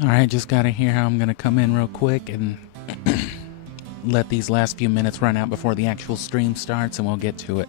Alright, just gotta hear how I'm gonna come in real quick and let these last few minutes run out before the actual stream starts and we'll get to it.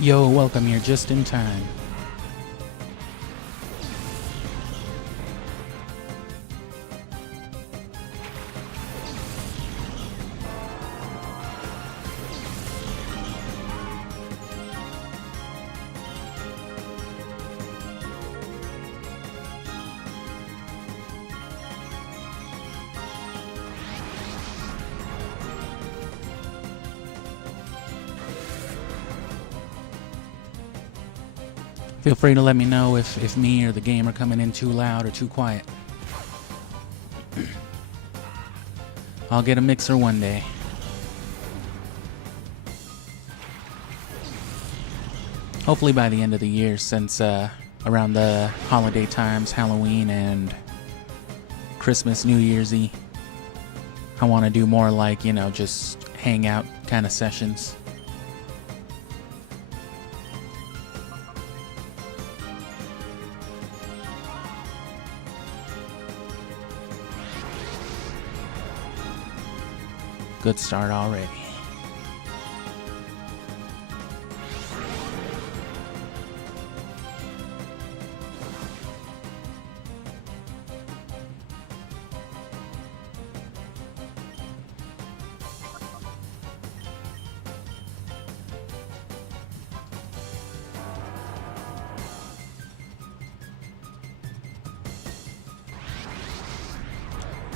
Yo, welcome here just in time. Feel free to let me know if me or the game are coming in too loud or too quiet. I'll get a mixer one day. Hopefully by the end of the year, since around the holiday times, Halloween and Christmas, New Year's Eve, I want to do more like, you know, just hang out kind of sessions. Good start already.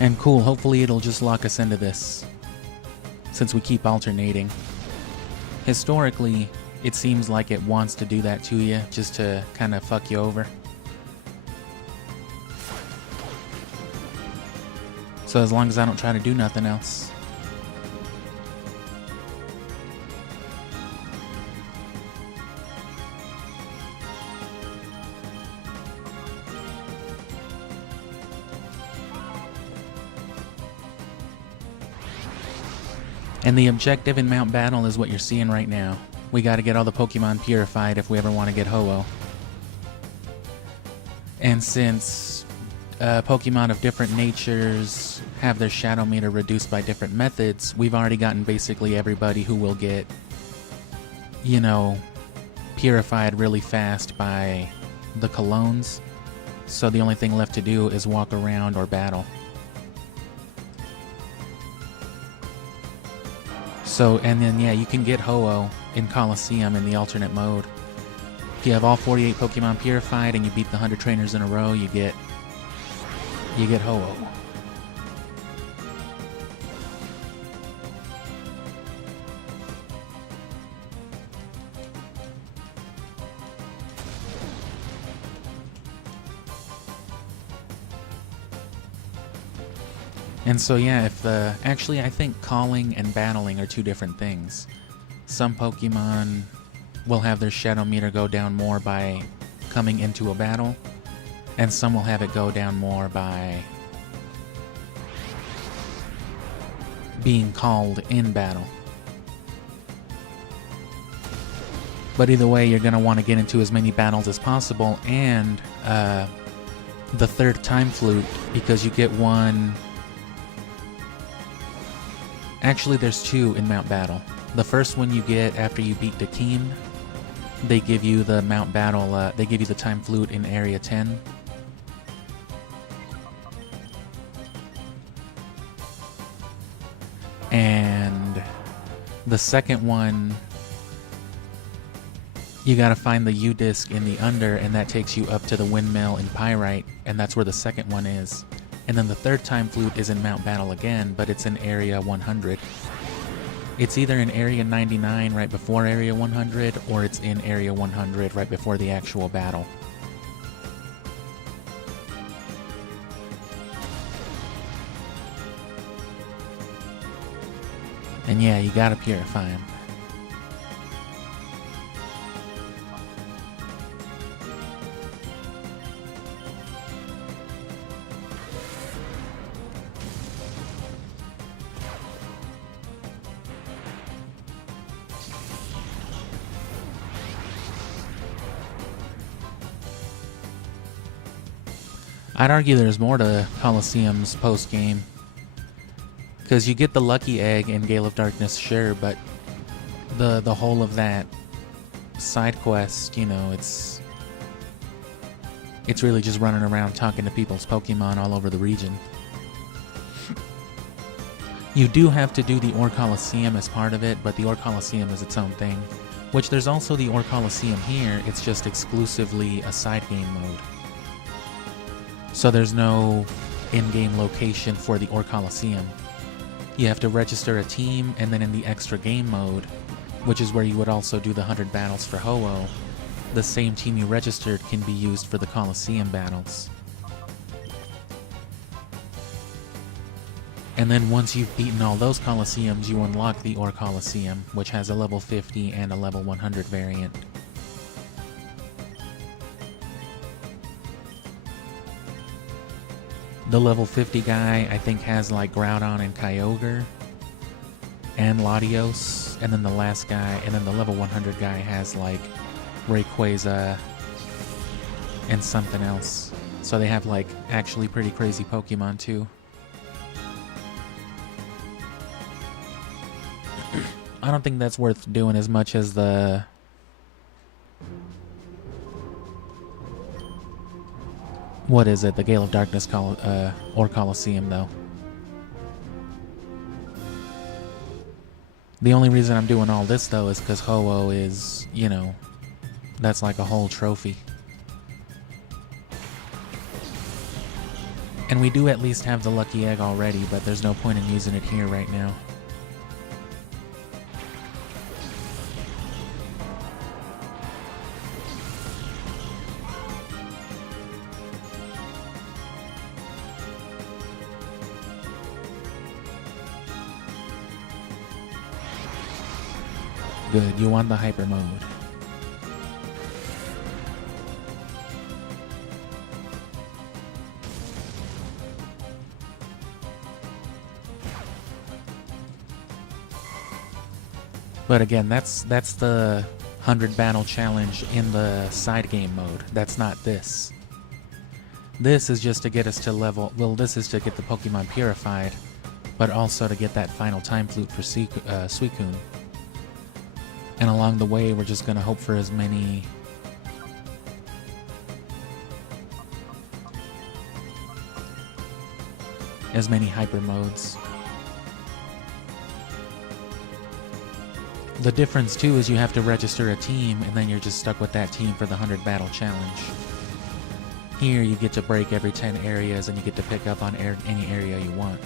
And cool, hopefully it'll just lock us into this, since we keep alternating. Historically, it seems like it wants to do that to you, just to kind of fuck you over. So as long as I don't try to do nothing else. And the objective in Mount Battle is what you're seeing right now. We gotta get all the Pokemon purified if we ever want to get Ho-Oh. And since Pokemon of different natures have their shadow meter reduced by different methods, we've already gotten basically everybody who will get, you know, purified really fast by the colognes. So the only thing left to do is walk around or battle. So, and then yeah, you can get Ho-Oh in Colosseum in the alternate mode. If you have all 48 Pokemon purified and you beat the 100 trainers in a row, you get Ho-Oh. And so yeah, if actually I think calling and battling are two different things. Some Pokemon will have their shadow meter go down more by coming into a battle, and some will have it go down more by being called in battle. But either way, you're going to want to get into as many battles as possible, and the third time flute, because you get one. Actually, there's two in Mount Battle. The first one you get after you beat the team. They give you the Mount Battle, they give you the time flute in Area 10. And the second one, you gotta find the U-disc in the Under, and that takes you up to the windmill in Pyrite, and that's where the second one is. And then the third time flute is in Mount Battle again, but it's in Area 100. It's either in Area 99 right before Area 100, or it's in Area 100 right before the actual battle. And yeah, you gotta purify them. I'd argue there's more to Colosseum's post-game. Because you get the Lucky Egg in Gale of Darkness, sure, but the whole of that side quest, you know, it's really just running around talking to people's Pokemon all over the region. You do have to do the Ore Colosseum as part of it, but the Ore Colosseum is its own thing. Which there's also the Ore Colosseum here, it's just exclusively a side game mode. So there's no in-game location for the Ore Colosseum. You have to register a team, and then in the extra game mode, which is where you would also do the 100 battles for Ho-Oh, the same team you registered can be used for the Colosseum battles. And then once you've beaten all those Colosseums, you unlock the Ore Colosseum, which has a level 50 and a level 100 variant. The level 50 guy, I think, has like Groudon and Kyogre and Latios, and then the last guy, and then the level 100 guy has like Rayquaza and something else. So they have like actually pretty crazy Pokemon too. I don't think that's worth doing as much as the what is it? The Gale of Darkness Ore Colosseum, though. The only reason I'm doing all this, though, is because Ho-Oh is, you know, that's like a whole trophy. And we do at least have the Lucky Egg already, but there's no point in using it here right now. Good, you want the hyper mode. But again, that's the 100 battle challenge in the side game mode. That's not this. This is just to get us to level, well, this is to get the Pokemon purified, but also to get that final time flute for Suicune. And along the way, we're just gonna hope for as many hyper modes. The difference too is you have to register a team, and then you're just stuck with that team for the 100 battle challenge. Here you get to break every 10 areas, and you get to pick up on any area you want.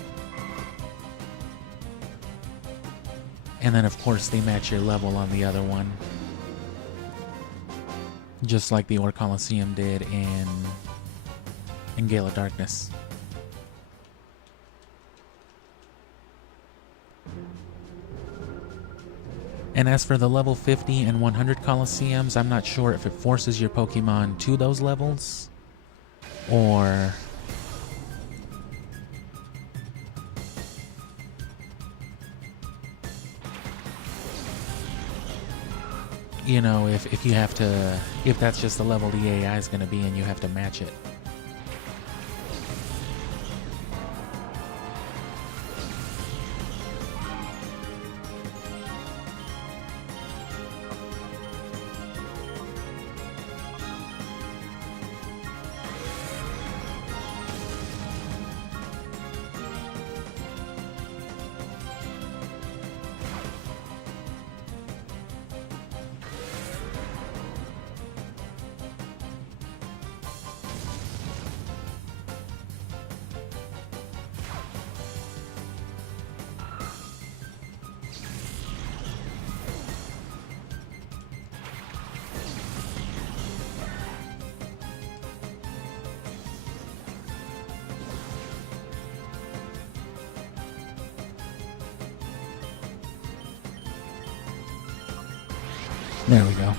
And then of course they match your level on the other one. Just like the Ore Colosseum did in Gale of Darkness. And as for the level 50 and 100 Colosseums, I'm not sure if it forces your Pokemon to those levels, or you know, if you have to, if that's just the level the AI is going to be and you have to match it. There we go.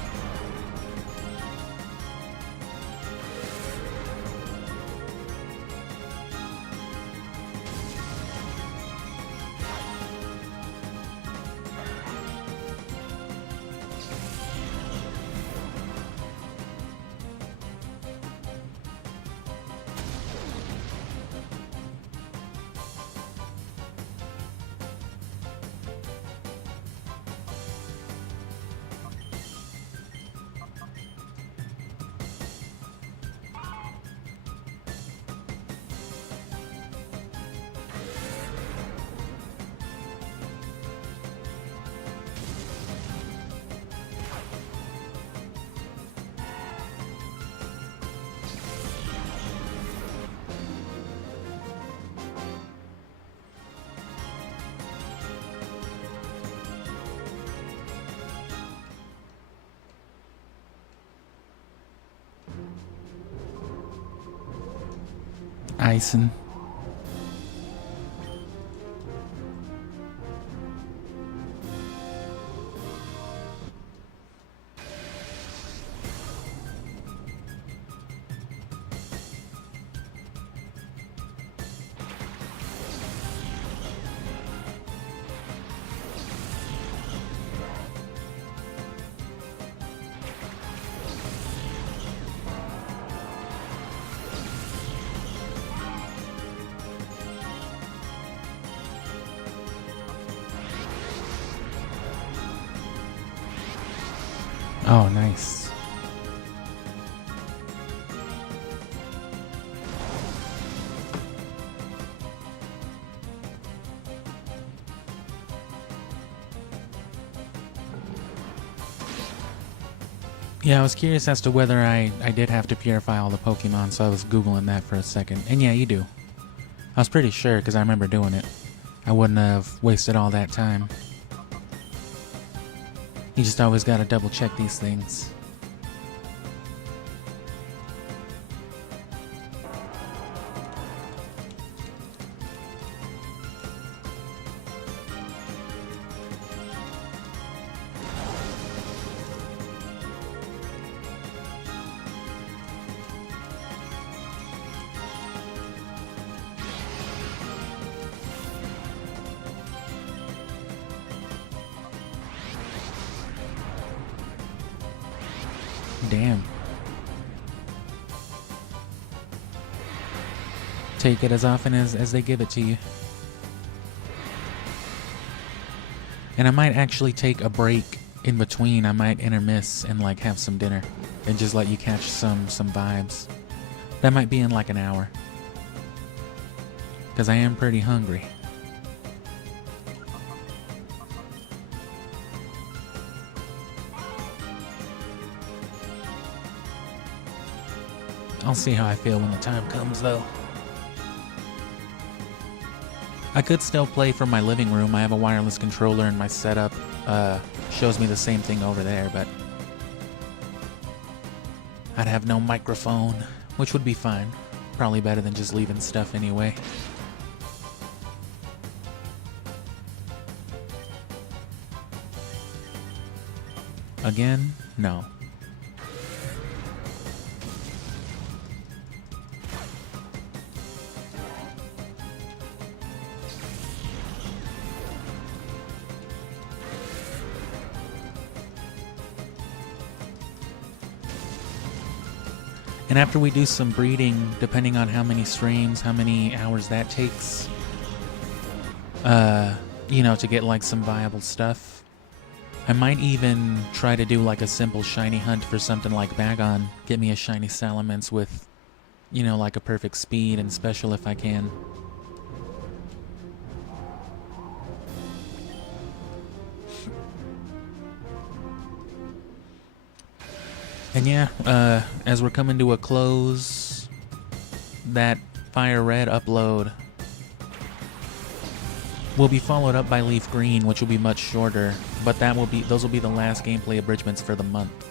Icing. Oh, nice. Yeah, I was curious as to whether I did have to purify all the Pokemon, so I was Googling that for a second. And yeah, you do. I was pretty sure because I remember doing it. I wouldn't have wasted all that time. You just always gotta double check these things. Damn. Take it as often as they give it to you. And I might actually take a break in between. I might intermiss and like have some dinner and just let you catch some vibes. That might be in like an hour. Because I am pretty hungry. I'll see how I feel when the time comes, though. I could still play from my living room. I have a wireless controller and my setup shows me the same thing over there, but I'd have no microphone, which would be fine. Probably better than just leaving stuff anyway. Again? No. And after we do some breeding, depending on how many streams, how many hours that takes, you know, to get like some viable stuff, I might even try to do like a simple shiny hunt for something like Bagon. Get me a shiny Salamence with, you know, like a perfect speed and special if I can. And yeah, as we're coming to a close, that Fire Red upload will be followed up by Leaf Green, which will be much shorter, but those will be the last gameplay abridgments for the month,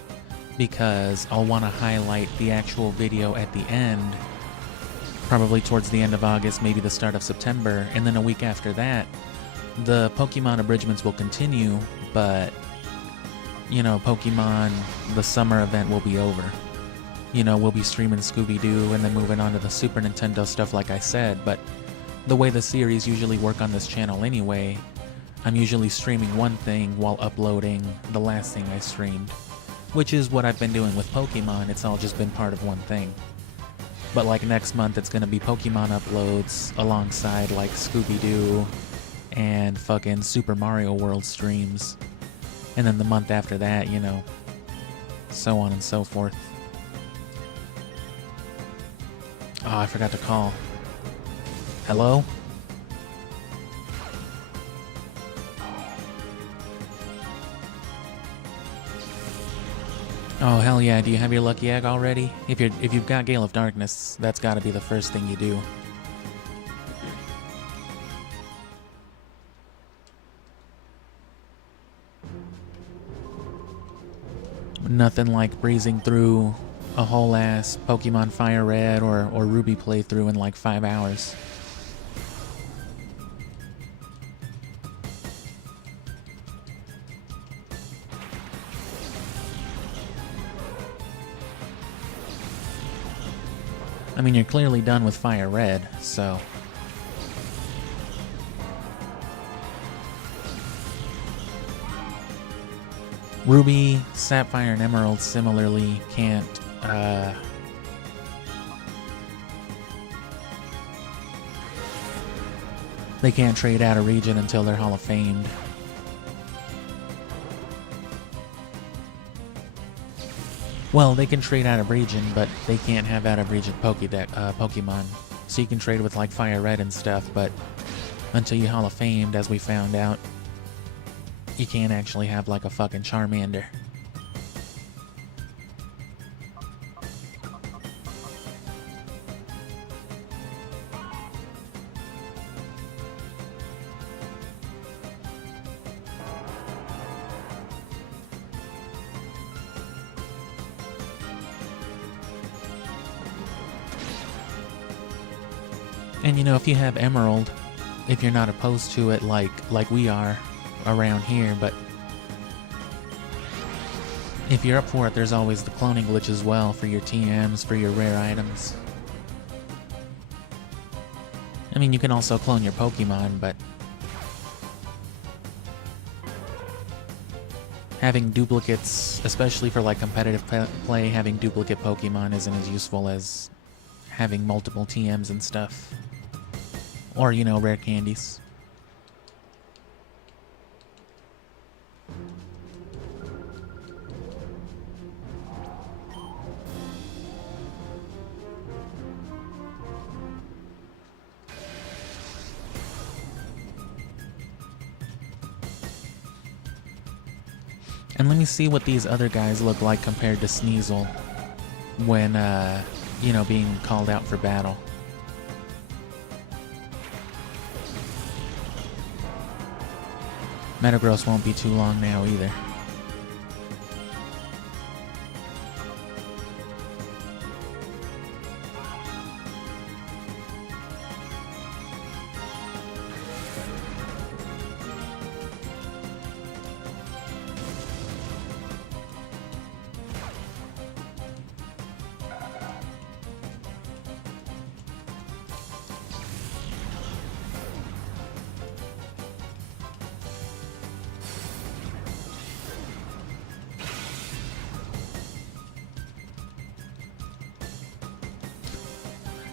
because I'll want to highlight the actual video at the end, probably towards the end of August, maybe the start of September, and then a week after that, the Pokemon abridgments will continue, but you know, Pokemon, the summer event will be over. You know, we'll be streaming Scooby-Doo and then moving on to the Super Nintendo stuff like I said, but the way the series usually work on this channel anyway, I'm usually streaming one thing while uploading the last thing I streamed, which is what I've been doing with Pokemon. It's all just been part of one thing. But like next month, it's gonna be Pokemon uploads alongside like Scooby-Doo and fucking Super Mario World streams. And then the month after that, you know, so on and so forth. Oh, I forgot to call. Hello? Oh, hell yeah. Do you have your lucky egg already? If you've got Gale of Darkness, that's got to be the first thing you do. Nothing like breezing through a whole ass Pokemon Fire Red or Ruby playthrough in like 5 hours. I mean, you're clearly done with Fire Red, so... Ruby, Sapphire, and Emerald similarly can't, they can't trade out a region until they're Hall of Famed. Well, they can trade out of region, but they can't have out of region Pokemon. So you can trade with like Fire Red and stuff, but until you Hall of Famed, as we found out, you can't actually have like a fucking Charmander. And you know, if you have Emerald, if you're not opposed to it like we are around here, but if you're up for it, there's always the cloning glitch as well for your TMs, for your rare items. I mean, you can also clone your Pokemon, but having duplicates, especially for like competitive play, having duplicate Pokemon isn't as useful as having multiple TMs and stuff. Or, you know, rare candies. And let me see what these other guys look like compared to Sneasel when, you know, being called out for battle. Metagross won't be too long now either.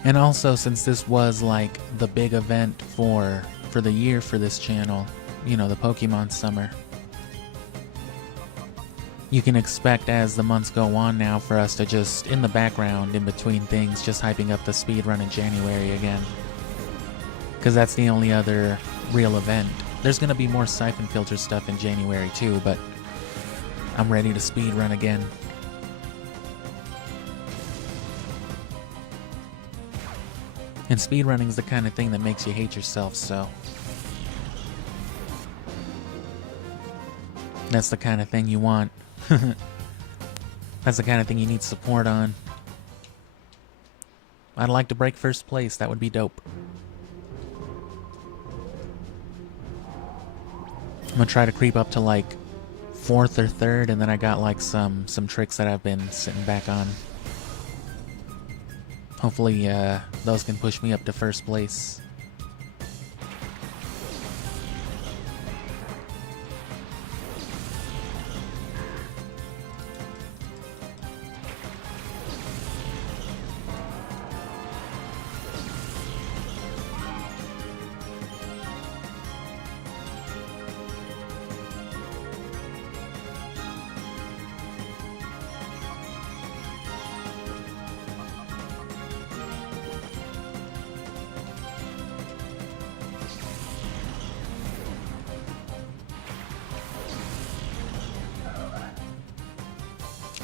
And also, since this was like the big event for the year for this channel, you know, the Pokemon Summer, you can expect as the months go on now for us to just, in the background, in between things, just hyping up the speedrun in January again. Because that's the only other real event. There's going to be more Siphon Filter stuff in January too, but I'm ready to speedrun again. And speedrunning is the kind of thing that makes you hate yourself, so... that's the kind of thing you want. That's the kind of thing you need support on. I'd like to break first place, that would be dope. I'm gonna try to creep up to like 4th or 3rd, and then I got like some tricks that I've been sitting back on. Hopefully, those can push me up to 1st place.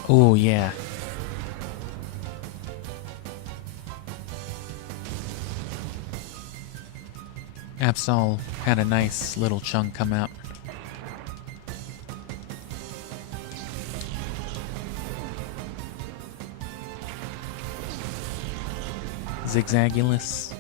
Oh, yeah. Absol had a nice little chunk come out. Zigzagulus.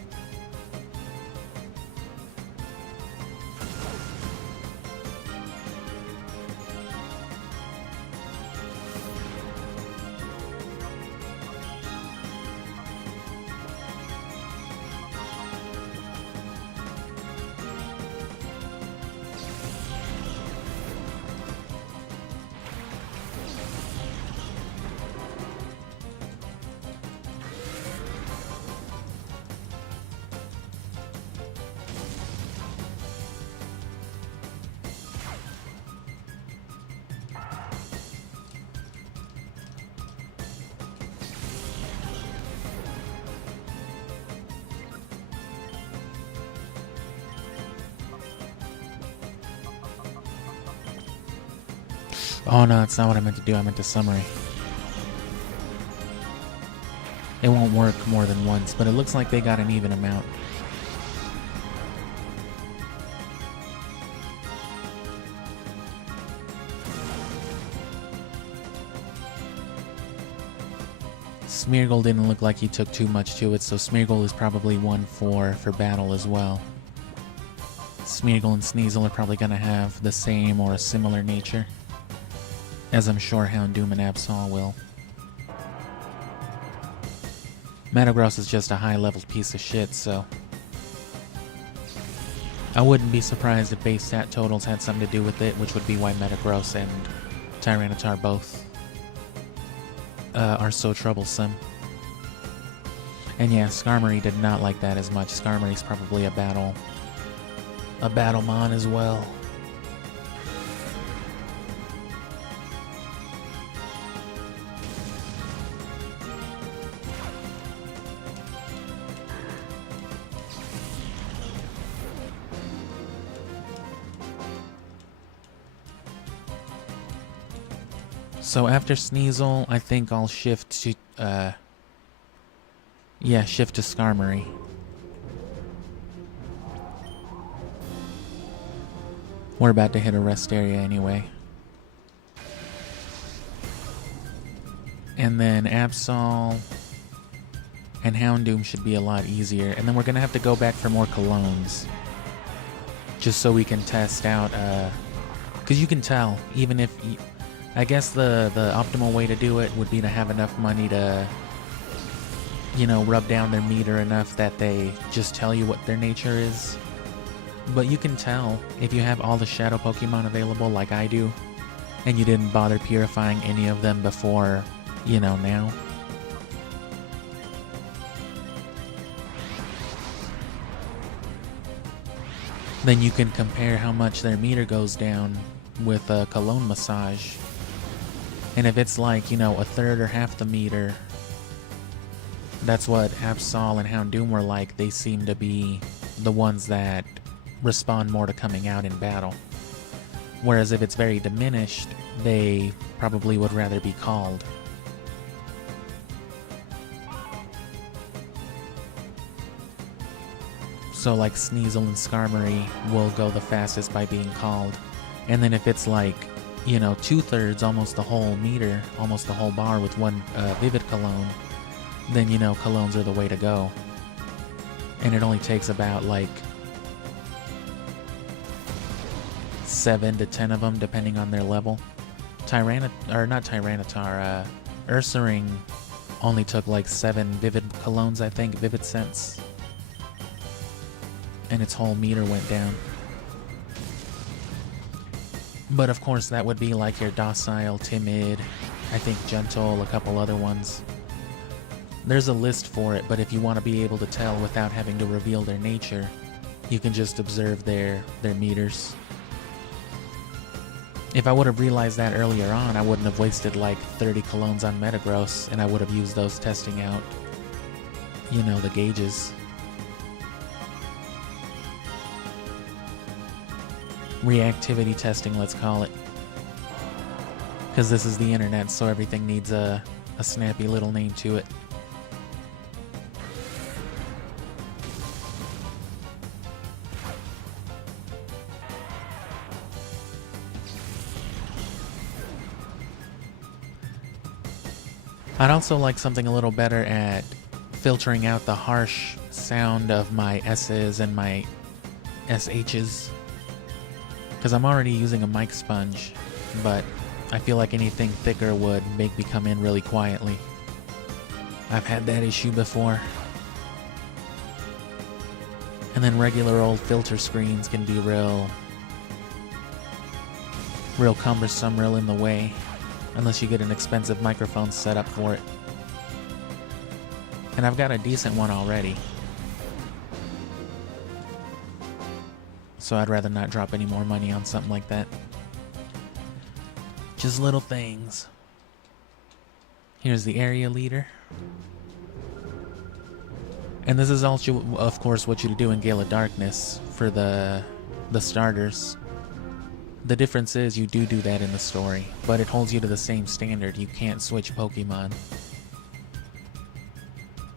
Oh no, that's not what I meant to do. I meant to summary. It won't work more than once, but it looks like they got an even amount. Smeargle didn't look like he took too much to it, so Smeargle is probably 1-4 for battle as well. Smeargle and Sneasel are probably going to have the same or a similar nature, as I'm sure Houndoom and Absol will. Metagross is just a high-level piece of shit, so I wouldn't be surprised if base stat totals had something to do with it, which would be why Metagross and Tyranitar both are so troublesome. And yeah, Skarmory did not like that as much. Skarmory's probably a Battlemon as well. So after Sneasel, I think I'll shift to, shift to Skarmory. We're about to hit a rest area anyway. And then Absol and Houndoom should be a lot easier. And then we're gonna have to go back for more Colognes, just so we can test out, because you can tell, even if I guess the optimal way to do it would be to have enough money to, you know, rub down their meter enough that they just tell you what their nature is. But you can tell if you have all the shadow Pokemon available like I do, and you didn't bother purifying any of them before, you know, now. Then you can compare how much their meter goes down with a Cologne massage. And if it's like, you know, a third or half the meter, that's what Absol and Houndoom were like. They seem to be the ones that respond more to coming out in battle. Whereas if it's very diminished, they probably would rather be called. So like Sneasel and Skarmory will go the fastest by being called. And then if it's like, you know, 2/3, almost the whole meter, almost the whole bar with one Vivid Cologne, then, you know, Colognes are the way to go. And it only takes about like 7 to 10 of them, depending on their level. Ursaring only took like 7 Vivid Colognes, I think, Vivid Scents. And its whole meter went down. But of course that would be like your Docile, Timid, I think Gentle, a couple other ones. There's a list for it, but if you want to be able to tell without having to reveal their nature, you can just observe their meters. If I would have realized that earlier on, I wouldn't have wasted like 30 Colognes on Metagross, and I would have used those testing out, you know, the gauges. Reactivity testing, let's call it. Because this is the internet, so everything needs a snappy little name to it. I'd also like something a little better at filtering out the harsh sound of my S's and my SH's. Because I'm already using a mic sponge, but I feel like anything thicker would make me come in really quietly. I've had that issue before. And then regular old filter screens can be real cumbersome, real in the way, unless you get an expensive microphone set up for it. And I've got a decent one already, so I'd rather not drop any more money on something like that. Just little things. Here's the area leader. And this is also, of course, what you do in Gale of Darkness for the starters. The difference is you do that in the story, but it holds you to the same standard. You can't switch Pokemon.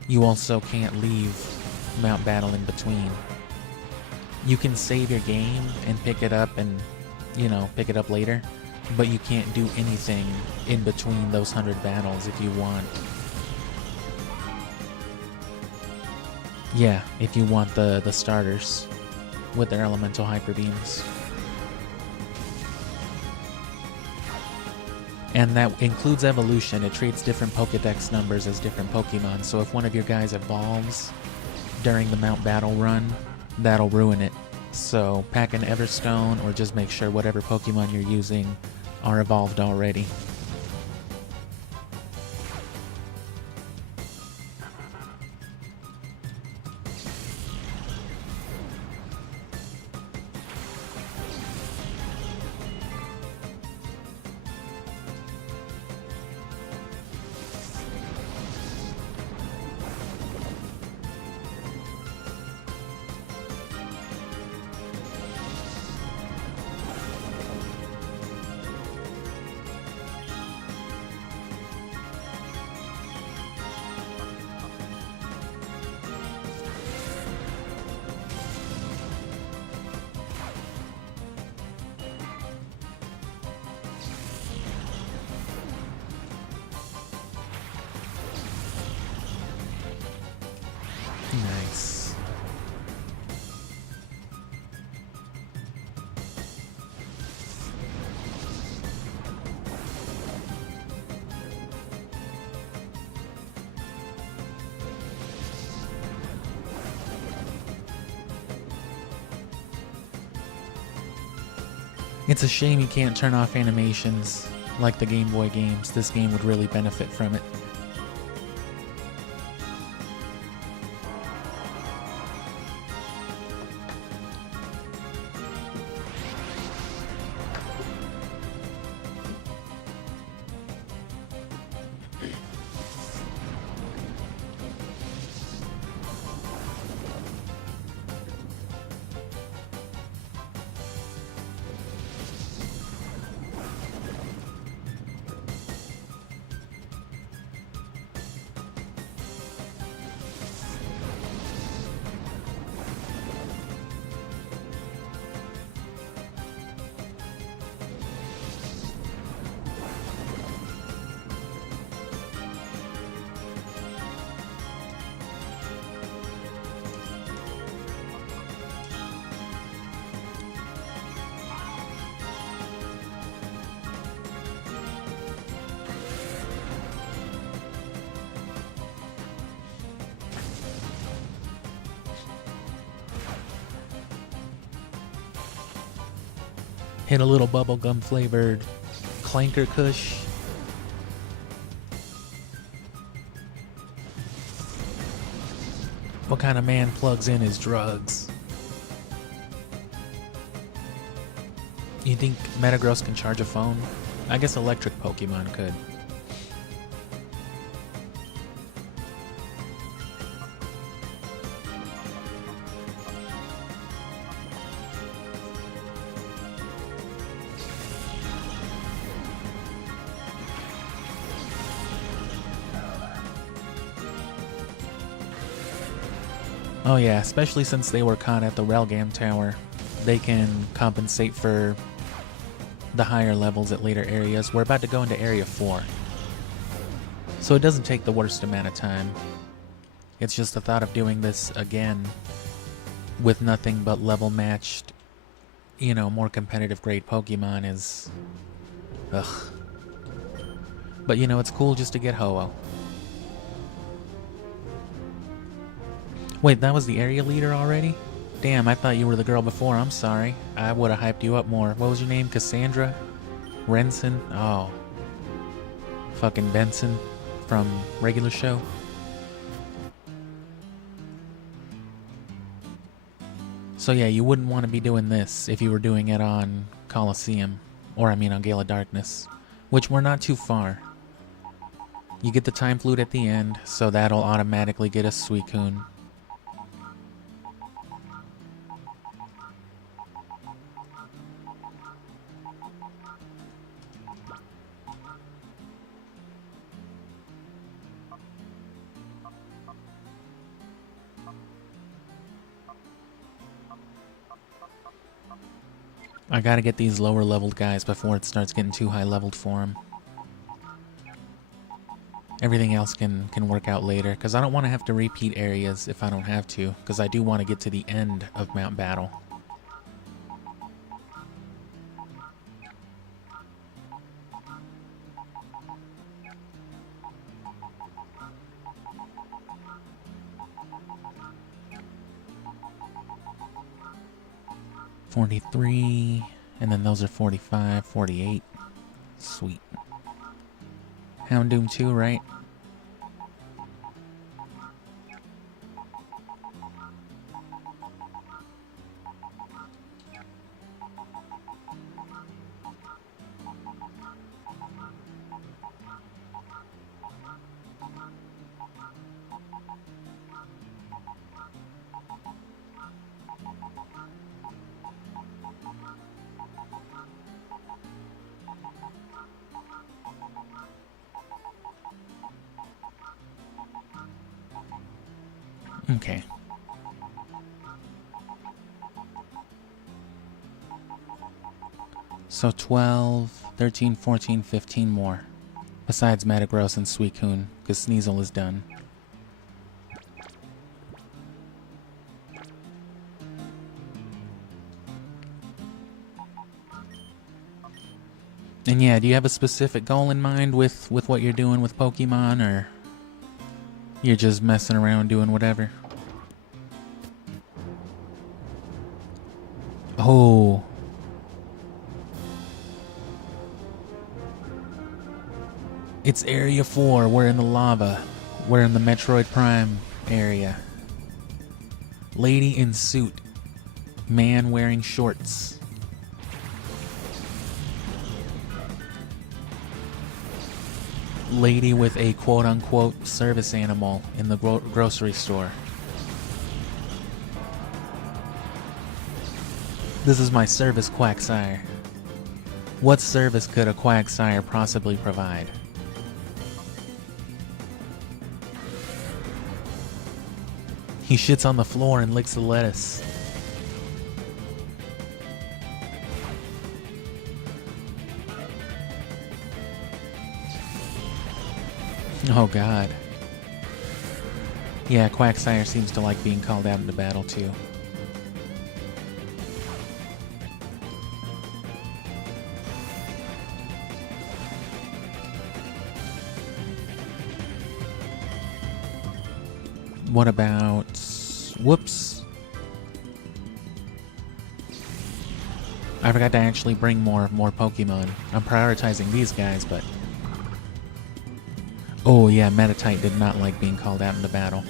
You also can't leave Mount Battle in between. You can save your game and pick it up and, pick it up later, but you can't do anything in between those 100 battles if you want. Yeah, if you want the starters with their elemental hyper beams. And that includes evolution. It treats different Pokedex numbers as different Pokemon. So if one of your guys evolves during the Mount Battle run, that'll ruin it. So pack an Everstone or just make sure whatever Pokemon you're using are evolved already. Nice. It's a shame you can't turn off animations like the Game Boy games. This game would really benefit from it. Hit a little bubblegum flavored Clanker Kush. What kind of man plugs in his drugs? You think Metagross can charge a phone? I guess electric Pokemon could. Oh yeah, especially since they were caught at the Relgam Tower, they can compensate for the higher levels at later areas. We're about to go into Area 4, so it doesn't take the worst amount of time. It's just the thought of doing this again with nothing but level matched, you know, more competitive grade Pokemon is... ugh. But you know, it's cool just to get Ho-Oh. Wait, that was the area leader already? Damn, I thought you were the girl before, I'm sorry. I would've hyped you up more. What was your name? Cassandra? Renson? Oh. Fucking Benson from regular show. So yeah, you wouldn't want to be doing this if you were doing it on Colosseum. Or I mean on Gale of Darkness. Which we're not too far. You get the time flute at the end, so that'll automatically get a Suicune. I gotta get these lower leveled guys before it starts getting too high leveled for them. Everything else can work out later, because I don't want to have to repeat areas if I don't have to, because I do want to get to the end of Mount Battle. $43, and then those are $45, $48. Sweet. Houndoom 2, right? Okay. So 12, 13, 14, 15 more. Besides Metagross and Suicune, because Sneasel is done. And yeah, do you have a specific goal in mind with what you're doing with Pokemon, or you're just messing around doing whatever? Oh. It's Area 4. We're in the lava. We're in the Metroid Prime area. Lady in suit. Man wearing shorts. Lady with a quote-unquote service animal in the grocery store. This is my service, Quagsire. What service could a Quagsire possibly provide? He shits on the floor and licks the lettuce. Oh god. Yeah, Quagsire seems to like being called out into battle too. What about... whoops. I forgot to actually bring more Pokemon. I'm prioritizing these guys, but... oh yeah, Meditite did not like being called out into battle.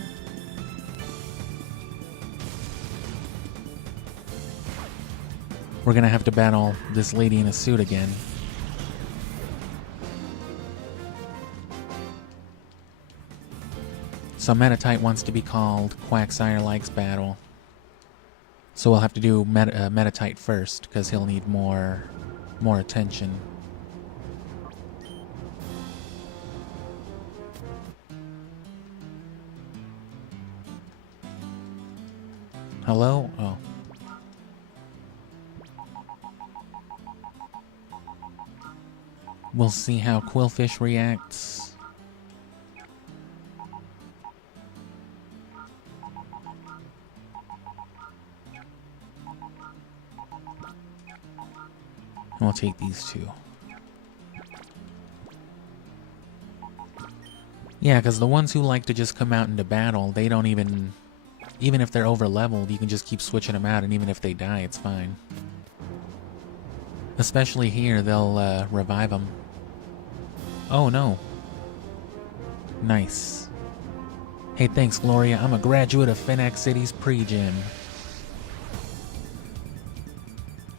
We're gonna have to battle this lady in a suit again. So Meditite wants to be called Quagsire Likes Battle. So we'll have to do Meditite first, because he'll need more attention. Hello? Oh. We'll see how Quillfish reacts. We'll take these two. Yeah, because the ones who like to just come out into battle, they don't even if they're over leveled, you can just keep switching them out, and even if they die, it's fine. Especially here, they'll revive them. Oh no. Nice. Hey, thanks, Gloria. I'm a graduate of Fenac City's pre-gym.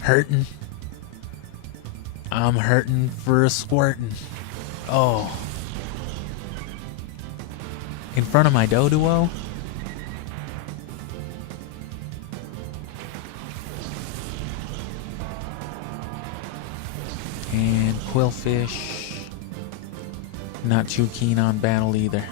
Hurtin'. I'm hurtin' for a squirtin'. Oh. In front of my Doduo? And Quillfish. Not too keen on battle either.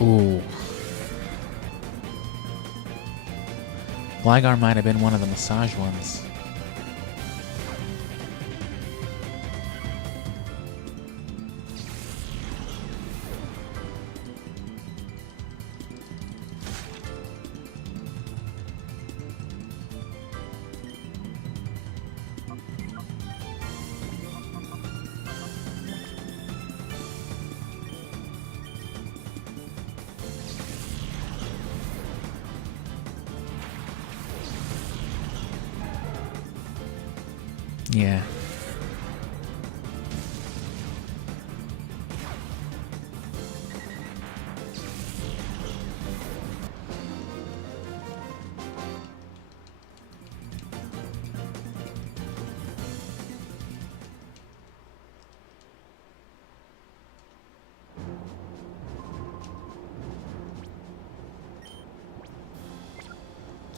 Ooh. Gligar might have been one of the massage ones. Yeah.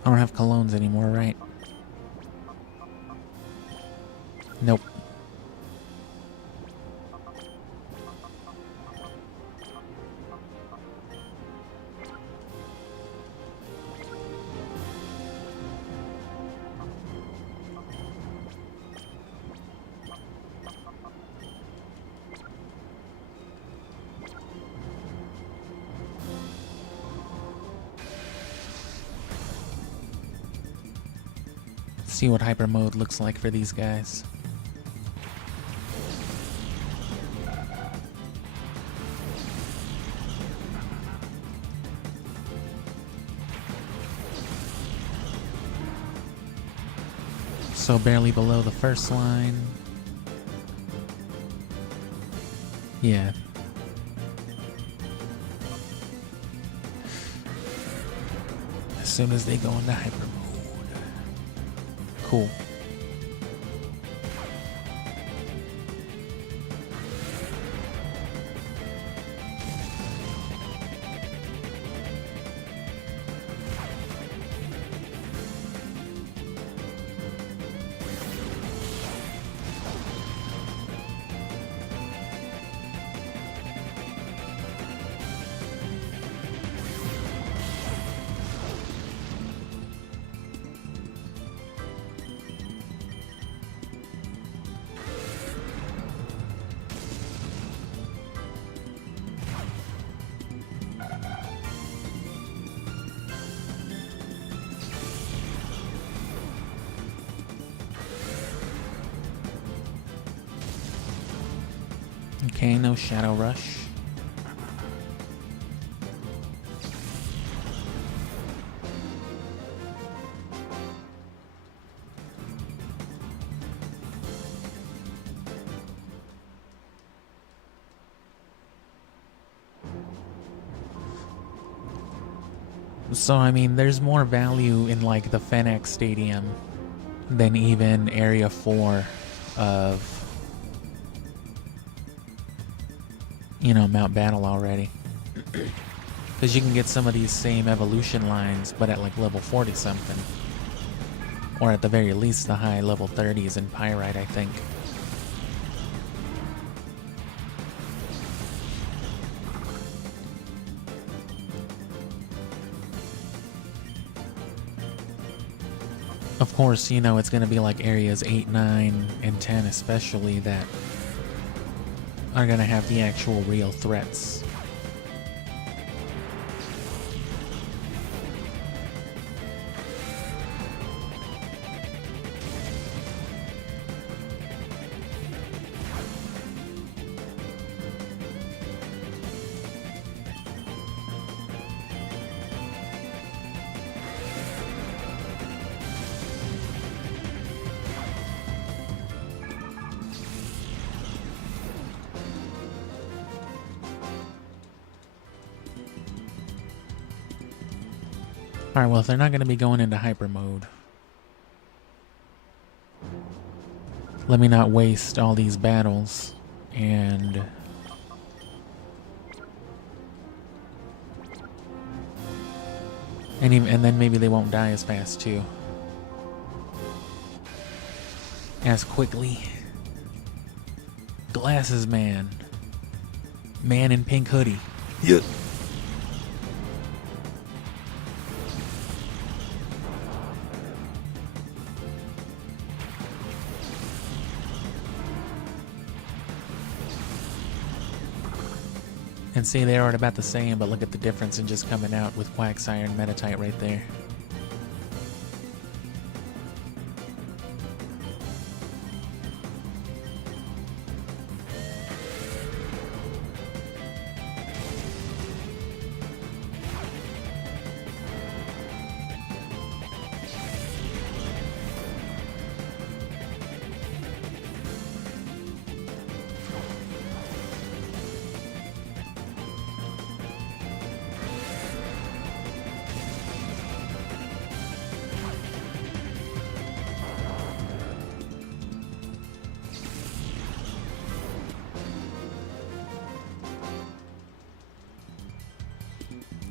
I don't have colognes anymore, right? Nope. See what hyper mode looks like for these guys. So barely below the first line. Yeah. As soon as they go into hyper mode. Cool. Okay, no Shadow Rush. So, I mean, there's more value in, like, the Fenac Stadium than even Area 4 of, you know, Mount Battle already. Because you can get some of these same evolution lines, but at, like, level 40-something. Or at the very least, the high level 30s in Pyrite, I think. Of course, you know, it's going to be like areas 8, 9, and 10 especially that are going to have the actual real threats. Alright, well, if they're not going to be going into hyper mode, let me not waste all these battles and then maybe they won't die as fast too. As quickly. Glasses man. Man in pink hoodie. Yeah. And see, they are about the same, but look at the difference in just coming out with Quagsire and Metatite right there.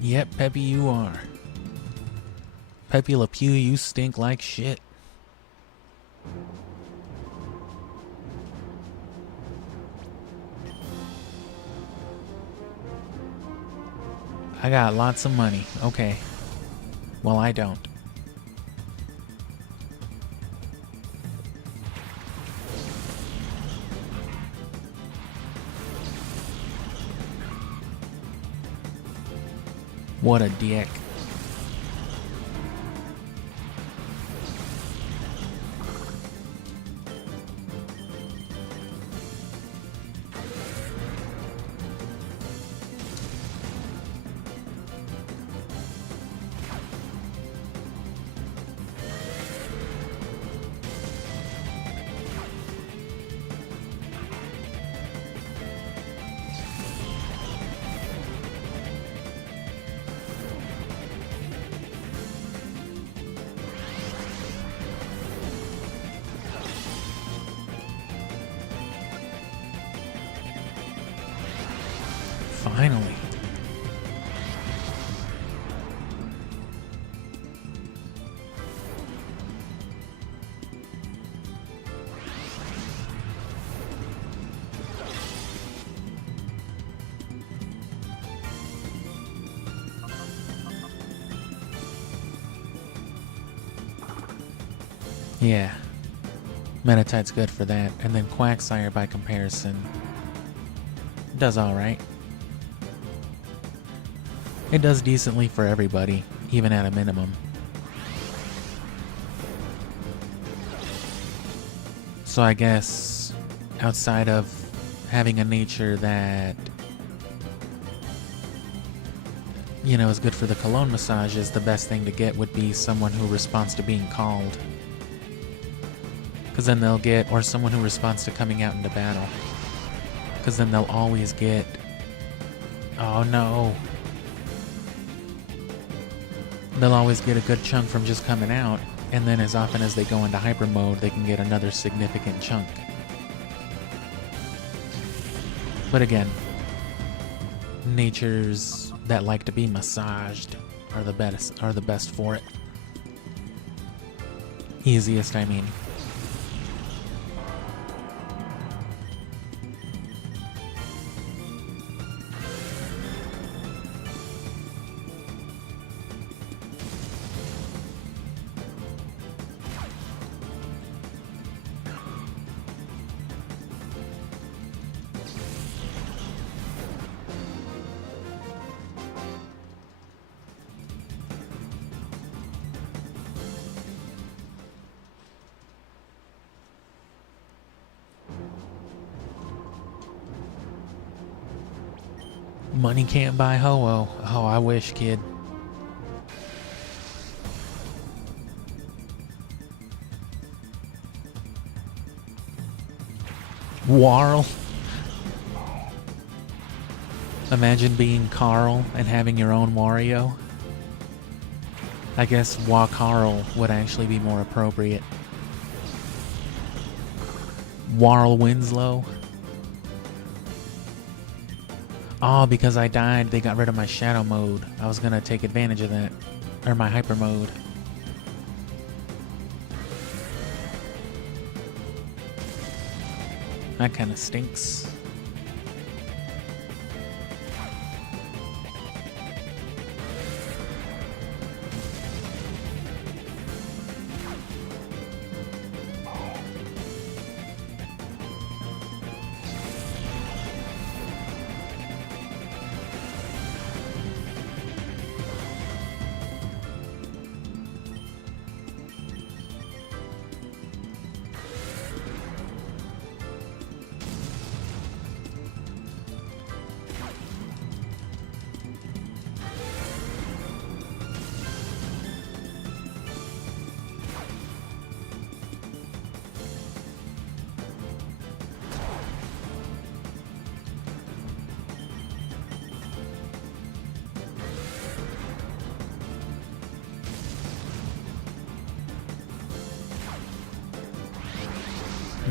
Yep, Peppy, you are. Peppy Le Pew, you stink like shit. I got lots of money. Okay. Well, I don't. What a dick. Finally. Yeah. Metatite's good for that, and then Quagsire by comparison does alright. It does decently for everybody, even at a minimum. So I guess outside of having a nature that, you know, is good for the cologne massages, the best thing to get would be someone who responds to being called. Because then they'll get, or someone who responds to coming out into battle. Because then they'll always get, oh no. They'll always get a good chunk from just coming out, and then as often as they go into hyper mode, they can get another significant chunk. But again, natures that like to be massaged are the best for it. Easiest, I mean. Money can't buy Ho-Oh. Oh, I wish, kid. Warl. Imagine being Carl and having your own Wario. I guess Carl would actually be more appropriate. Warl Winslow. Oh, because I died, they got rid of my shadow mode. I was gonna take advantage of that. Or my hyper mode. That kind of stinks.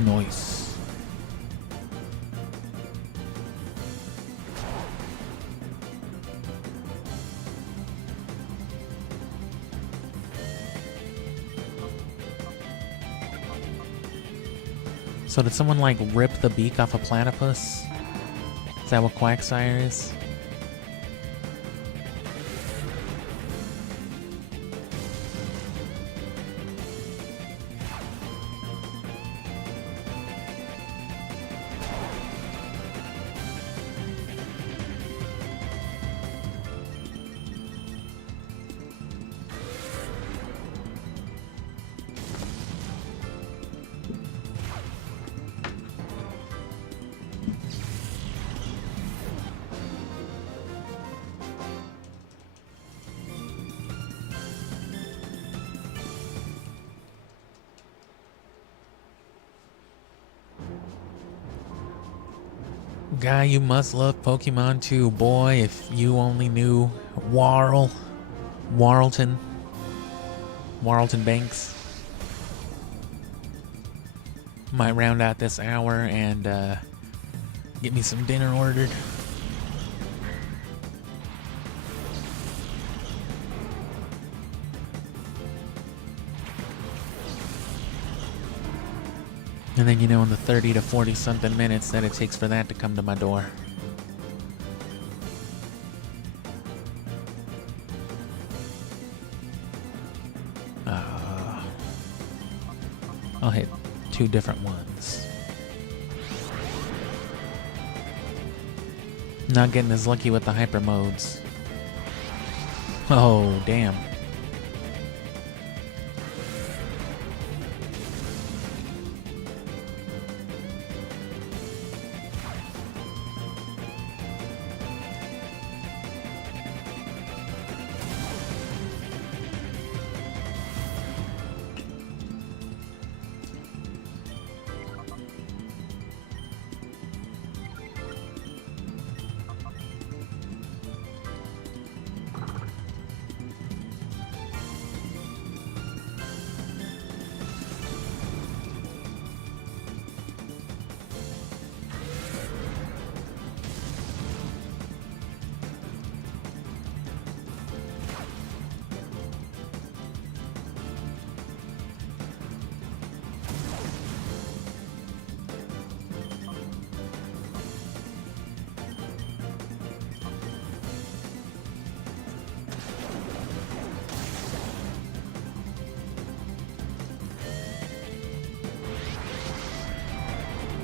Nice. So did someone like rip the beak off a platypus? Is that what Quagsire is? Guy, you must love Pokemon too, boy. If you only knew Warlton Banks. Might round out this hour and get me some dinner ordered. And then, you know, in the 30 to 40 something minutes that it takes for that to come to my door. I'll hit 2 different ones. Not getting as lucky with the hyper modes. Oh, damn.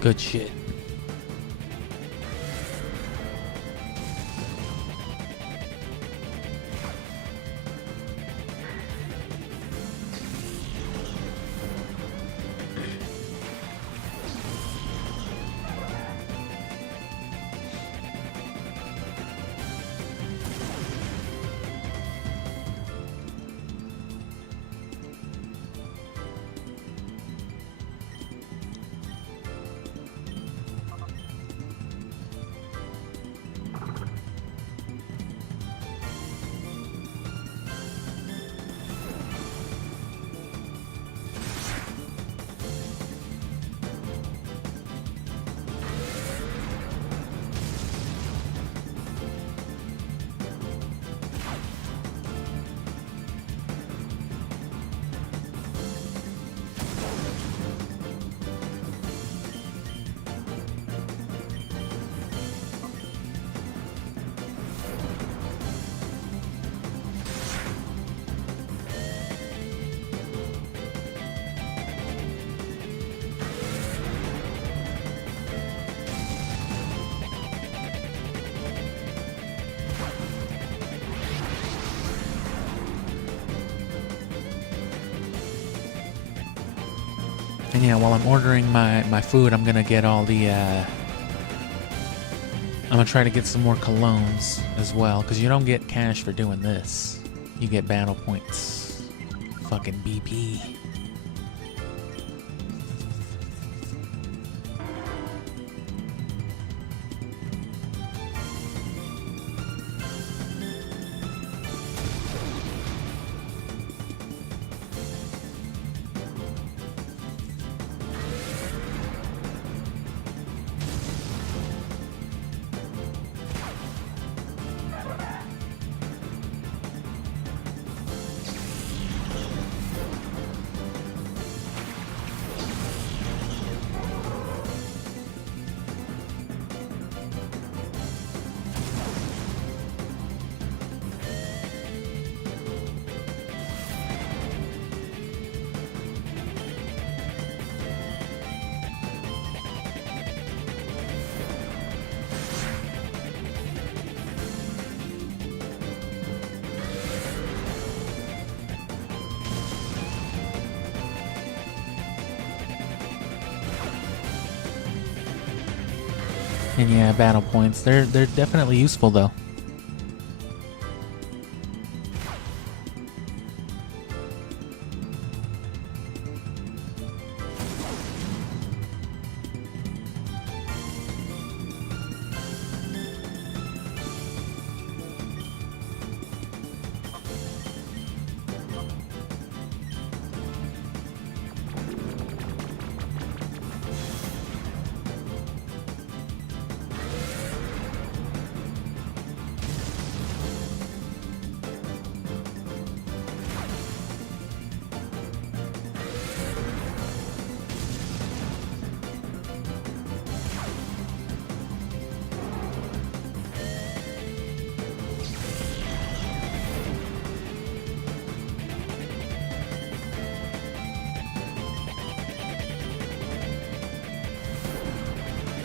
Good shit. And yeah, while I'm ordering my food, I'm gonna get all the, I'm gonna try to get some more colognes as well, because you don't get cash for doing this. You get battle points. Fucking BP. And yeah, battle points. They're definitely useful though.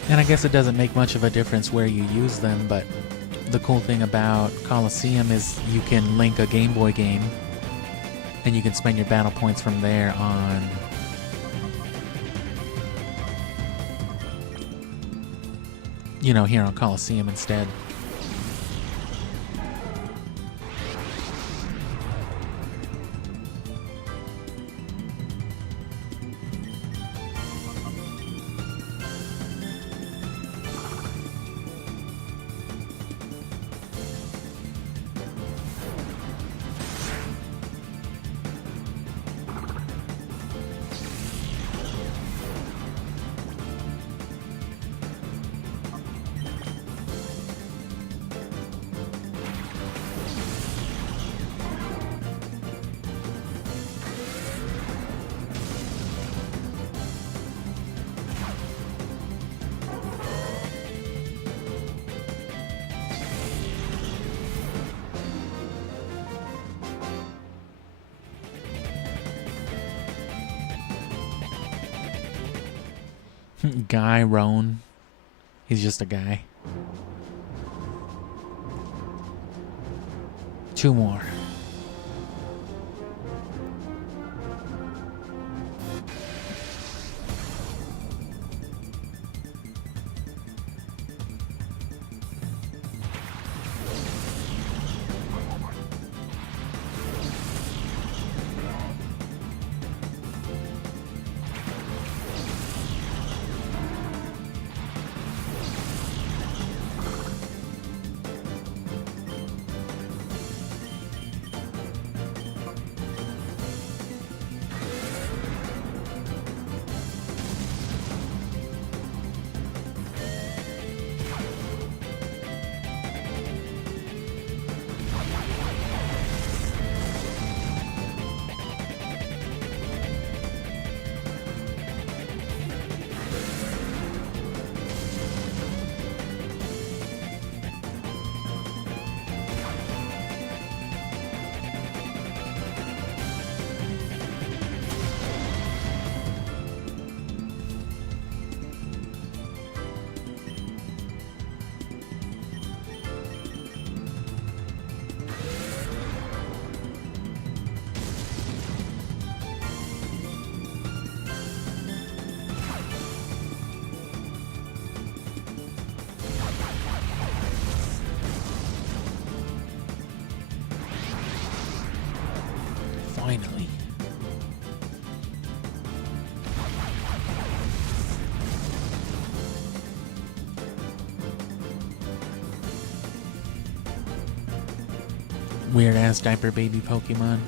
And I guess it doesn't make much of a difference where you use them, but the cool thing about Colosseum is you can link a Game Boy game, and you can spend your battle points from there on, you know, here on Colosseum instead. Guy Roan. He's just a guy. 2 more. Finally. Weird ass diaper baby Pokemon.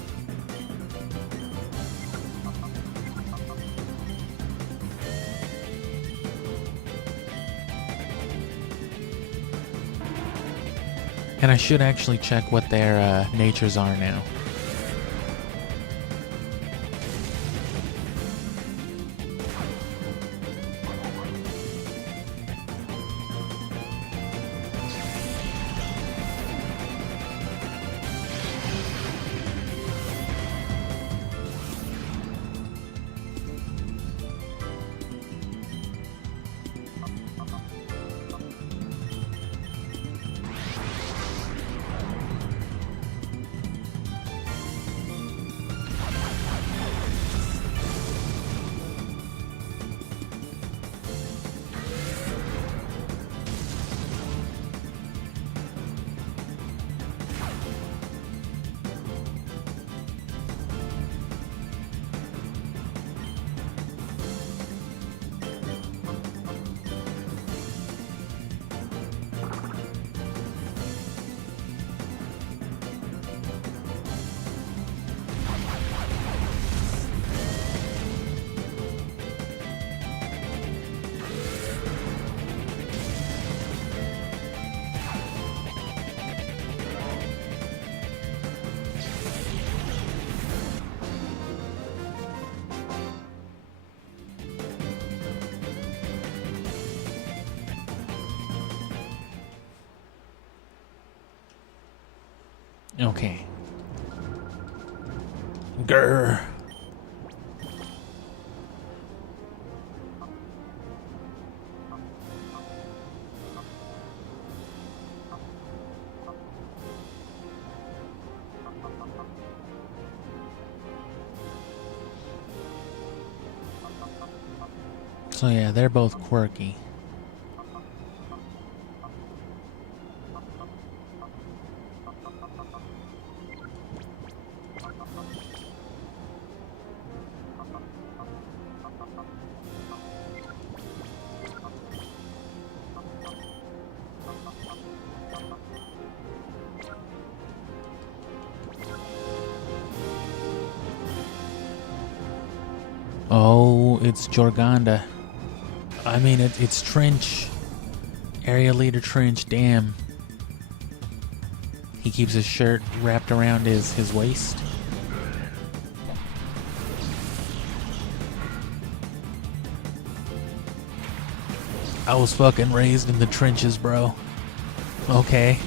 And I should actually check what their natures are now. Okay. Grr. So yeah, they're both quirky. Oh, it's Jorgonda. I mean, it's Trench. Area Leader Trench, damn. He keeps his shirt wrapped around his waist. I was fucking raised in the trenches, bro. Okay.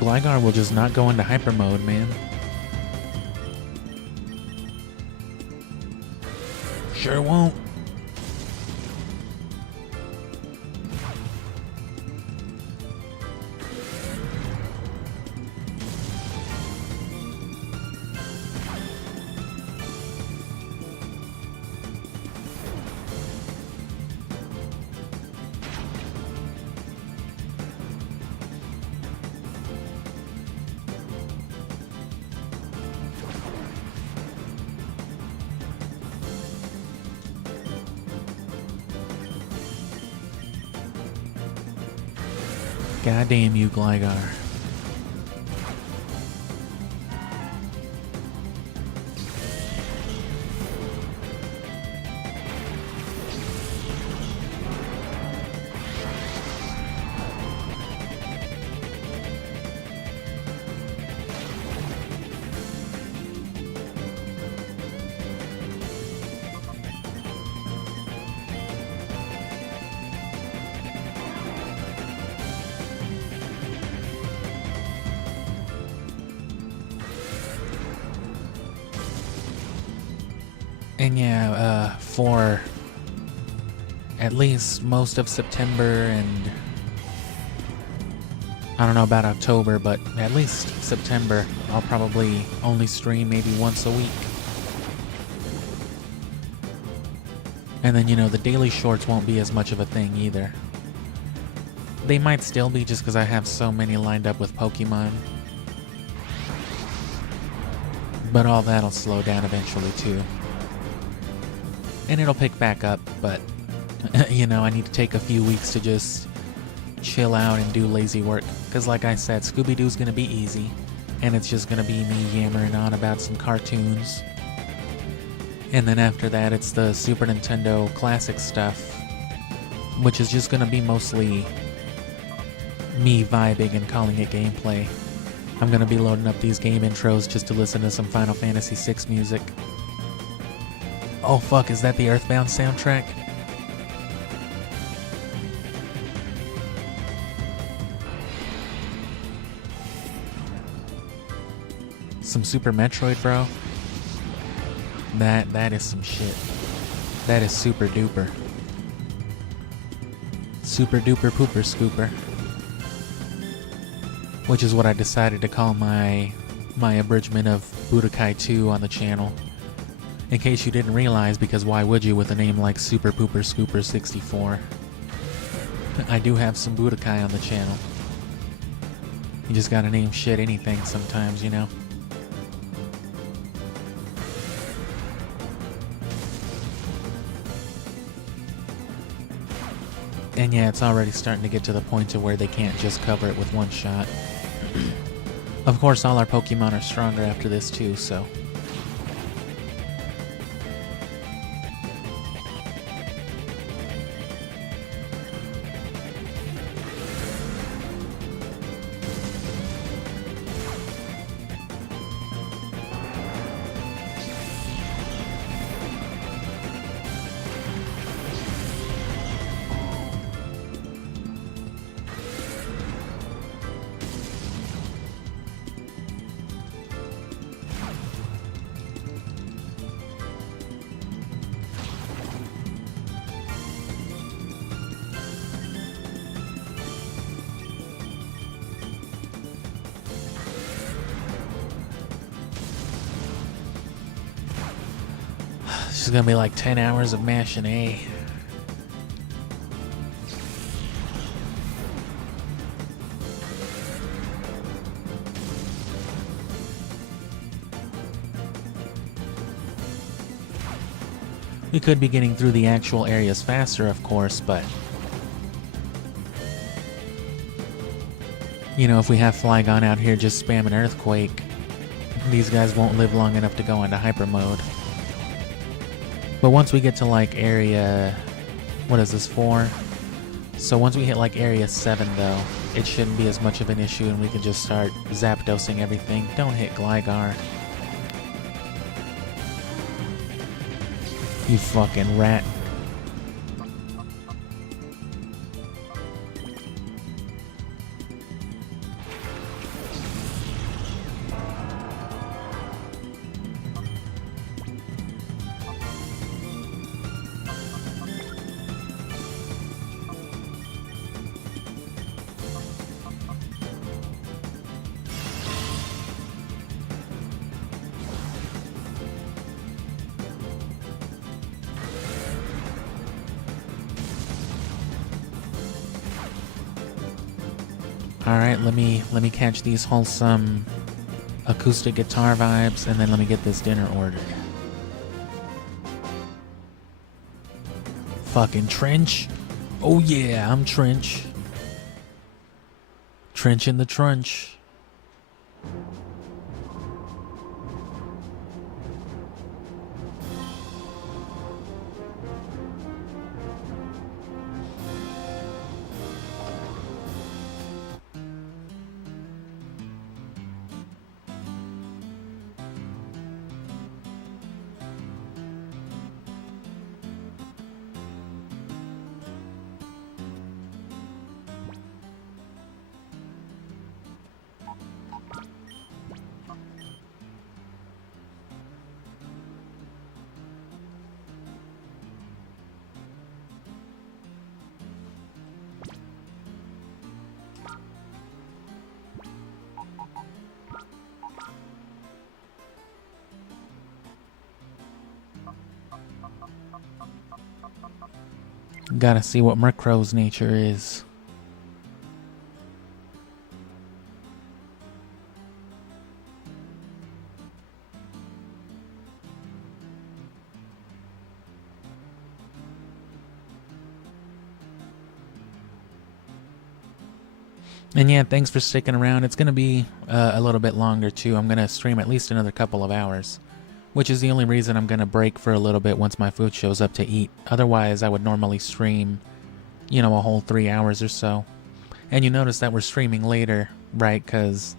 Gligar will just not go into hyper mode, man. Sure won't. God damn you, Gligar. And yeah, for at least most of September and I don't know about October, but at least September, I'll probably only stream maybe once a week. And then, you know, the daily shorts won't be as much of a thing either. They might still be just because I have so many lined up with Pokemon. But all that'll slow down eventually too. And it'll pick back up, but, you know, I need to take a few weeks to just chill out and do lazy work. Because like I said, Scooby-Doo's gonna be easy. And it's just gonna be me yammering on about some cartoons. And then after that, it's the Super Nintendo classic stuff. Which is just gonna be mostly me vibing and calling it gameplay. I'm gonna be loading up these game intros just to listen to some Final Fantasy VI music. Oh fuck, is that the Earthbound soundtrack? Some Super Metroid, bro. That is some shit. That is super duper. Super duper pooper scooper. Which is what I decided to call my abridgment of Budokai 2 on the channel. In case you didn't realize, because why would you with a name like Super Pooper Scooper 64? I do have some Budokai on the channel. You just gotta name shit anything sometimes, you know? And yeah, it's already starting to get to the point to where they can't just cover it with one shot. Of course, all our Pokemon are stronger after this too, so... This is gonna be like 10 hours of mashing A. We could be getting through the actual areas faster, of course, but... You know, if we have Flygon out here just spamming Earthquake, these guys won't live long enough to go into hyper mode. But once we get to like area... What is this, 4? So once we hit like area 7 though, it shouldn't be as much of an issue and we can just start Zapdosing everything. Don't hit Gligar. You fucking rat. Alright, let me catch these wholesome acoustic guitar vibes, and then let me get this dinner ordered. Fucking Trench. Oh yeah, I'm Trench. Trench in the trunch. Gotta see what Murkrow's nature is. And yeah, thanks for sticking around. It's gonna be a little bit longer too. I'm gonna stream at least another couple of hours, which is the only reason I'm gonna break for a little bit once my food shows up to eat. Otherwise, I would normally stream, you know, a whole 3 hours or so. And you notice that we're streaming later, right? Because,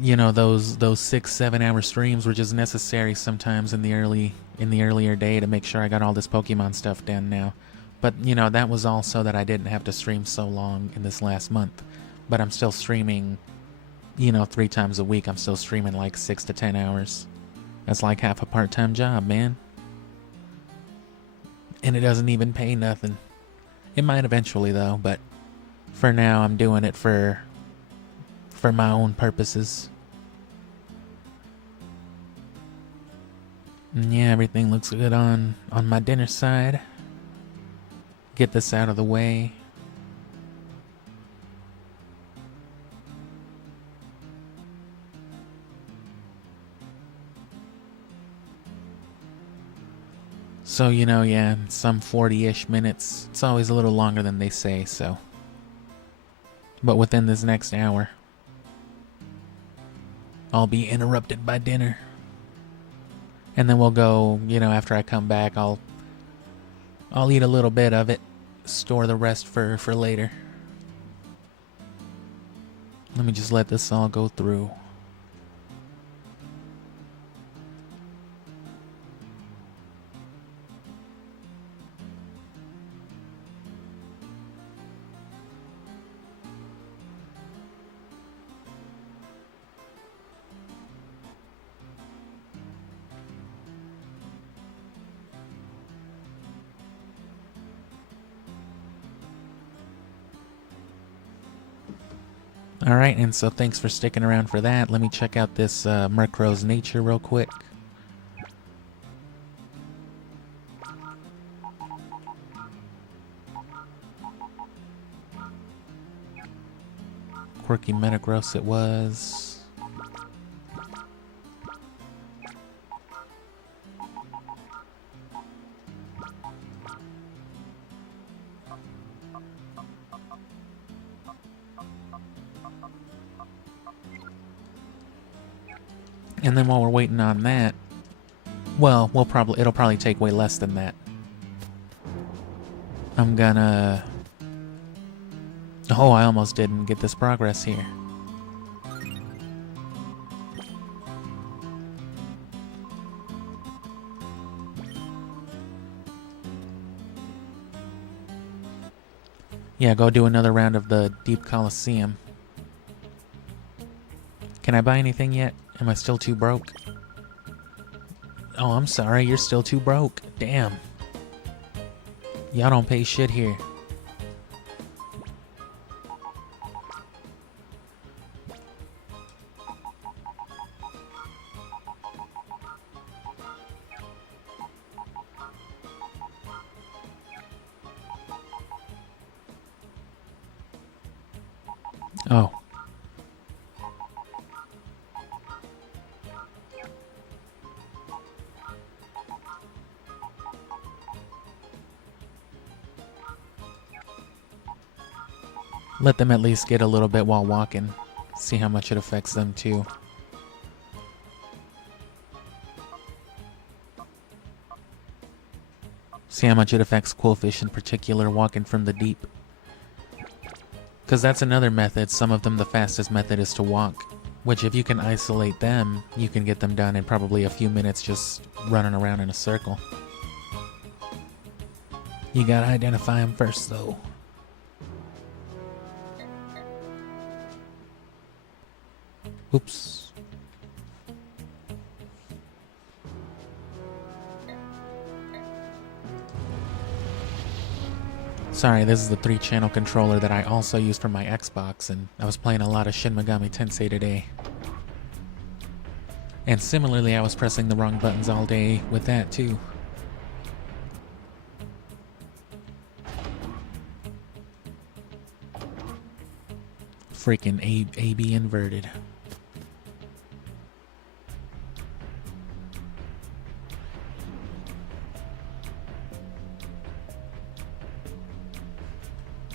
you know, those 6-7 hour streams were just necessary sometimes in the earlier day to make sure I got all this Pokemon stuff done now. But, you know, that was also that I didn't have to stream so long in this last month. But I'm still streaming, you know, 3 times a week. I'm still streaming like 6 to 10 hours. That's like half a part-time job, man. And it doesn't even pay nothing. It might eventually, though, but for now, I'm doing it for my own purposes. And yeah, everything looks good on my dinner side. Get this out of the way. So, you know, yeah, some 40-ish minutes. It's always a little longer than they say, so. But within this next hour, I'll be interrupted by dinner. And then we'll go, you know, after I come back, I'll eat a little bit of it, store the rest for later. Let me just let this all go through. Alright, and so thanks for sticking around for that. Let me check out this Murkrow's nature real quick. Quirky Metagross it was. And then while we're waiting on that, well, it'll probably take way less than that. I'm gonna... Oh, I almost didn't get this progress here. Yeah, go do another round of the Deep Colosseum. Can I buy anything yet? Am I still too broke? Oh, I'm sorry, you're still too broke. Damn. Y'all don't pay shit here. Oh. Let them at least get a little bit while walking. See how much it affects them too. See how much it affects Quillfish in particular walking from the deep. Because that's another method. Some of them, the fastest method is to walk. Which if you can isolate them, you can get them done in probably a few minutes just running around in a circle. You gotta identify them first though. Oops. Sorry, this is the 3-channel controller that I also use for my Xbox, and I was playing a lot of Shin Megami Tensei today. And similarly, I was pressing the wrong buttons all day with that too. Freaking AB inverted.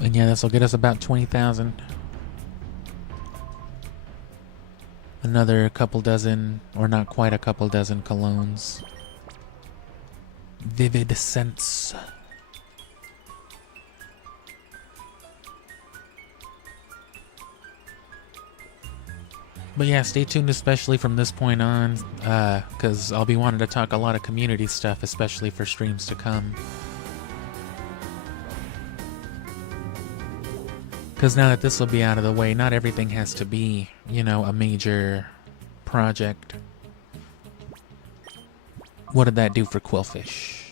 And yeah, this will get us about 20,000. Another couple dozen, or not quite a couple dozen colognes. Vivid Sense. But yeah, stay tuned especially from this point on, because I'll be wanting to talk a lot of community stuff, especially for streams to come. Because now that this will be out of the way, not everything has to be, you know, a major project. What did that do for Quillfish?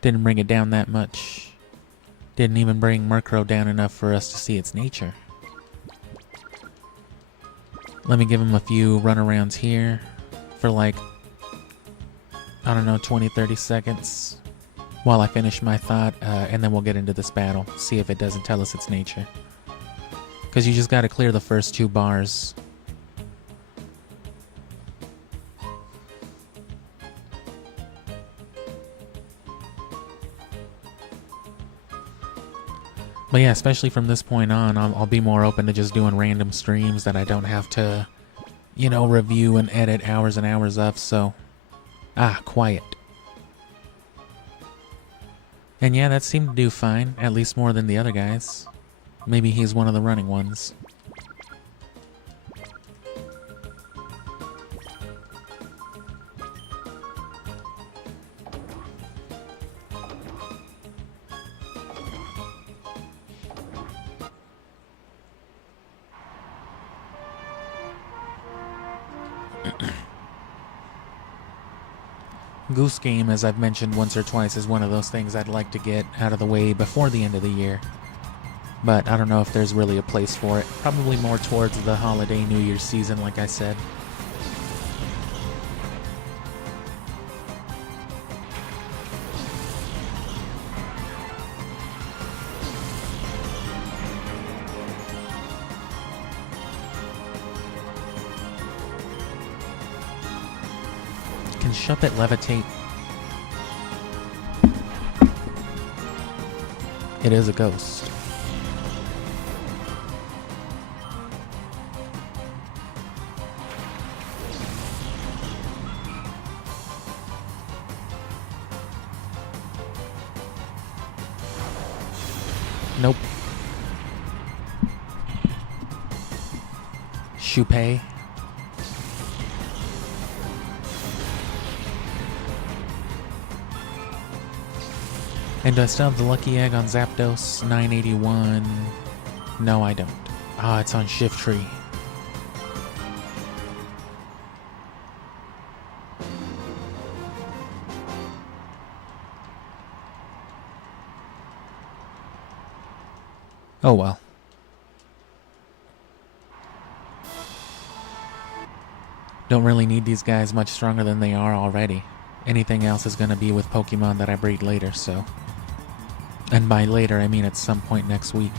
Didn't bring it down that much. Didn't even bring Murkrow down enough for us to see its nature. Let me give him a few runarounds here for like, I don't know, 20-30 seconds. While I finish my thought, and then we'll get into this battle. See if it doesn't tell us its nature. Because you just gotta clear the first 2 bars. But yeah, especially from this point on, I'll be more open to just doing random streams that I don't have to, you know, review and edit hours and hours of, so... quiet. And yeah, that seemed to do fine, at least more than the other guys. Maybe he's one of the running ones. Goose Game, as I've mentioned once or twice, is one of those things I'd like to get out of the way before the end of the year. But I don't know if there's really a place for it. Probably more towards the holiday New Year's season, like I said. Can Shuppet levitate? It is a ghost. Nope. Shuppei. And do I still have the lucky egg on Zapdos? 981. No, I don't. Ah, it's on Shift Tree. Oh well. Don't really need these guys much stronger than they are already. Anything else is going to be with Pokemon that I breed later, so... And by later, I mean at some point next week.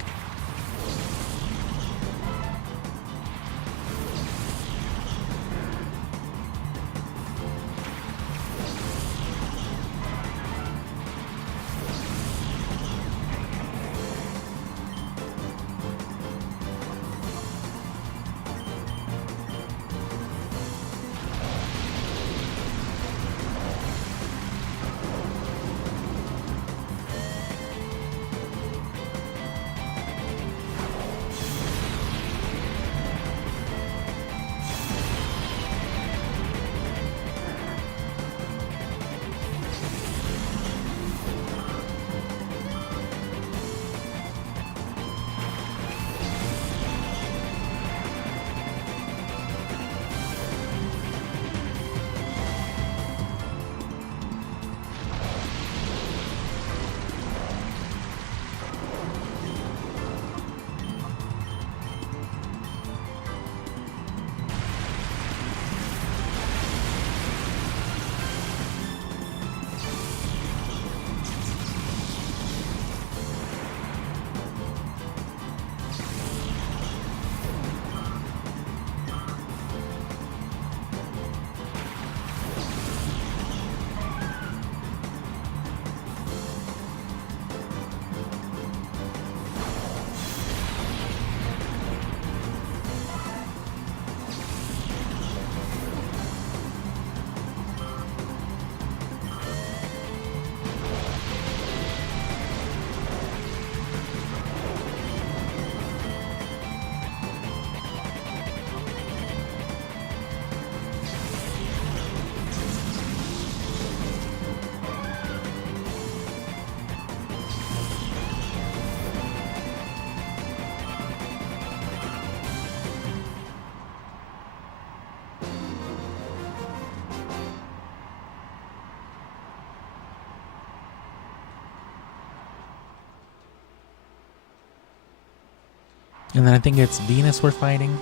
And then I think it's Venus we're fighting.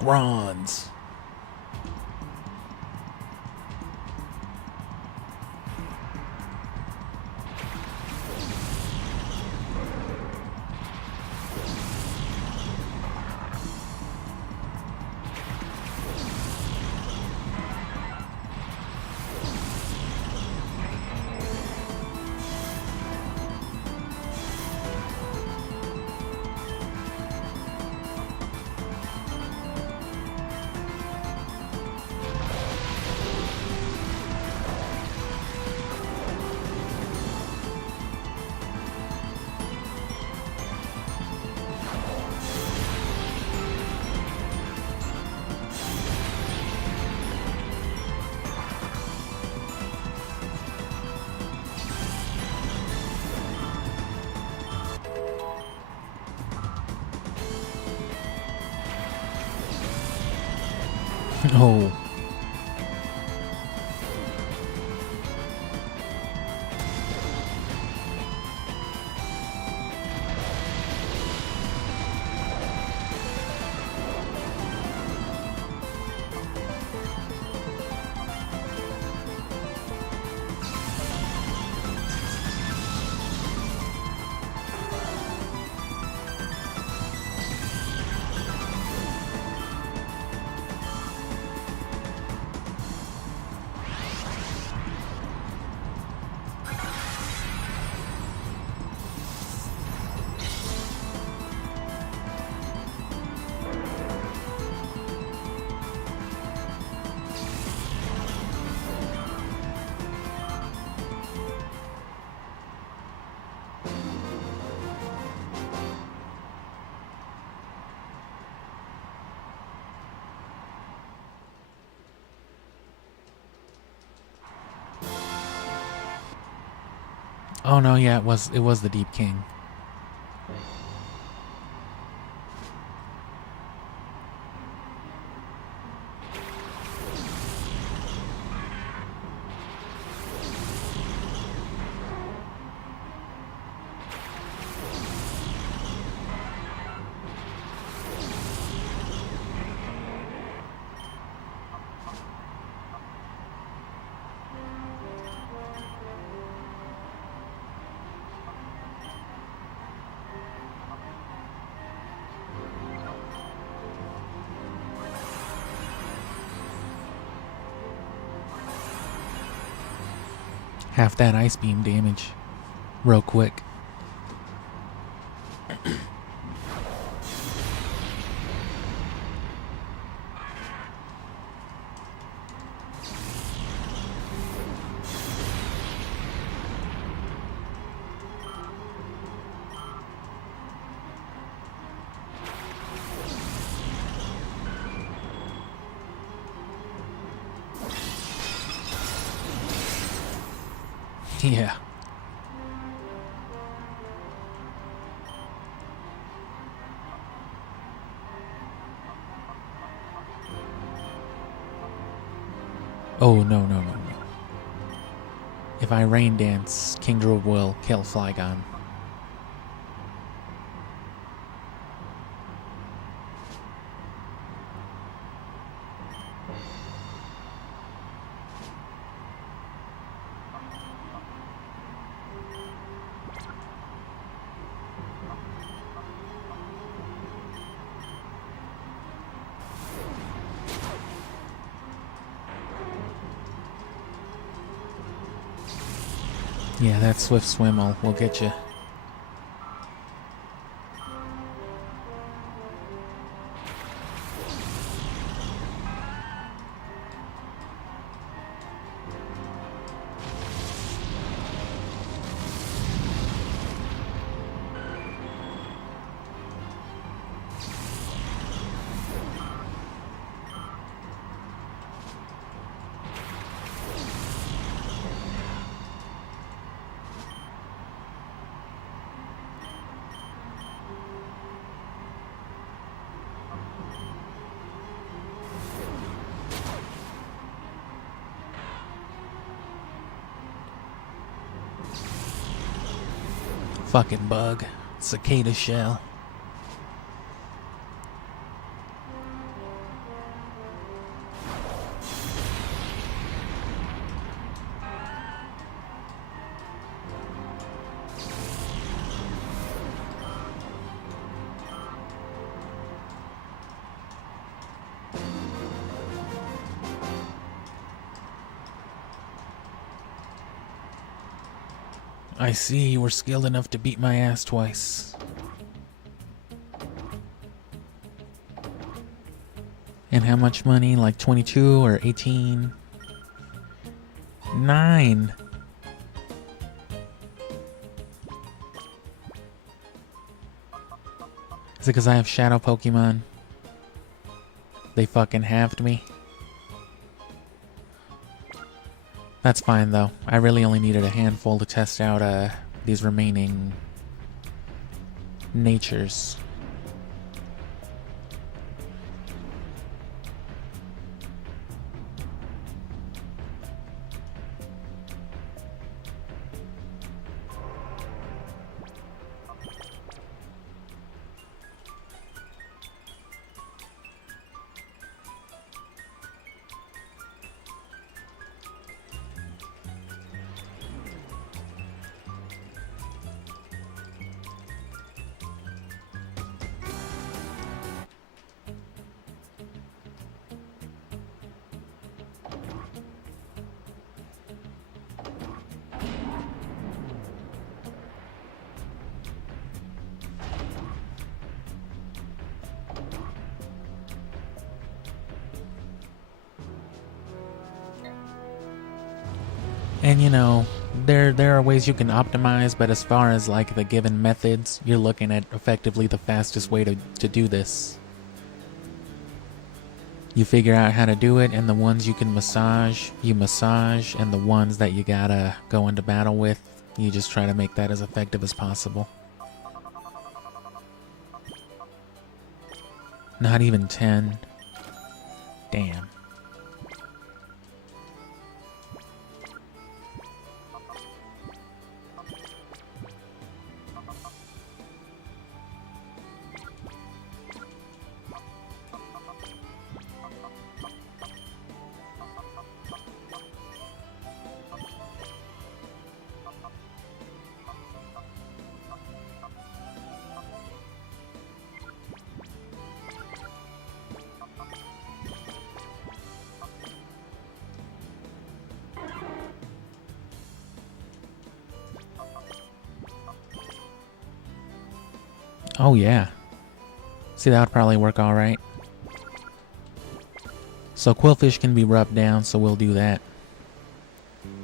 Bronze. Oh. Oh no, yeah, it was the Deep King. Half that ice beam damage real quick. Yeah. Oh, no, no, no, no. If I rain dance, King Droid will kill Flygon. Yeah, that Swift Swim will get you. Fucking bug. Cicada shell. I see you were skilled enough to beat my ass twice. And how much money? Like 22 or 18? 9. Is it because I have shadow Pokemon? They fucking halved me. That's fine though. I really only needed a handful to test out these remaining natures. And you know, there are ways you can optimize, but as far as like the given methods, you're looking at effectively the fastest way to do this. You figure out how to do it, and the ones you can massage, you massage, and the ones that you gotta go into battle with, you just try to make that as effective as possible. Not even 10. Damn. Oh yeah. See, that would probably work alright. So Quillfish can be rubbed down, so we'll do that.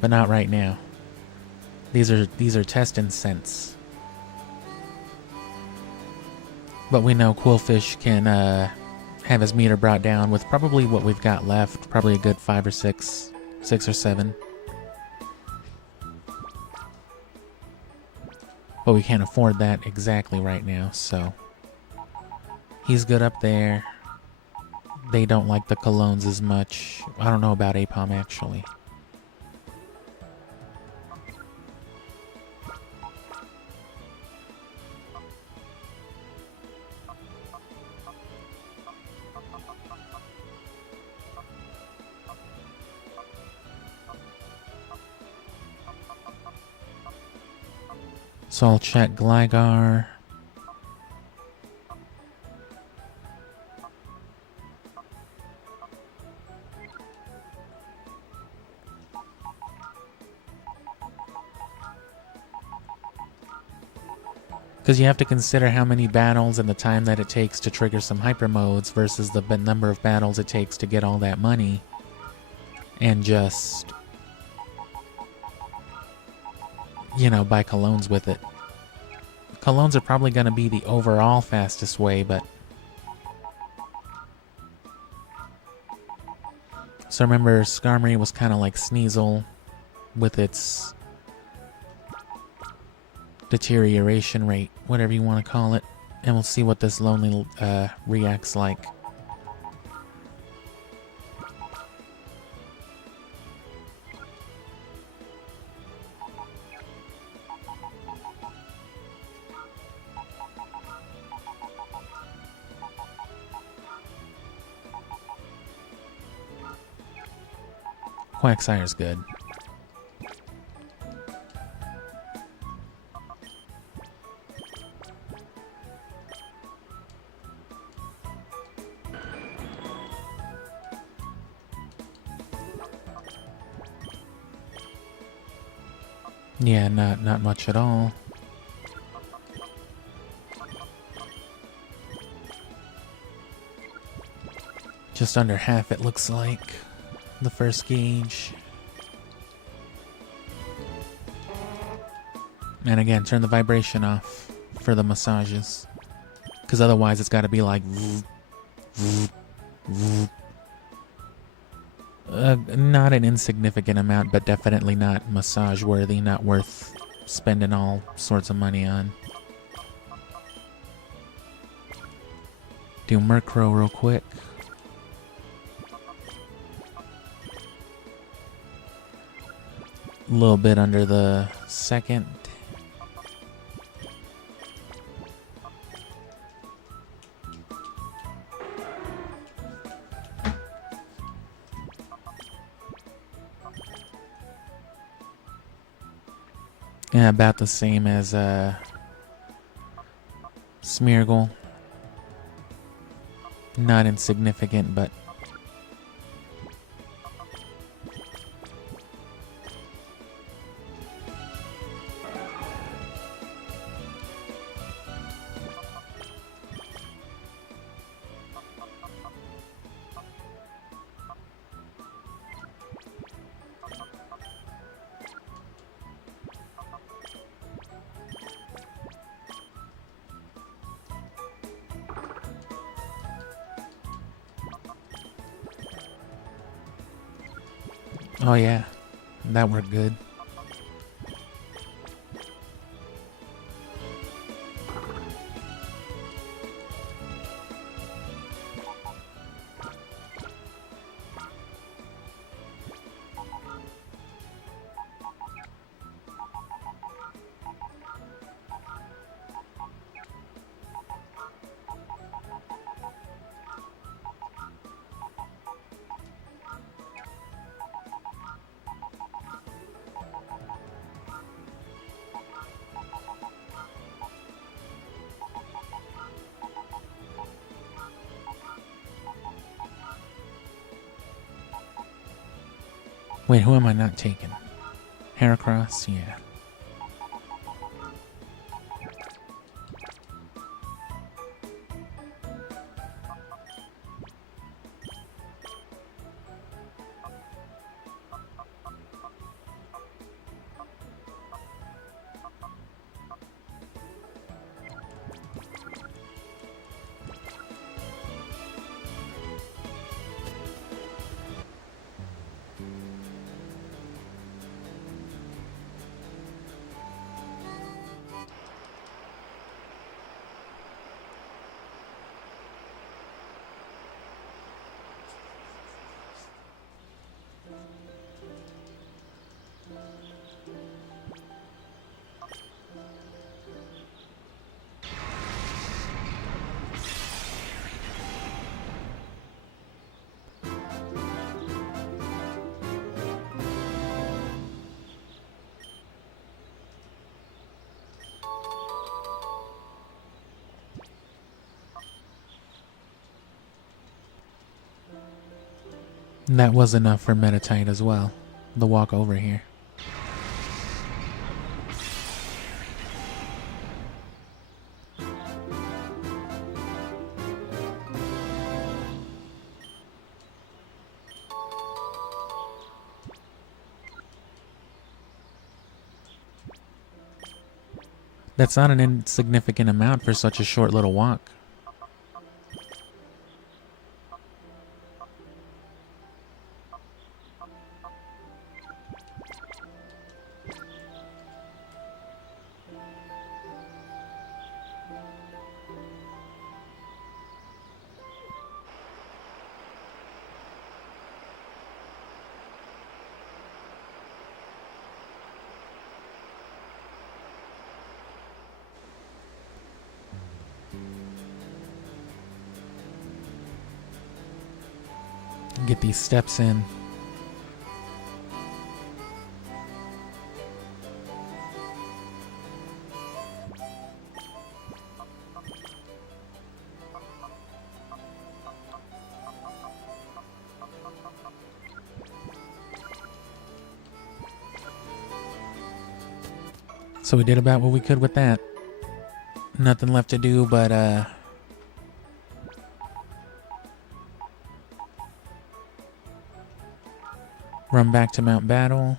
But not right now. These are test and scents. But we know Quillfish can have his meter brought down with probably what we've got left. Probably a good 5 or 6. 6 or 7. But we can't afford that exactly right now, so he's good up there. They don't like the colognes as much. I don't know about Apom actually. So I'll check Gligar. Because you have to consider how many battles and the time that it takes to trigger some hyper modes versus the number of battles it takes to get all that money. And just, you know, buy colognes with it. Colognes are probably going to be the overall fastest way, but... So remember, Skarmory was kind of like Sneasel with its deterioration rate, whatever you want to call it. And we'll see what this Lonely reacts like. Quagsire's good. Yeah, not much at all. Just under half, it looks like, the first gauge. And again, turn the vibration off for the massages, because otherwise it's got to be like not an insignificant amount, but definitely not massage worthy, not worth spending all sorts of money on. Do Murkrow real quick. A little bit under the second. Yeah, about the same as Smeargle. Not insignificant, but oh yeah, that worked good. Wait, who am I not taking? Heracross? Yeah. That was enough for Metatite as well. The walk over here. That's not an insignificant amount for such a short little walk. Get these steps in. So we did about what we could with that. Nothing left to do but run back to Mount Battle.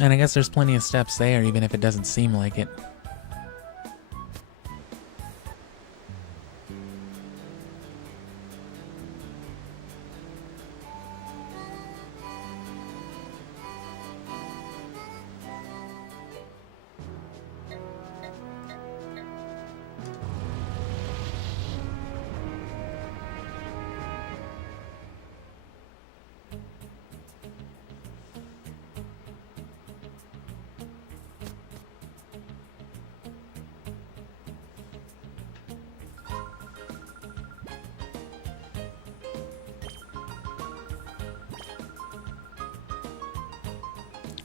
And I guess there's plenty of steps there, even if it doesn't seem like it.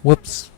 Whoops.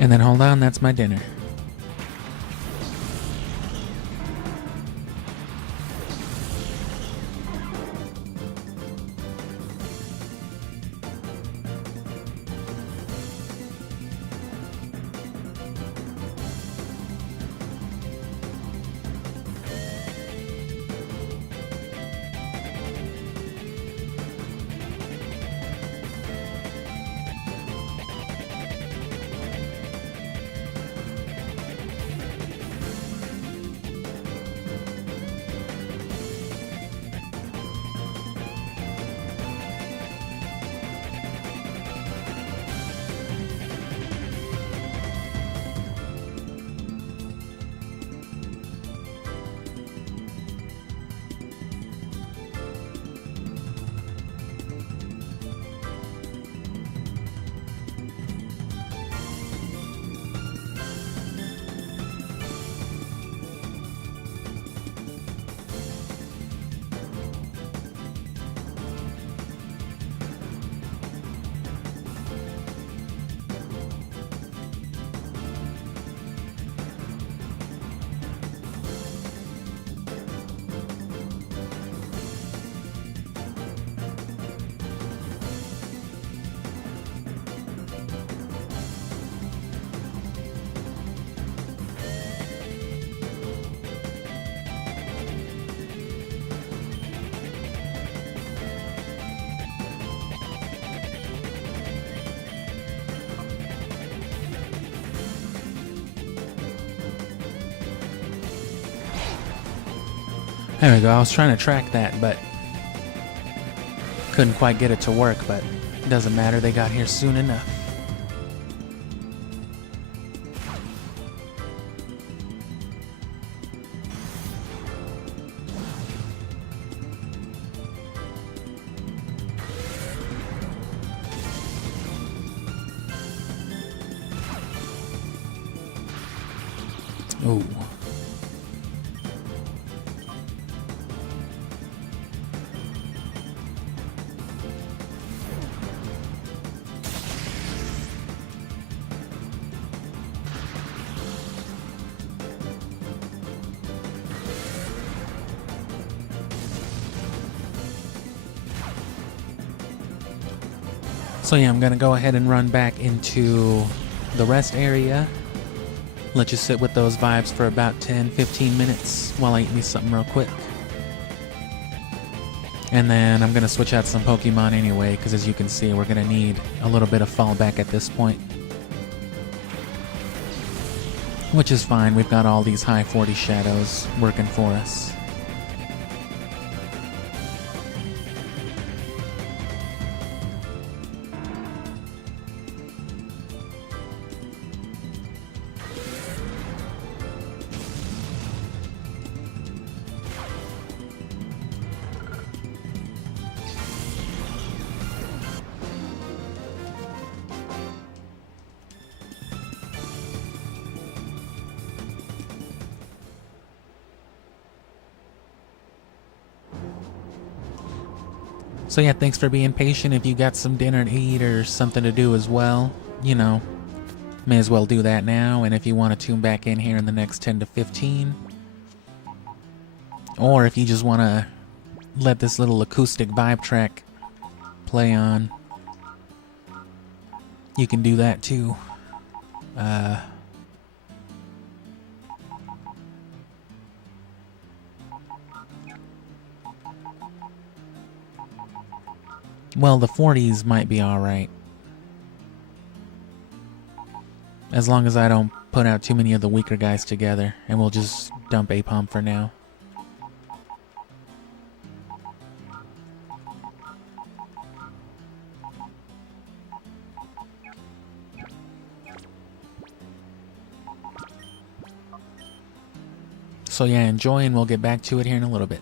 And then hold on, that's my dinner. There we go. I was trying to track that, but couldn't quite get it to work, but it doesn't matter. They got here soon enough. Ooh. So yeah, I'm gonna go ahead and run back into the rest area. Let you sit with those vibes for about 10-15 minutes while I eat me something real quick. And then I'm gonna switch out some Pokemon anyway, because as you can see, we're gonna need a little bit of fallback at this point. Which is fine, we've got all these high 40 shadows working for us. So yeah, thanks for being patient. If you got some dinner to eat or something to do as well, you know, may as well do that now. And if you want to tune back in here in the next 10 to 15, or if you just want to let this little acoustic vibe track play on, you can do that too. Well, the 40s might be alright. As long as I don't put out too many of the weaker guys together, and we'll just dump Apom for now. So yeah, enjoy, and we'll get back to it here in a little bit.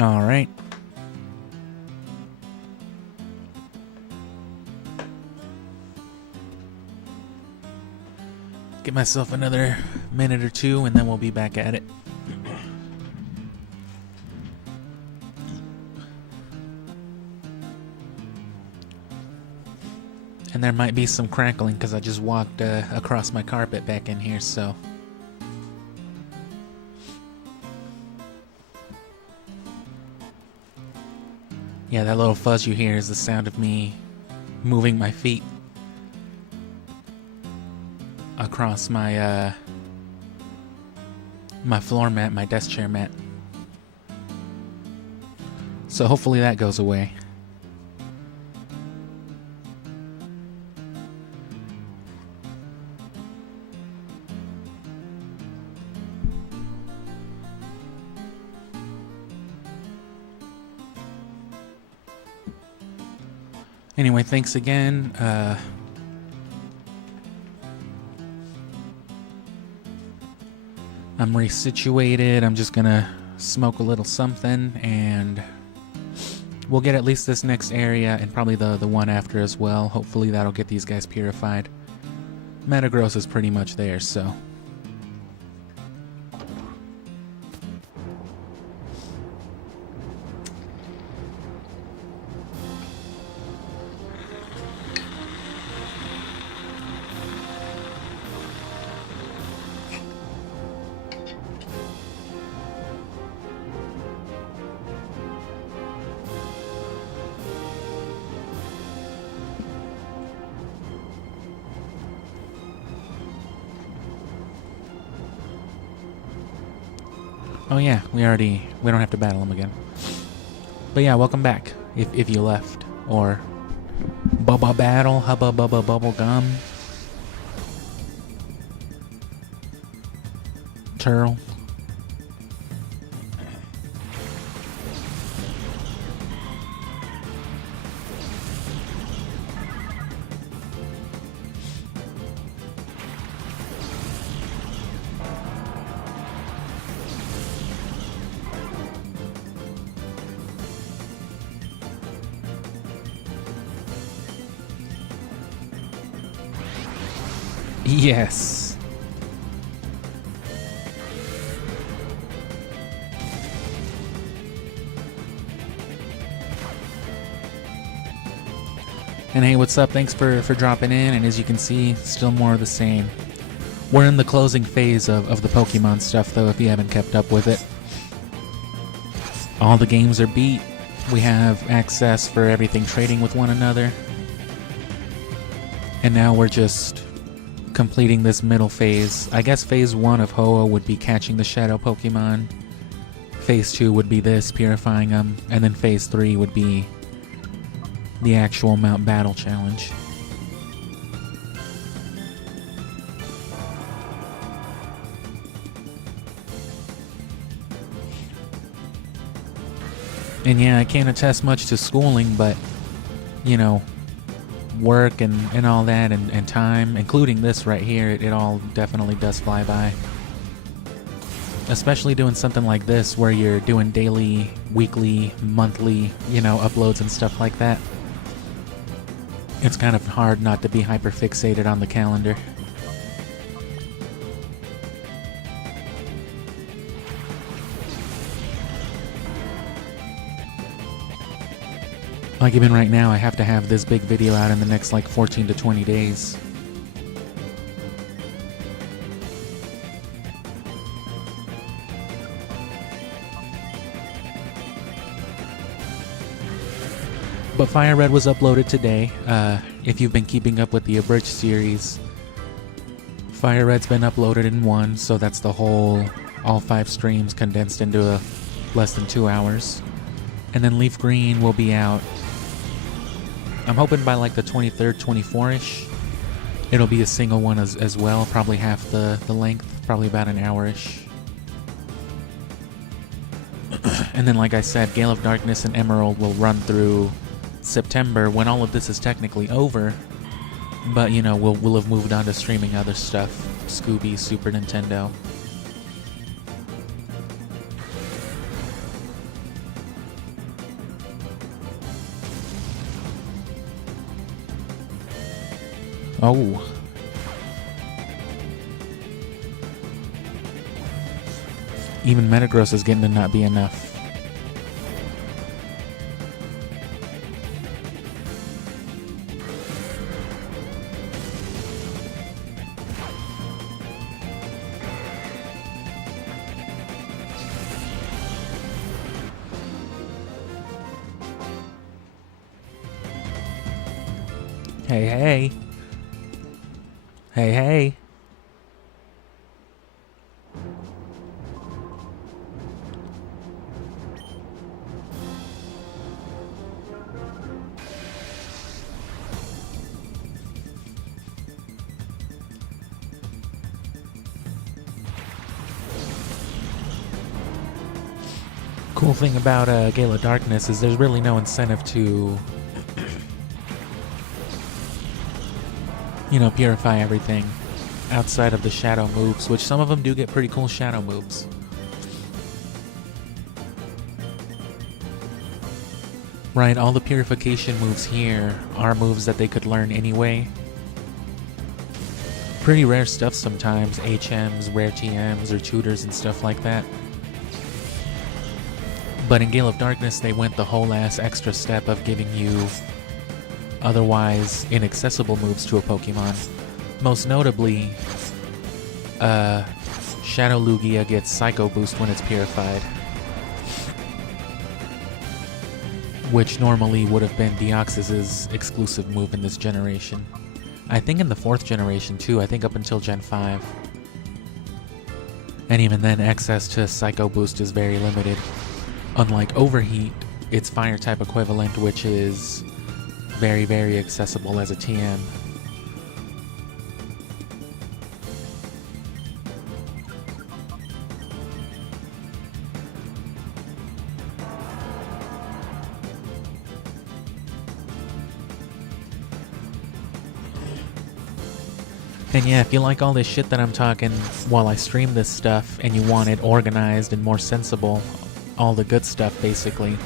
All right. Give myself another minute or two and then we'll be back at it. And there might be some crackling because I just walked across my carpet back in here, so. Yeah, that little fuzz you hear is the sound of me moving my feet across my my floor mat, my desk chair mat. So hopefully that goes away. Anyway, thanks again. I'm resituated. I'm just gonna smoke a little something and we'll get at least this next area and probably the one after as well. Hopefully that'll get these guys purified. Metagross is pretty much there, so. Oh yeah, we don't have to battle him again. But yeah, welcome back, if you left. Or Bubba Battle, Hubba Bubba Bubble Gum. Turl. Yes. And hey, what's up? Thanks for dropping in. And as you can see, still more of the same. We're in the closing phase of the Pokemon stuff, though, if you haven't kept up with it. All the games are beat. We have access for everything trading with one another. And now we're just completing this middle phase. I guess phase 1 of Ho-Oh would be catching the shadow Pokemon. Phase 2 would be this, purifying them. And then phase 3 would be the actual Mount Battle challenge. And yeah, I can't attest much to schooling, but, you know, work and all that and time, including this right here, it all definitely does fly by. Especially doing something like this where you're doing daily, weekly, monthly, you know, uploads and stuff like that. It's kind of hard not to be hyper fixated on the calendar. Like even right now, I have to have this big video out in the next like 14 to 20 days. But Fire Red was uploaded today. If you've been keeping up with the Abridged series, Fire Red's been uploaded in one, so that's the whole, all 5 streams condensed into less than 2 hours. And then Leaf Green will be out, I'm hoping by like the 23rd, 24-ish. It'll be a single one as well, probably half the length, probably about an hour-ish. And then like I said, Gale of Darkness and Emerald will run through September when all of this is technically over. But you know, we'll have moved on to streaming other stuff. Scooby, Super Nintendo. Oh. Even Metagross is getting to not be enough. Hey, hey. Hey, hey. Cool thing about Gale of Darkness is there's really no incentive to, you know, purify everything outside of the shadow moves, which some of them do get pretty cool shadow moves. Right, all the purification moves here are moves that they could learn anyway. Pretty rare stuff sometimes, HMs, rare TMs, or tutors and stuff like that. But in Gale of Darkness, they went the whole ass extra step of giving you otherwise inaccessible moves to a Pokemon. Most notably, Shadow Lugia gets Psycho Boost when it's purified, which normally would have been Deoxys's exclusive move in this generation. I think in the 4th generation too, I think up until Gen 5. And even then, access to Psycho Boost is very limited. Unlike Overheat, its fire type equivalent, which is very, very accessible as a TM. And yeah, if you like all this shit that I'm talking while I stream this stuff and you want it organized and more sensible, all the good stuff basically,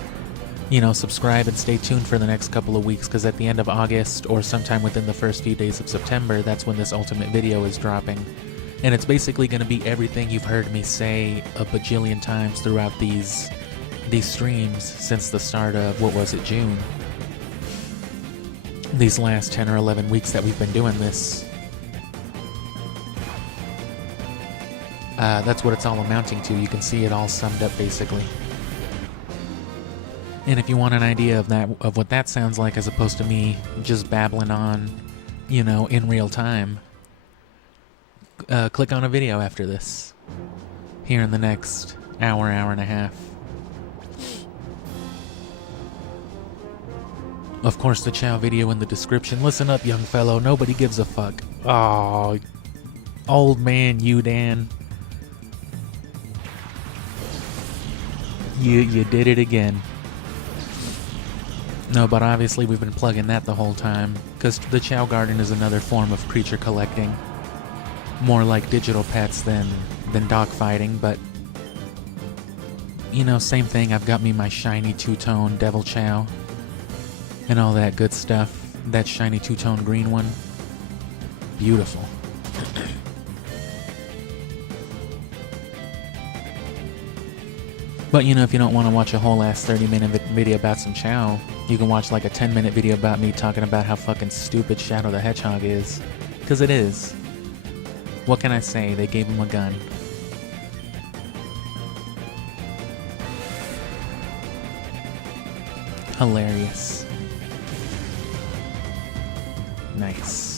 you know, subscribe and stay tuned for the next couple of weeks, because at the end of August or sometime within the first few days of September, that's when this ultimate video is dropping. And it's basically going to be everything you've heard me say a bajillion times throughout these streams since the start of, what was it, June? These last 10 or 11 weeks that we've been doing this. That's what it's all amounting to. You can see it all summed up basically. And if you want an idea of what that sounds like as opposed to me just babbling on, you know, in real time, click on a video after this. Here in the next hour and a half. Of course, the Chao video in the description. Listen up, young fellow. Nobody gives a fuck. Oh, old man you, Dan. You did it again. No, but obviously we've been plugging that the whole time, because the Chao Garden is another form of creature collecting. More like digital pets than dogfighting, but, you know, same thing. I've got me my shiny two-tone Devil Chao and all that good stuff. That shiny two-tone green one. Beautiful. But, you know, if you don't want to watch a whole ass 30-minute video about some Chao, you can watch like a 10-minute video about me talking about how fucking stupid Shadow the Hedgehog is. Because it is. What can I say? They gave him a gun. Hilarious. Nice.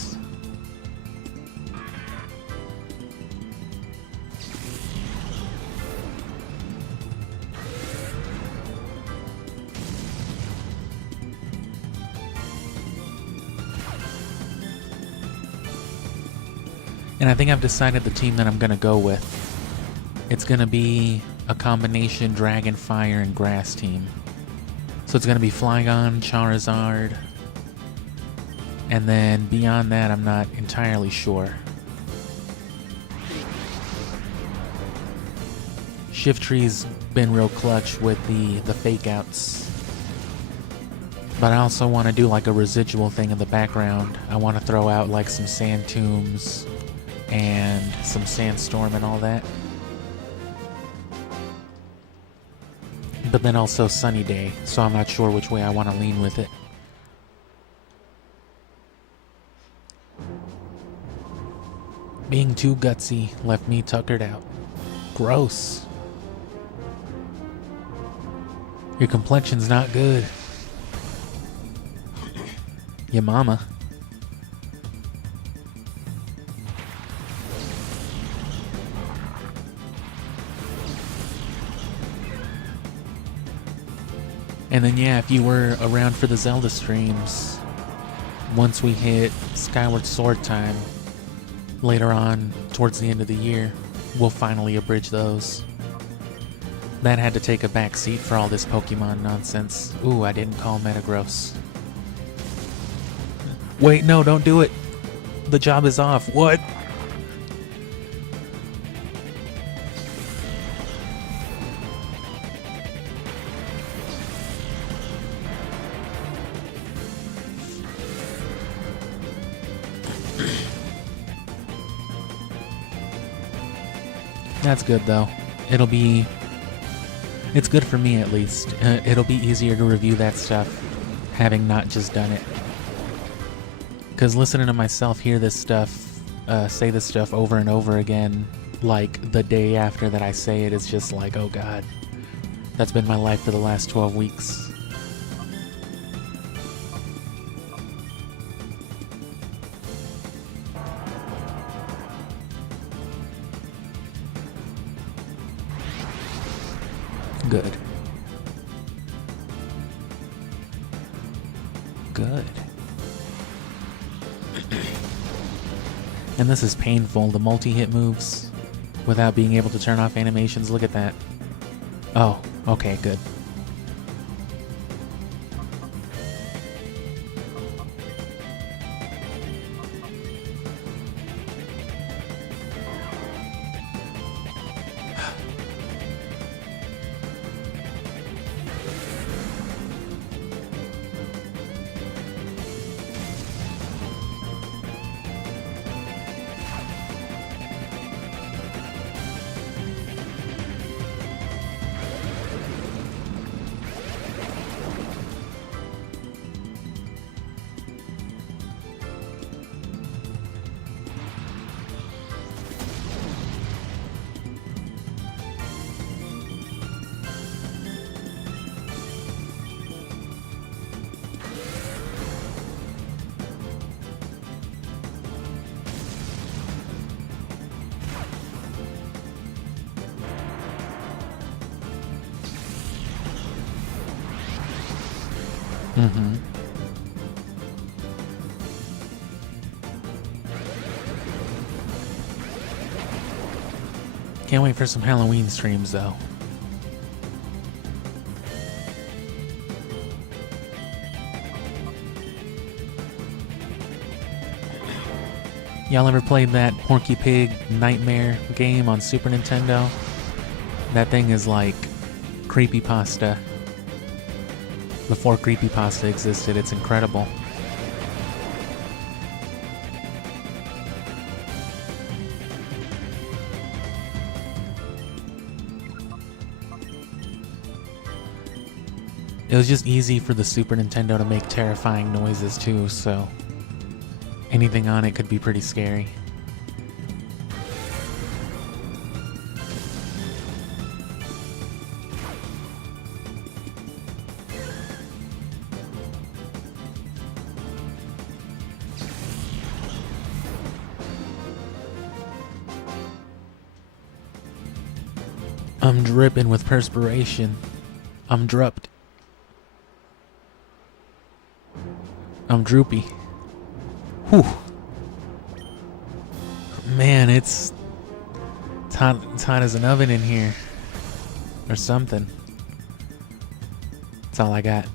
And I think I've decided the team that I'm going to go with. It's going to be a combination Dragon, Fire, and Grass team. So it's going to be Flygon, Charizard, and then beyond that I'm not entirely sure. Shifttree's been real clutch with the fake outs. But I also want to do like a residual thing in the background. I want to throw out like some sand tombs and some sandstorm and all that. But then also sunny day, so I'm not sure which way I want to lean with it. Being too gutsy left me tuckered out. Gross. Your complexion's not good. Your mama. And then yeah, if you were around for the Zelda streams, once we hit Skyward Sword time, later on towards the end of the year, we'll finally abridge those. That had to take a back seat for all this Pokemon nonsense. Ooh, I didn't call Metagross. Wait, no, don't do it. The job is off. What? That's good though. It's good for me at least. It'll be easier to review that stuff, having not just done it. Because listening to myself hear this stuff, say this stuff over and over again, like the day after that I say it, is just like, oh god. That's been my life for the last 12 weeks. Good. Good. And this is painful, the multi-hit moves without being able to turn off animations. Look at that. Oh, okay, good. Mm-hmm. Can't wait for some Halloween streams, though. Y'all ever played that Porky Pig Nightmare game on Super Nintendo? That thing is like creepypasta. Before creepypasta existed, it's incredible. It was just easy for the Super Nintendo to make terrifying noises too, so anything on it could be pretty scary. I'm dripping with perspiration. I'm drupped. I'm droopy. Whew. Man, it's hot as an oven in here. Or something. That's all I got.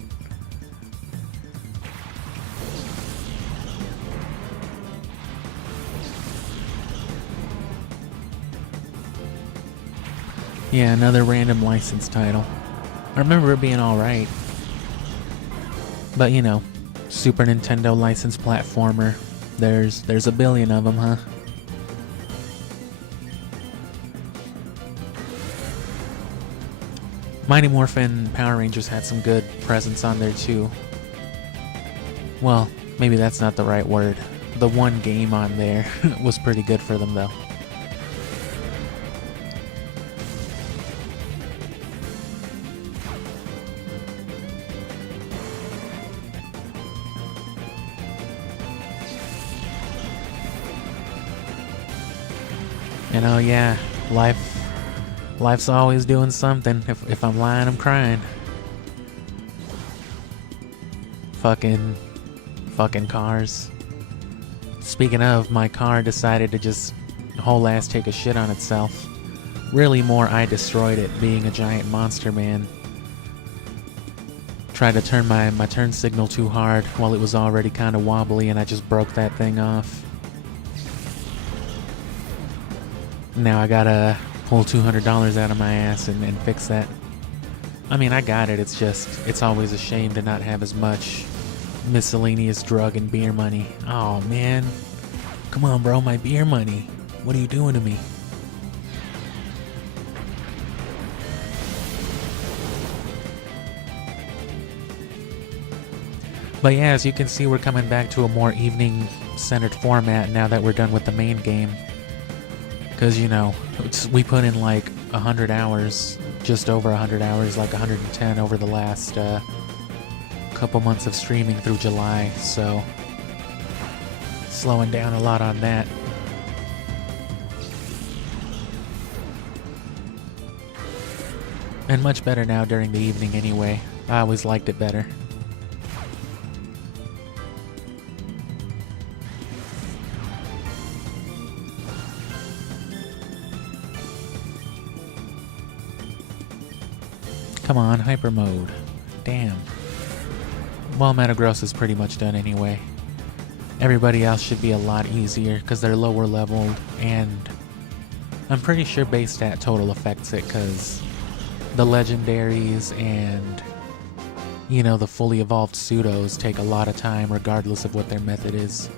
Yeah, another random license title. I remember it being alright. But you know, Super Nintendo licensed platformer. There's a billion of them, huh? Mighty Morphin Power Rangers had some good presence on there too. Well, maybe that's not the right word. The one game on there was pretty good for them though. And oh yeah, life's always doing something. If I'm lying, I'm crying. Fucking cars. Speaking of, my car decided to just whole ass take a shit on itself. Really more I destroyed it, being a giant monster man. Tried to turn my turn signal too hard while it was already kind of wobbly, and I just broke that thing off. Now I gotta pull $200 out of my ass and fix that. I mean, I got it, it's always a shame to not have as much miscellaneous drug and beer money. Oh man. Come on, bro, my beer money. What are you doing to me? But yeah, as you can see, we're coming back to a more evening-centered format now that we're done with the main game. Because, you know, we put in like 100 hours, just over 100 hours, like 110 over the last couple months of streaming through July, so slowing down a lot on that. And much better now during the evening anyway. I always liked it better. Come on, hyper mode. Damn. Well, Metagross is pretty much done anyway. Everybody else should be a lot easier because they're lower leveled, and I'm pretty sure base stat total affects it because the legendaries and, you know, the fully evolved pseudos take a lot of time regardless of what their method is.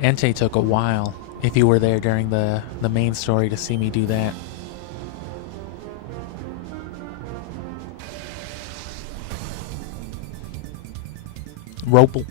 Entei took a while, if you were there during the main story, to see me do that. Ropel.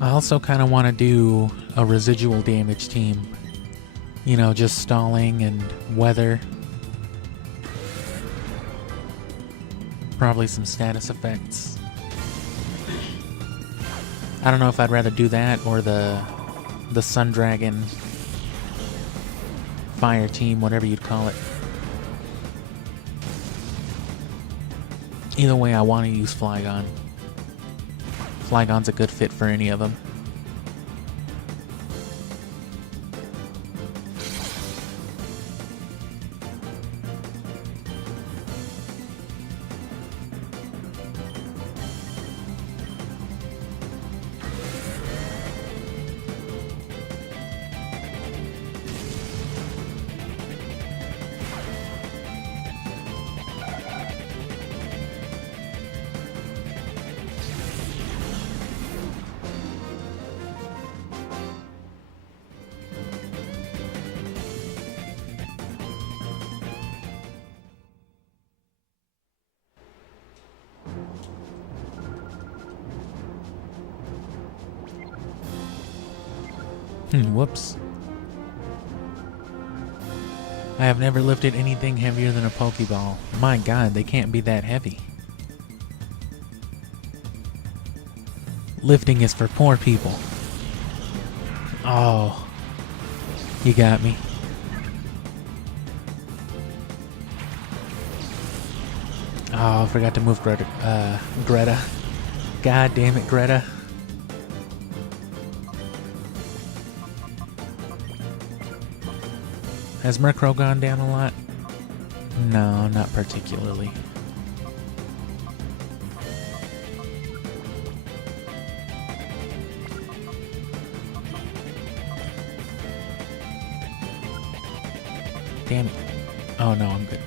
I also kind of want to do a residual damage team. You know, just stalling and weather. Probably some status effects. I don't know if I'd rather do that or the Sun Dragon fire team, whatever you'd call it. Either way, I want to use Flygon. Flygon's a good fit for any of them. Whoops. I have never lifted anything heavier than a Pokeball. My god, they can't be that heavy. Lifting is for poor people. Oh. You got me. Oh, I forgot to move Greta. God damn it, Greta. Has Murkrow gone down a lot? No, not particularly. Damn it. Oh no, I'm good.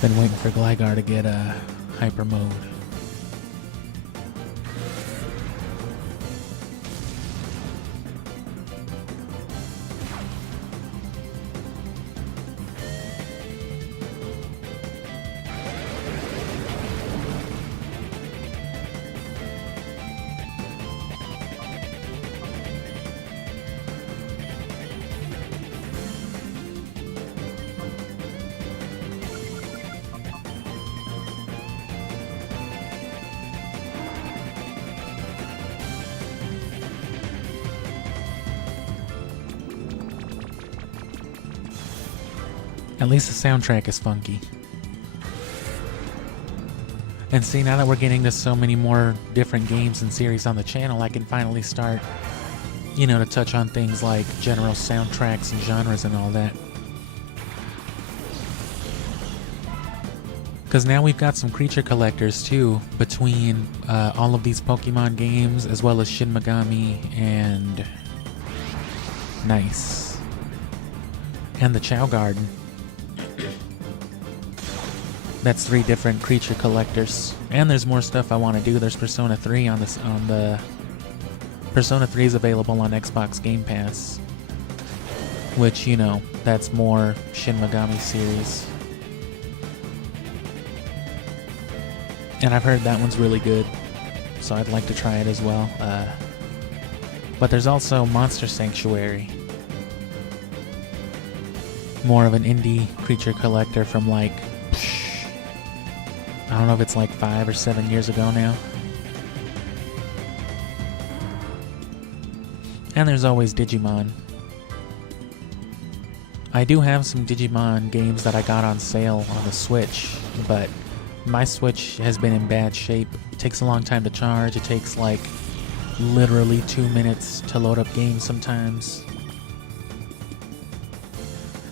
Been waiting for Gligar to get a hyper mode. At least the soundtrack is funky. And see, now that we're getting to so many more different games and series on the channel, I can finally start, you know, to touch on things like general soundtracks and genres and all that. Because now we've got some creature collectors too, between all of these Pokemon games, as well as Shin Megami and... Nice. And the Chao Garden. That's 3 different creature collectors. And there's more stuff I want to do. There's Persona 3 on the Persona 3 is available on Xbox Game Pass. Which, you know, that's more Shin Megami series. And I've heard that one's really good, so I'd like to try it as well. But there's also Monster Sanctuary. More of an indie creature collector from like... I don't know if it's like 5 or 7 years ago now. And there's always Digimon. I do have some Digimon games that I got on sale on the Switch, but my Switch has been in bad shape. It takes a long time to charge. It takes like literally 2 minutes to load up games sometimes.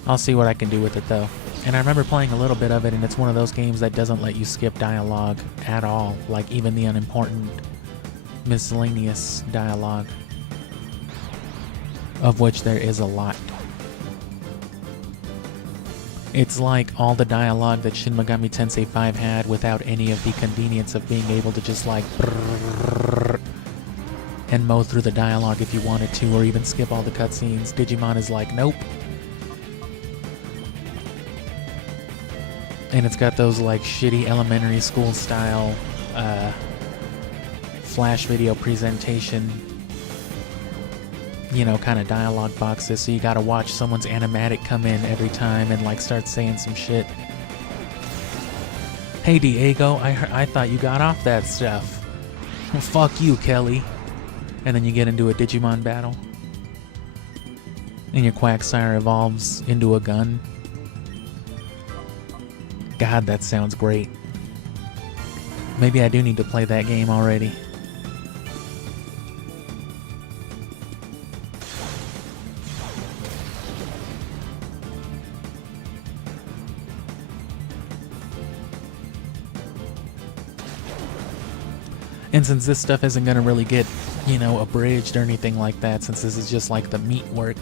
I'll see what I can do with it though. And I remember playing a little bit of it, and it's one of those games that doesn't let you skip dialogue at all, like even the unimportant miscellaneous dialogue, of which there is a lot. It's like all the dialogue that Shin Megami Tensei 5 had without any of the convenience of being able to just like and mow through the dialogue if you wanted to, or even skip all the cutscenes. Digimon is like, nope. And it's got those like shitty elementary school style flash video presentation, you know, kind of dialogue boxes, so you gotta watch someone's animatic come in every time and like start saying some shit. Hey Diego, I thought you got off that stuff. Well, fuck you, Kelly. And then you get into a Digimon battle, and your Quagsire evolves into a gun. God, that sounds great. Maybe I do need to play that game already. And since this stuff isn't going to really get, you know, abridged or anything like that, since this is just like the meat work,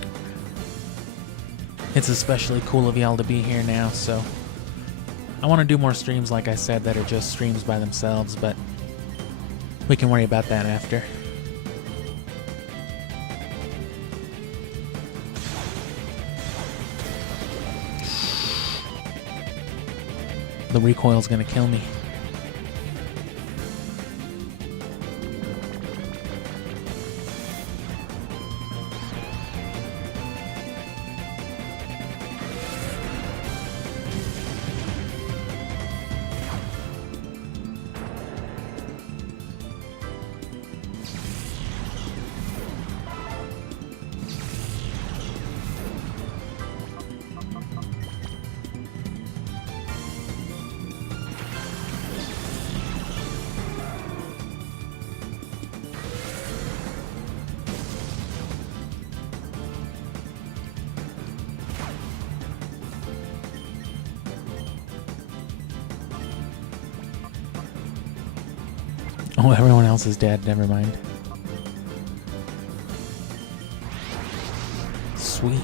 it's especially cool of y'all to be here now, so I want to do more streams, like I said, that are just streams by themselves, but we can worry about that after. The recoil's gonna kill me. Oh, everyone else is dead. Never mind. Sweet.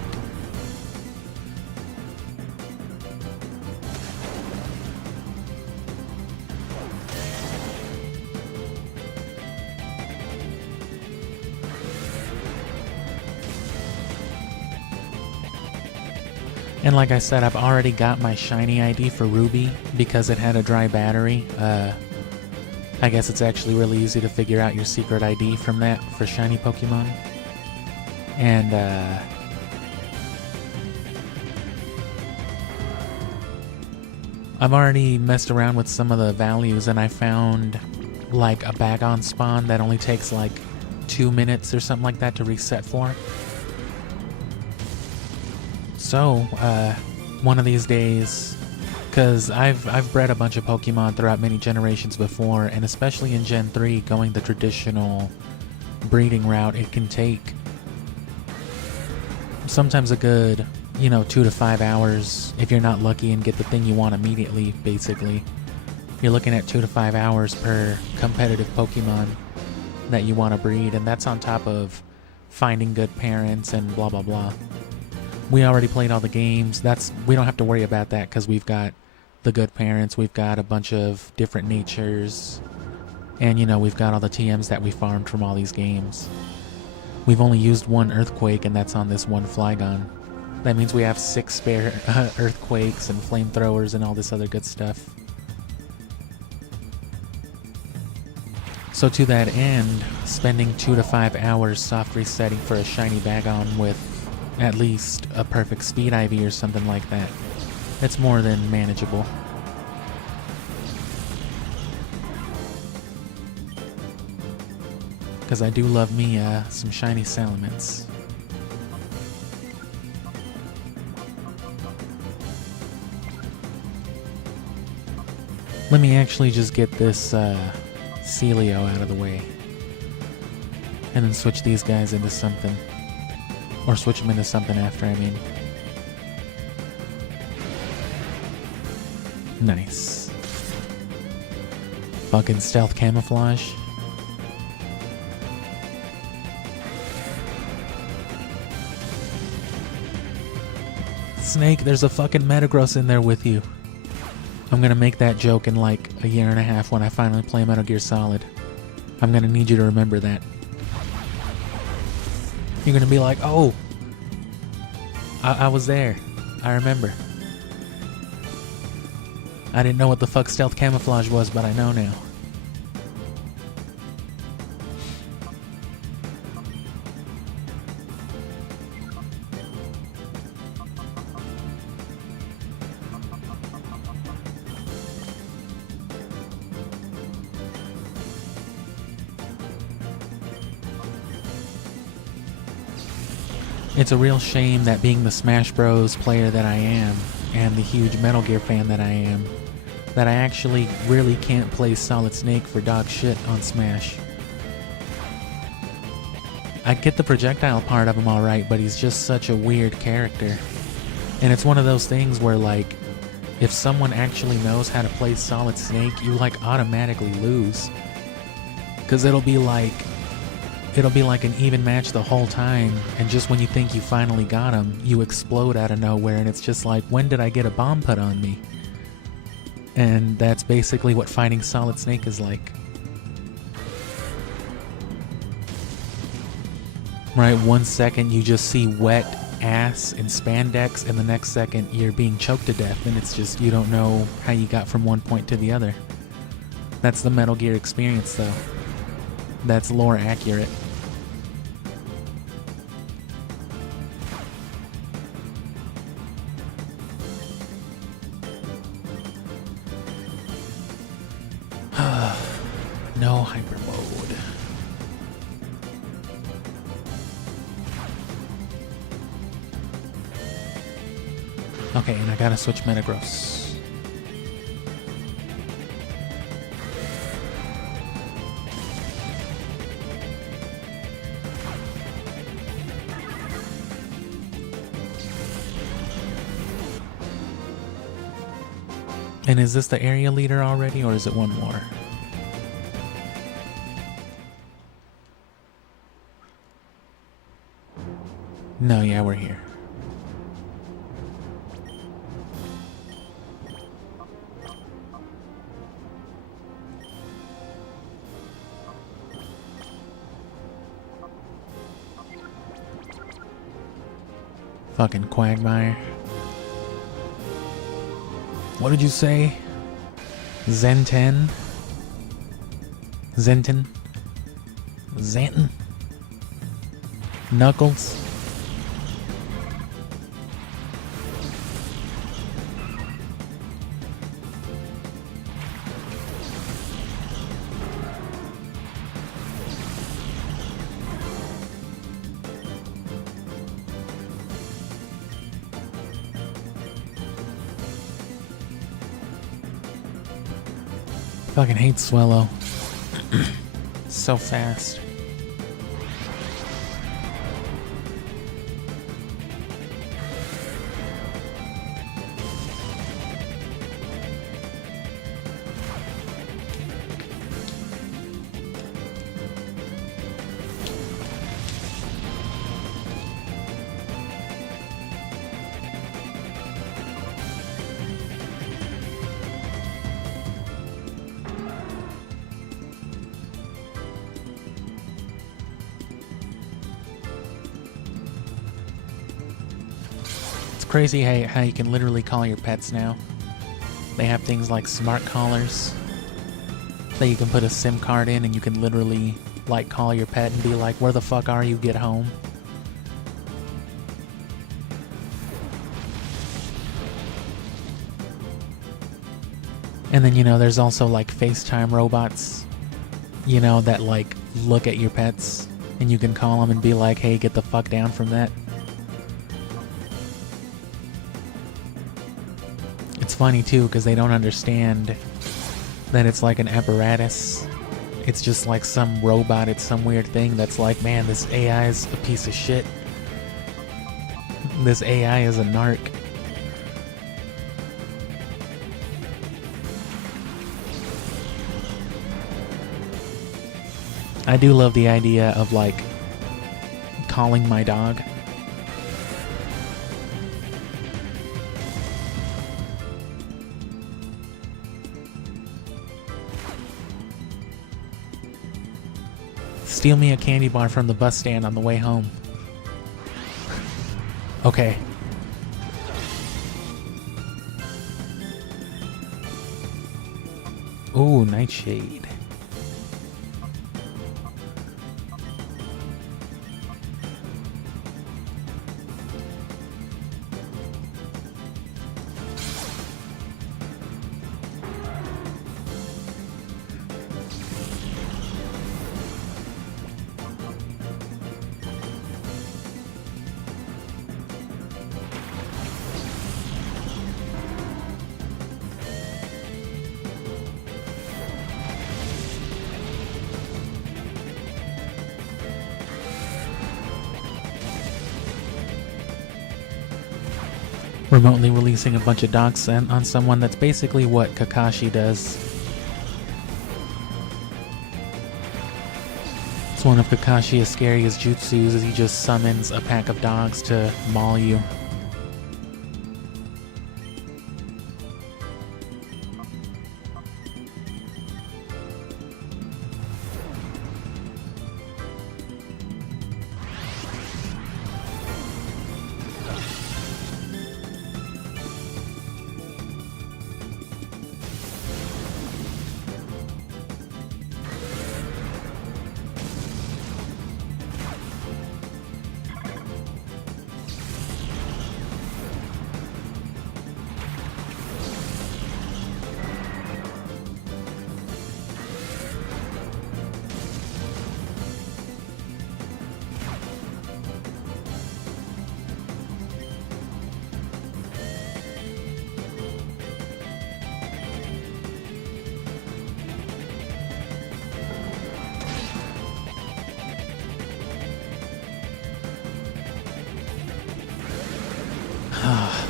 And like I said, I've already got my shiny ID for Ruby because it had a dry battery. I guess it's actually really easy to figure out your secret ID from that for shiny Pokemon. And I've already messed around with some of the values, and I found like a Bagon spawn that only takes like 2 minutes or something like that to reset for. So, one of these days, because I've bred a bunch of Pokemon throughout many generations before, and especially in Gen 3, going the traditional breeding route, it can take sometimes a good, 2 to 5 hours if you're not lucky and get the thing you want immediately, basically. You're looking at 2 to 5 hours per competitive Pokemon that you want to breed, and that's on top of finding good parents and blah blah blah. We already played all the games. We don't have to worry about that because we've got the good parents, we've got a bunch of different natures, and we've got all the TMs that we farmed from all these games. We've only used one Earthquake, and that's on this one Flygon. That means we have 6 spare Earthquakes and Flamethrowers and all this other good stuff. So to that end, spending 2 to 5 hours soft resetting for a shiny Bagon with at least a perfect speed IV or something like that, it's more than manageable. Because I do love me some shiny Salamence. Let me actually just get this Celio out of the way. And then switch these guys into something. Or switch them into something after, I mean. Nice. Fucking stealth camouflage. Snake, there's a fucking Metagross in there with you. I'm gonna make that joke in like a year and a half when I finally play Metal Gear Solid. I'm gonna need you to remember that. You're gonna be like, oh, I was there. I remember. I didn't know what the fuck stealth camouflage was, but I know now. It's a real shame that being the Smash Bros. Player that I am, and the huge Metal Gear fan that I am, that I actually really can't play Solid Snake for dog shit on Smash. I get the projectile part of him alright, but he's just such a weird character. And it's one of those things where, like, if someone actually knows how to play Solid Snake, you, like, automatically lose. Because it'll be like an even match the whole time, and just when you think you finally got him, you explode out of nowhere, and it's just like, when did I get a bomb put on me? And that's basically what fighting Solid Snake is like. Right, 1 second you just see wet ass and spandex, and the next second you're being choked to death, and it's just, you don't know how you got from one point to the other. That's the Metal Gear experience, though. That's lore accurate. No hyper mode. Okay, and I gotta switch Metagross. And is this the area leader already, or is it one more? No, yeah, we're here. Fucking Quagmire. What did you say? Zenten? Zenton? Zanton? Knuckles? Fucking hate Swellow. So fast. Crazy how you can literally call your pets now. They have things like smart collars that you can put a SIM card in, and you can literally like call your pet and be like, where the fuck are you, get home? And then, you know, there's also like FaceTime robots, you know, that like look at your pets, and you can call them and be like, hey, get the fuck down from that. It's funny too, because they don't understand that it's like an apparatus. It's just like some robot, it's some weird thing that's like, man, this AI is a piece of shit. This AI is a narc. I do love the idea of like calling my dog. Steal me a candy bar from the bus stand on the way home. Okay. Ooh, Nightshade. Remotely releasing a bunch of dog scent on someone, that's basically what Kakashi does. It's one of Kakashi's scariest jutsus as he just summons a pack of dogs to maul you.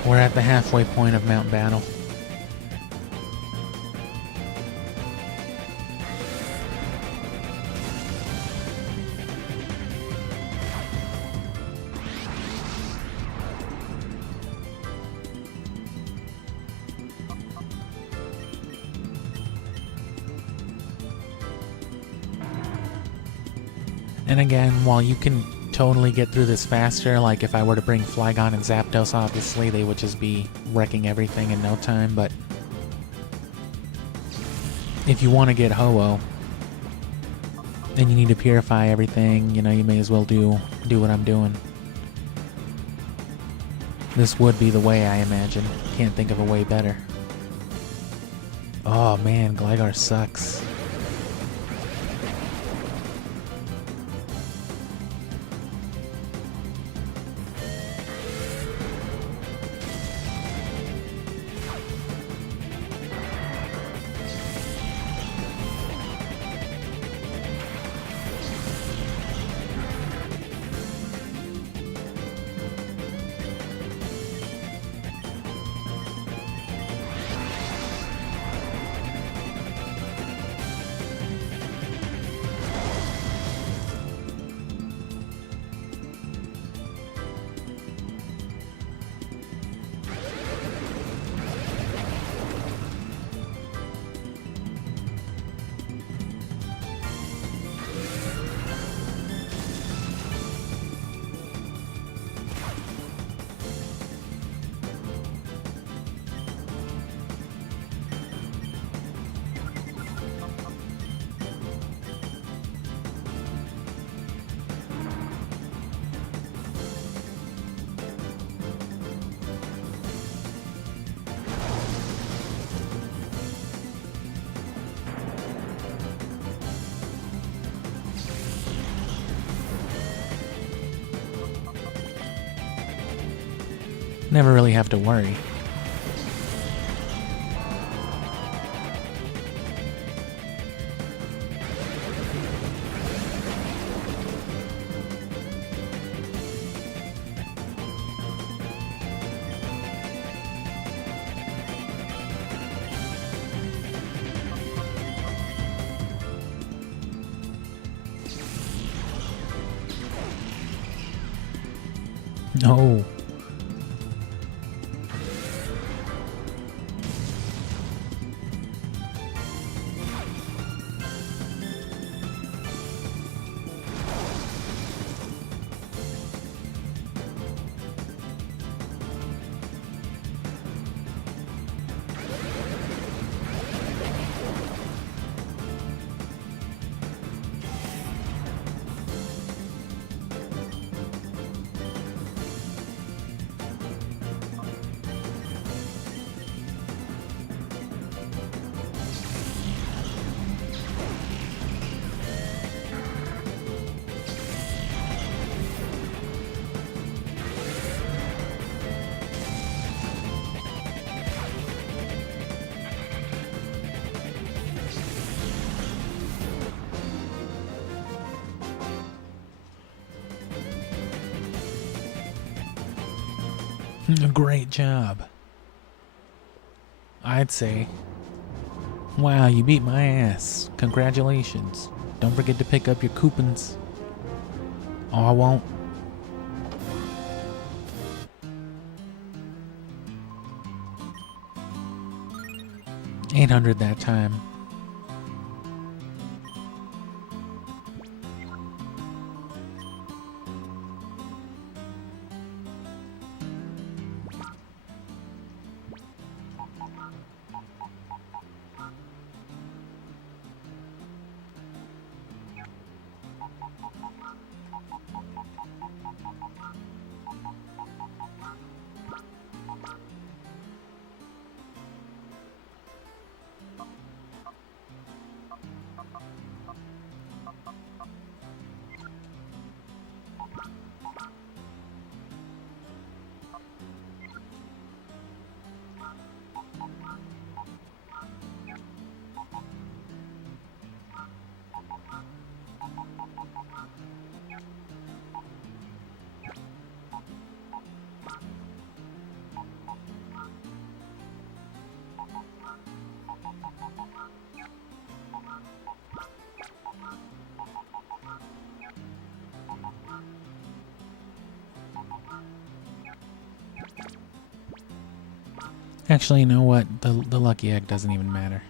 We're at the halfway point of Mount Battle. And again, while you can totally get through this faster, like if I were to bring Flygon and Zapdos, obviously they would just be wrecking everything in no time, but if you want to get Ho-Oh and you need to purify everything, you know, you may as well do what I'm doing. This would be the way, I imagine. Can't think of a way better. Oh man, Gligar sucks. Never really have to worry. No. Great job, I'd say. Wow, you beat my ass. Congratulations. Don't forget to pick up your coupons. Oh, I won't. $800 that time. Actually, you know what? The lucky egg doesn't even matter.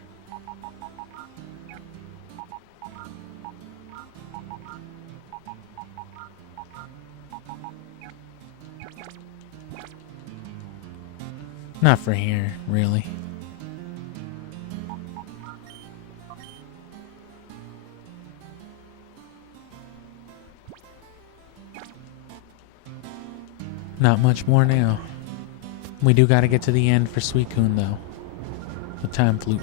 Not for here, really. Not much more now. We do gotta get to the end for Suicune, though. The time flute.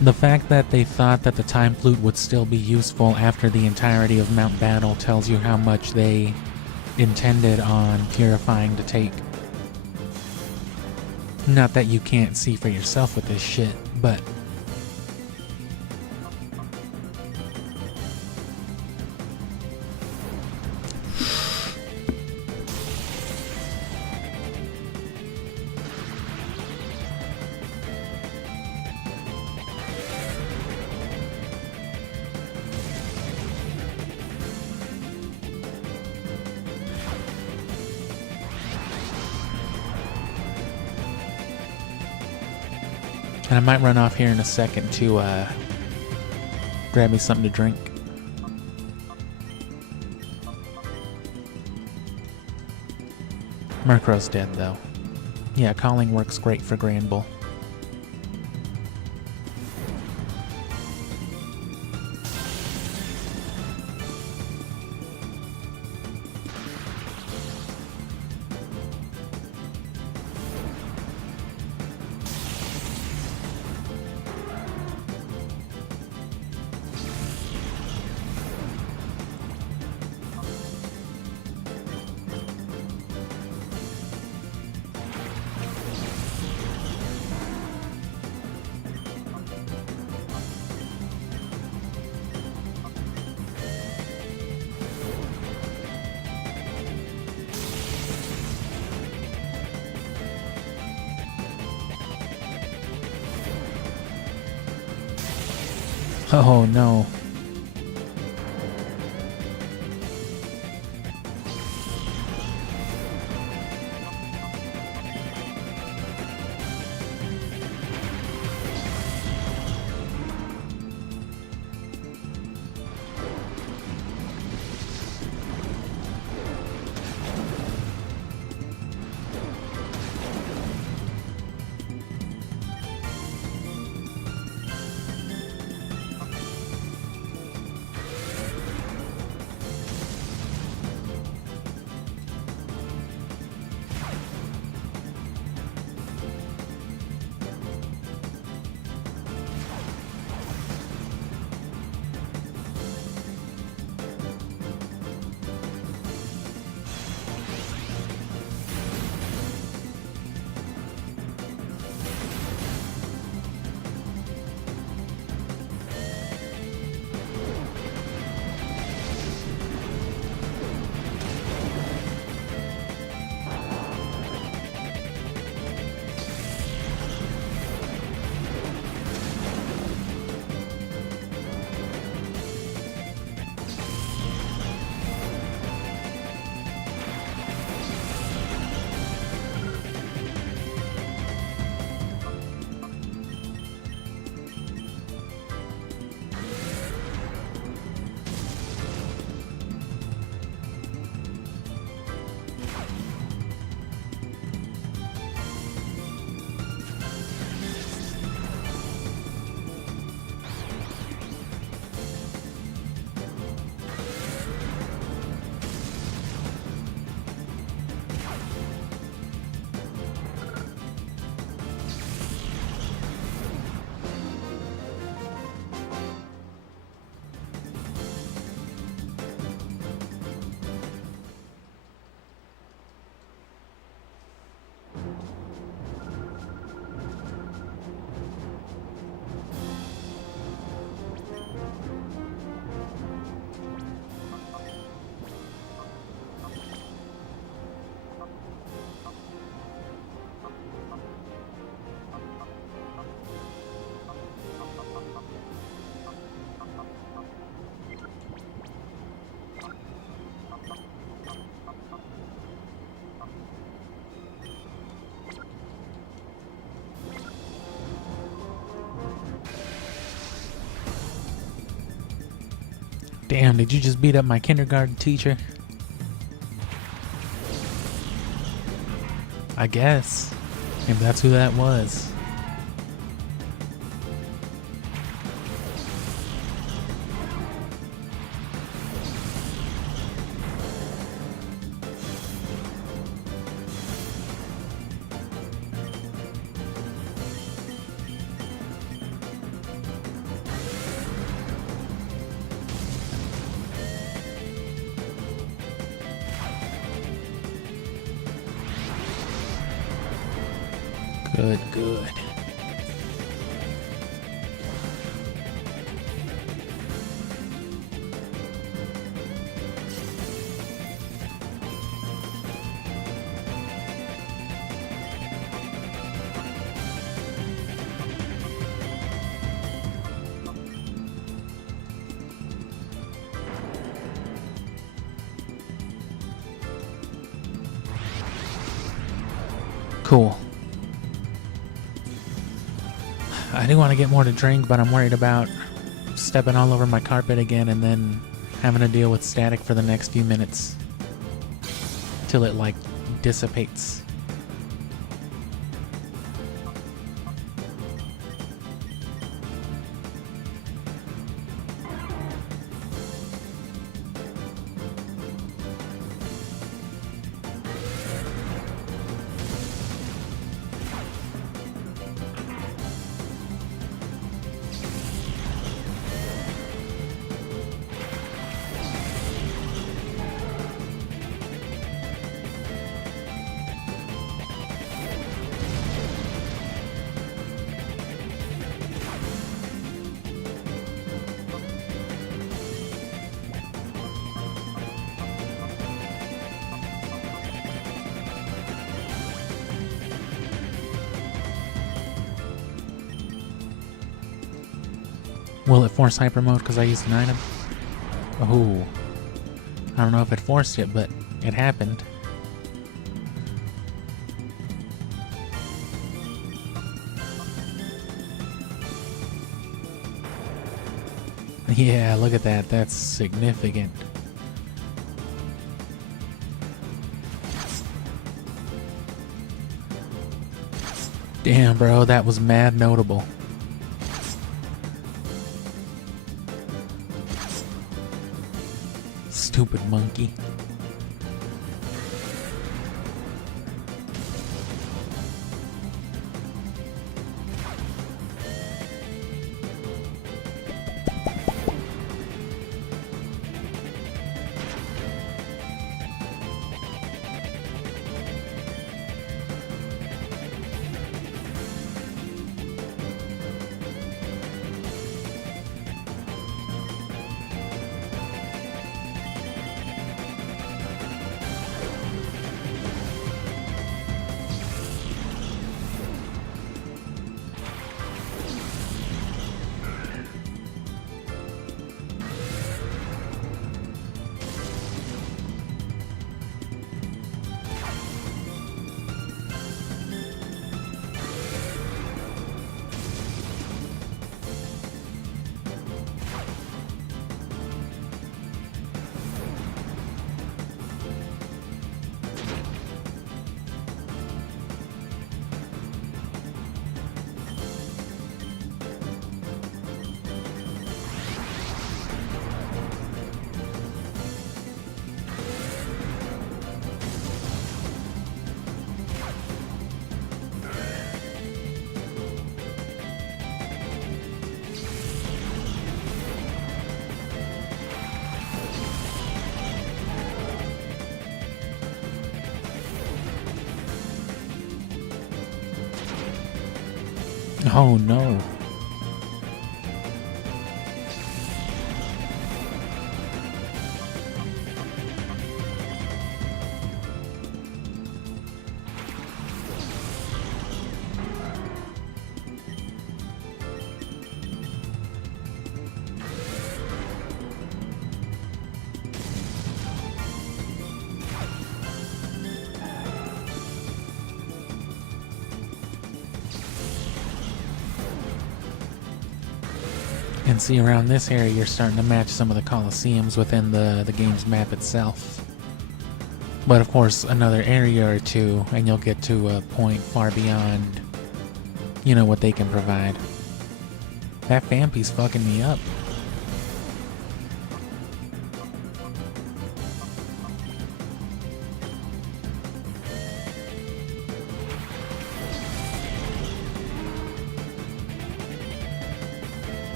The fact that they thought that the time flute would still be useful after the entirety of Mount Battle tells you how much they intended on purifying to take. Not that you can't see for yourself with this shit, but... And I might run off here in a second to grab me something to drink. Murkrow's dead, though. Yeah, calling works great for Granbull. Oh no. Damn, did you just beat up my kindergarten teacher? I guess. If that's who that was. Good, good. Cool. I do want to get more to drink, but I'm worried about stepping all over my carpet again and then having to deal with static for the next few minutes till it like dissipates. Will it force hyper mode because I used an item? Oh. I don't know if it forced it, but it happened. Yeah, look at that. That's significant. Damn, bro, that was mad notable. Stupid monkey. Oh no. And see, around this area, you're starting to match some of the Colosseums within the game's map itself. But of course, another area or two, and you'll get to a point far beyond, you know, what they can provide. That fan piece fucking me up.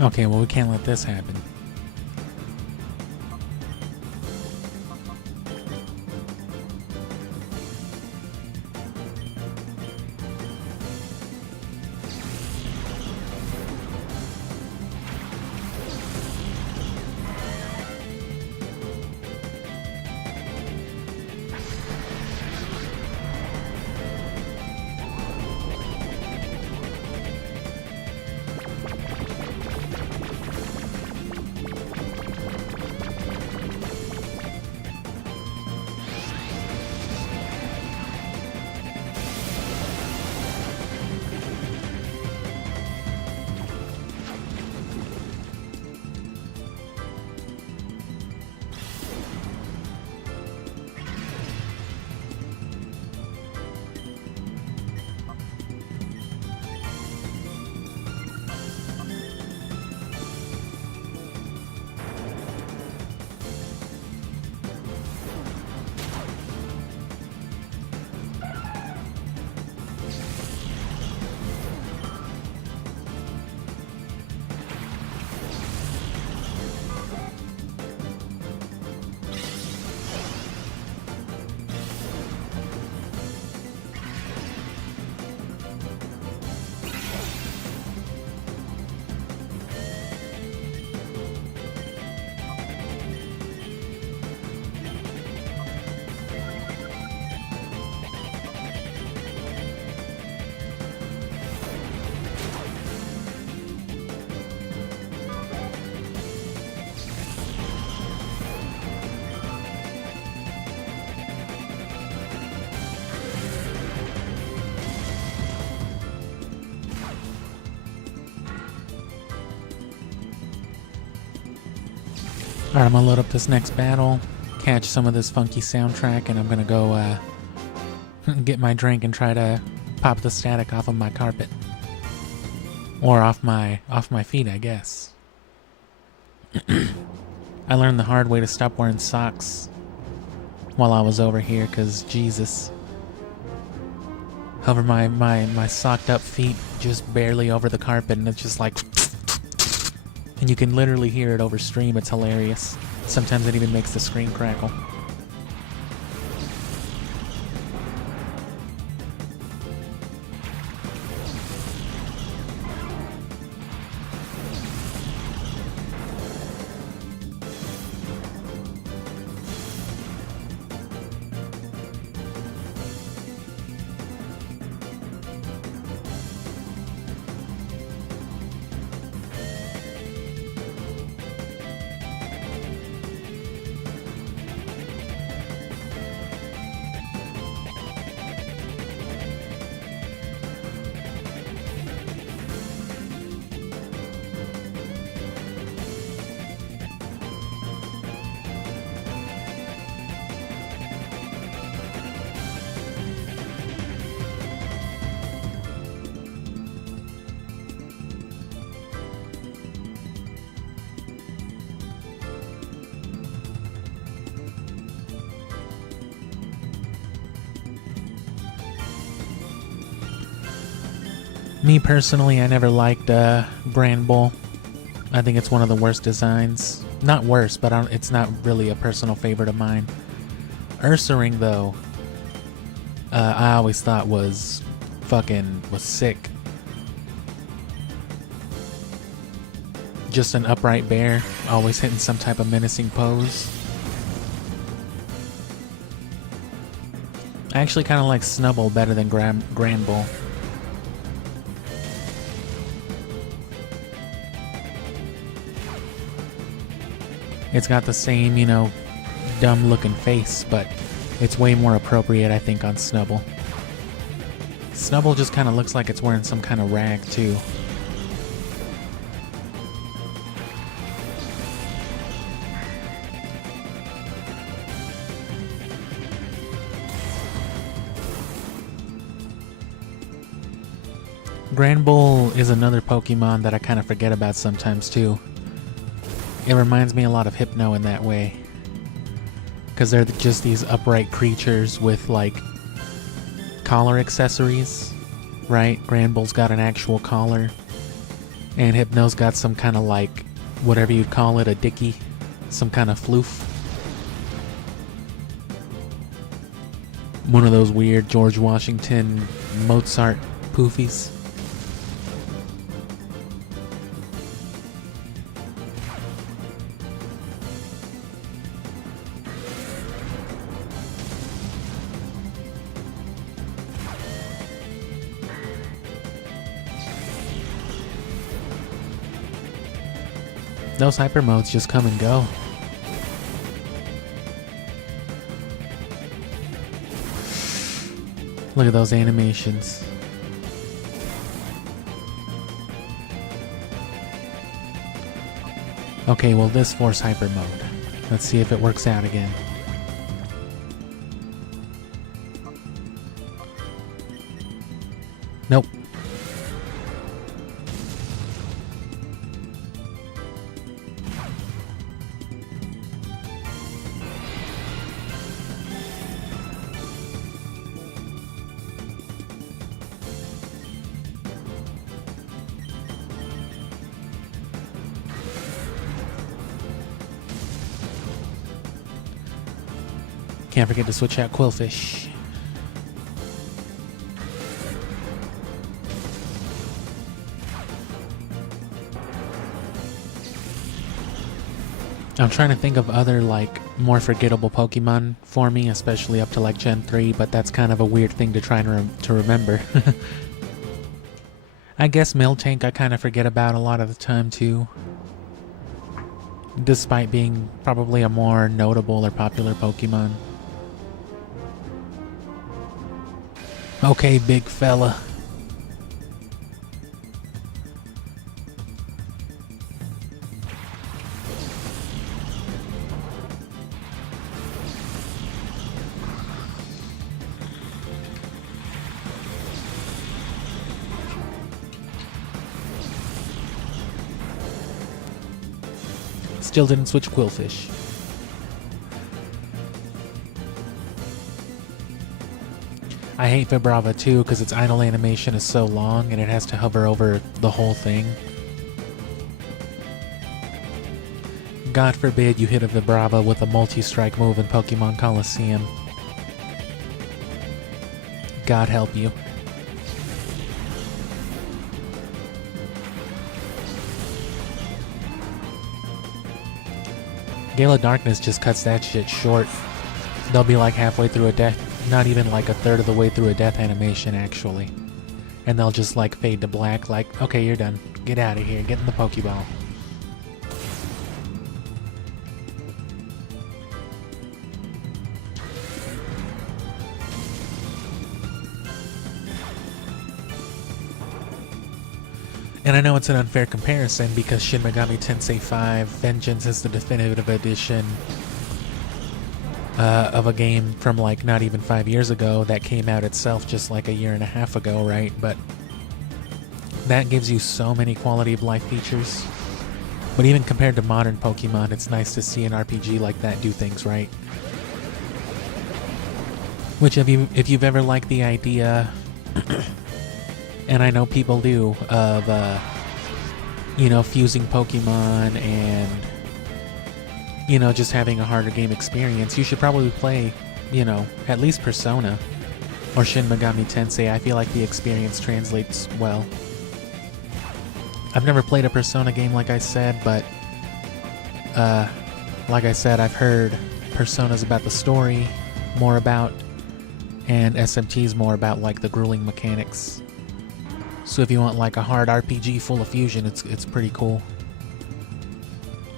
Okay, well, we can't let this happen. Alright, I'm gonna load up this next battle, catch some of this funky soundtrack, and I'm gonna go get my drink and try to pop the static off of my carpet. Or off my feet, I guess. I learned the hard way to stop wearing socks while I was over here, cause Jesus. Hover my socked up feet just barely over the carpet, and it's just like, and you can literally hear it over stream. It's hilarious. Sometimes it even makes the screen crackle. Me personally, I never liked Grand Bull. I think it's one of the worst designs. Not worst, but it's not really a personal favorite of mine. Ursaring, though, I always thought was sick. Just an upright bear, always hitting some type of menacing pose. I actually kind of like Snubbull better than Grand Bull. It's got the same, you know, dumb looking face, but it's way more appropriate, I think, on Snubbull. Snubbull just kind of looks like it's wearing some kind of rag, too. Grand Bull is another Pokemon that I kind of forget about sometimes, too. It reminds me a lot of Hypno in that way. Because they're just these upright creatures with, like, collar accessories, right? Grand Bull's got an actual collar. And Hypno's got some kind of, like, whatever you'd call it, a dicky. Some kind of floof. One of those weird George Washington, Mozart poofies. Those hyper modes just come and go. Look at those animations. Okay, well, this force hyper mode. Let's see if it works out again. Nope. Can't forget to switch out Quillfish. I'm trying to think of other, like, more forgettable Pokemon for me, especially up to, like, Gen 3, but that's kind of a weird thing to try to remember. I guess Miltank I kind of forget about a lot of the time, too. Despite being probably a more notable or popular Pokemon. Okay, big fella. Still didn't switch Quillfish. I hate Vibrava too because its idle animation is so long and it has to hover over the whole thing. God forbid you hit a Vibrava with a multi-strike move in Pokemon Colosseum. God help you. Gale of Darkness just cuts that shit short. They'll be like halfway through a death, not even like a third of the way through a death animation actually. And they'll just like fade to black like, okay, you're done. Get out of here, get in the Pokeball. And I know it's an unfair comparison because Shin Megami Tensei 5 Vengeance is the definitive edition of a game from like not even 5 years ago that came out itself just like a year and a half ago, right? But that gives you so many quality of life features. But even compared to modern Pokemon, it's nice to see an RPG like that do things right. Which if you've ever liked the idea and I know people do, of, you know, fusing Pokemon and, you know, just having a harder game experience, you should probably play, you know, at least Persona or Shin Megami Tensei. I feel like the experience translates well. I've never played a Persona game, like I said, but, like I said, I've heard Persona's about the story, more about, and SMT's more about, like, the grueling mechanics. So if you want like a hard RPG full of fusion, it's pretty cool.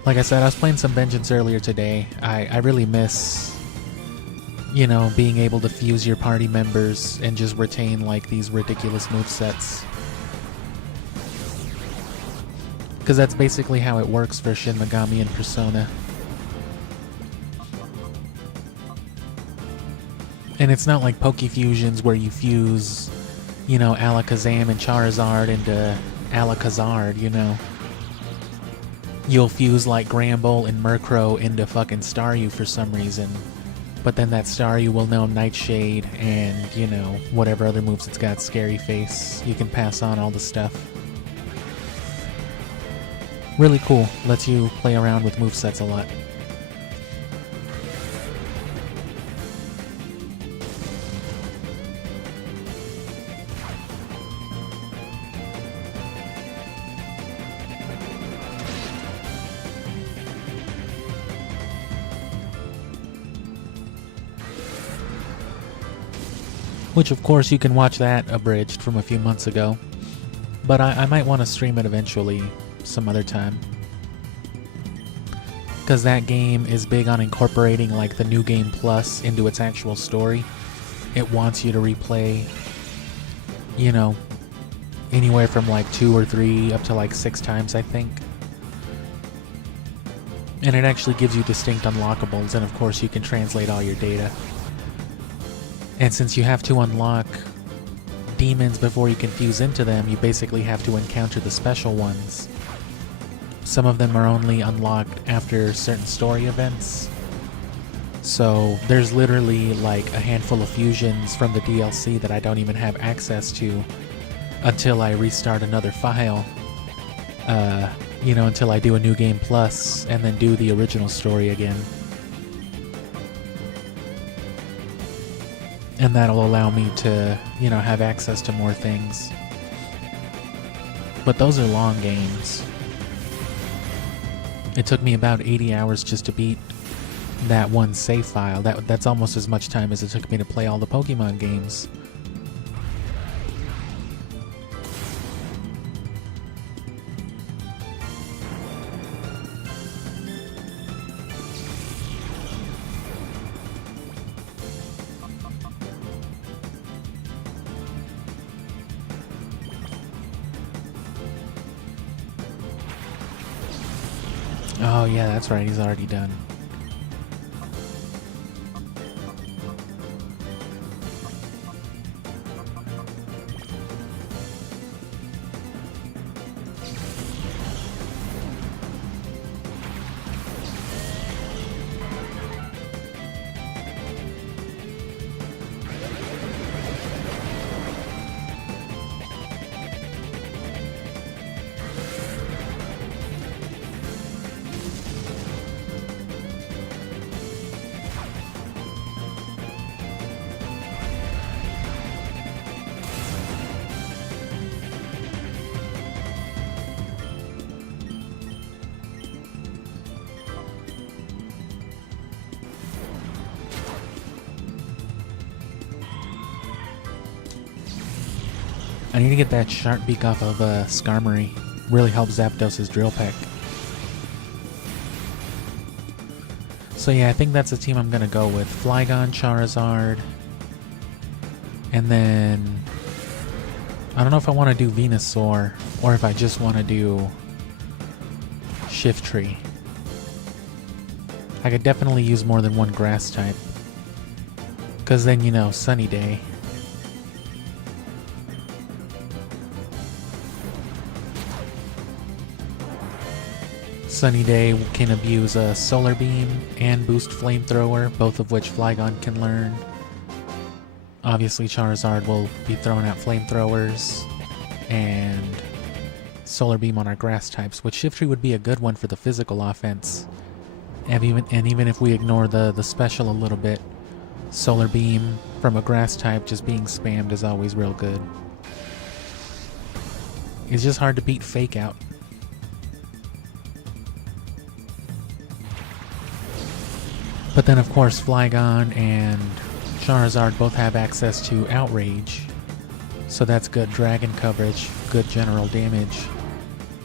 Like I said, I was playing some Vengeance earlier today. I really miss, you know, being able to fuse your party members and just retain like these ridiculous movesets. Because that's basically how it works for Shin Megami and Persona. And it's not like Pokefusions where you fuse, you know, Alakazam and Charizard into Alakazard, you know. You'll fuse like Gramble and Murkrow into fucking Staryu for some reason. But then that Staryu will know Nightshade and, you know, whatever other moves it's got, Scary Face. You can pass on all the stuff. Really cool. Lets you play around with movesets a lot. Which, of course, you can watch that abridged from a few months ago. But I might want to stream it eventually, some other time. Because that game is big on incorporating, like, the New Game Plus into its actual story. It wants you to replay, you know, anywhere from, like, 2 or 3 up to, like, 6 times, I think. And it actually gives you distinct unlockables, and of course you can translate all your data. And since you have to unlock demons before you can fuse into them, you basically have to encounter the special ones. Some of them are only unlocked after certain story events. So there's literally like a handful of fusions from the DLC that I don't even have access to until I restart another file. You know, until I do a New Game Plus and then do the original story again. And that'll allow me to, you know, have access to more things. But those are long games. It took me about 80 hours just to beat that one save file. That's almost as much time as it took me to play all the Pokemon games. Oh yeah, that's right, he's already done. I need to get that sharp beak off of Skarmory. Really helps Zapdos's Drill Peck. So yeah, I think that's the team I'm gonna go with. Flygon, Charizard, and then I don't know if I want to do Venusaur or if I just want to do Shiftry. I could definitely use more than one grass type. Because then, you know, Sunny Day. Sunny Day can abuse a Solar Beam and boost Flamethrower, both of which Flygon can learn. Obviously Charizard will be throwing out Flamethrowers and Solar Beam on our grass types, which Shiftry would be a good one for the physical offense. And even if we ignore the special a little bit, Solar Beam from a grass type just being spammed is always real good. It's just hard to beat Fake Out. But then of course Flygon and Charizard both have access to Outrage, so that's good dragon coverage, good general damage.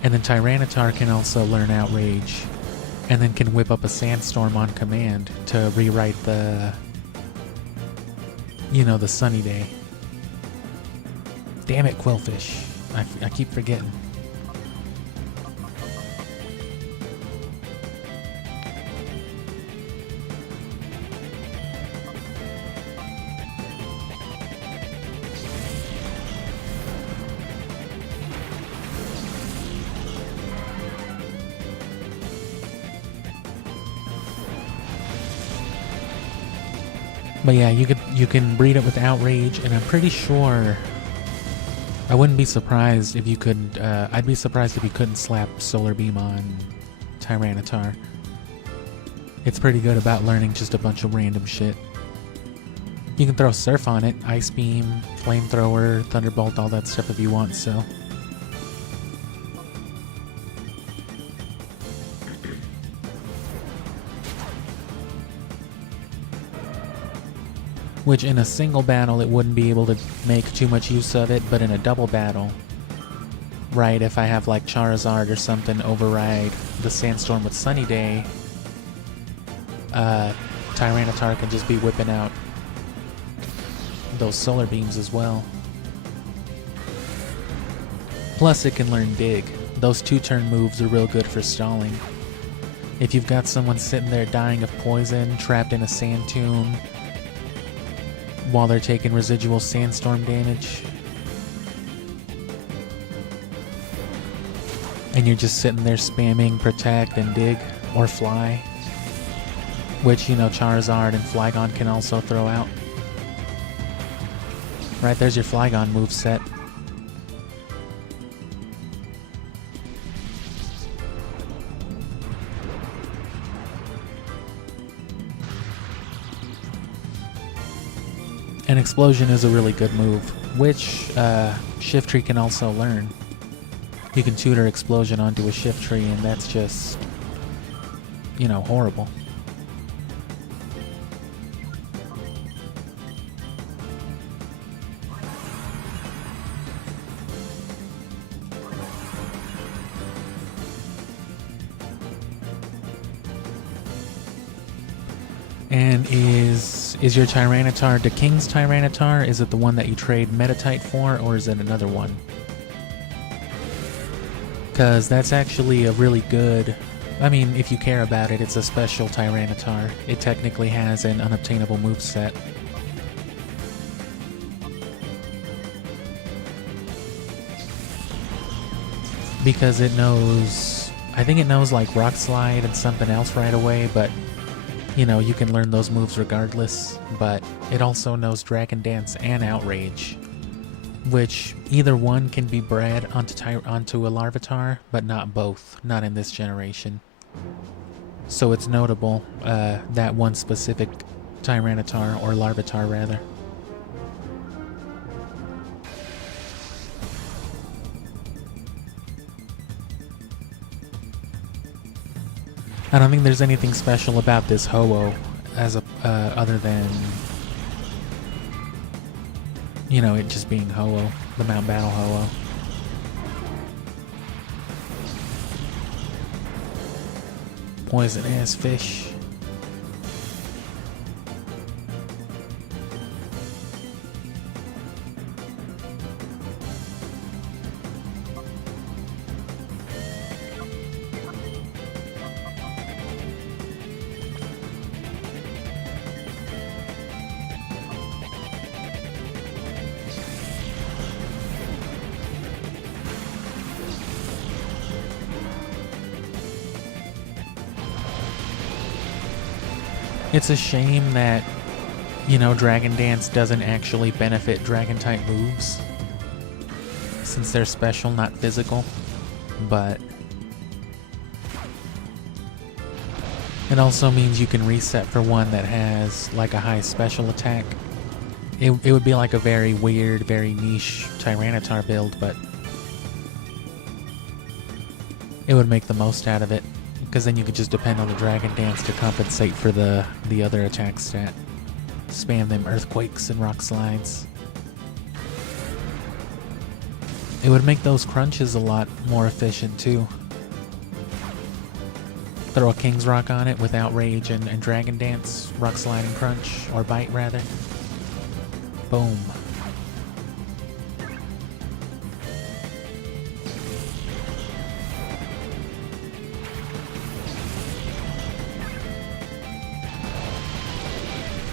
And then Tyranitar can also learn Outrage, and then can whip up a Sandstorm on command to rewrite the, you know, the Sunny Day. Damn it, Quillfish. I keep forgetting. But yeah, you can breed it with Outrage, and I'm pretty sure I wouldn't be surprised if you couldn't. I'd be surprised if you couldn't slap Solar Beam on Tyranitar. It's pretty good about learning just a bunch of random shit. You can throw Surf on it, Ice Beam, Flamethrower, Thunderbolt, all that stuff if you want. So. Which in a single battle it wouldn't be able to make too much use of it, but in a double battle, right, if I have like Charizard or something override the Sandstorm with Sunny Day, Tyranitar can just be whipping out those Solar Beams as well. Plus it can learn Dig. Those 2-turn moves are real good for stalling. If you've got someone sitting there dying of poison, trapped in a Sand Tomb, while they're taking residual Sandstorm damage, and you're just sitting there spamming Protect and Dig or Fly, which, you know, Charizard and Flygon can also throw out. Right, there's your Flygon moveset. And Explosion is a really good move, which Shiftry can also learn. You can tutor Explosion onto a Shiftry, and that's just, you know, horrible. And is your Tyranitar the King's Tyranitar? Is it the one that you trade Metatite for, or is it another one? Because that's actually a really good... I mean, if you care about it, it's a special Tyranitar. It technically has an unobtainable moveset. Because it knows... I think it knows like Rock Slide and something else right away, but... you know, you can learn those moves regardless, but it also knows Dragon Dance and Outrage, which either one can be bred onto a Larvitar, but not both, not in this generation. So it's notable, that one specific Tyranitar, or Larvitar rather. I don't think there's anything special about this Ho-Oh as a other than, you know, it just being Ho-Oh. the Mount Battle Ho-Oh. Poison-ass fish. It's a shame that, you know, Dragon Dance doesn't actually benefit Dragon-type moves, since they're special, not physical, but it also means you can reset for one that has, like, a high special attack. It would be like a very weird, very niche Tyranitar build, but it would make the most out of it. Because then you could just depend on the Dragon Dance to compensate for the other attack stat. Spam them earthquakes and rock slides. It would make those crunches a lot more efficient too. Throw a King's Rock on it with Outrage and Dragon Dance, Rock Slide and Crunch, or Bite rather. Boom.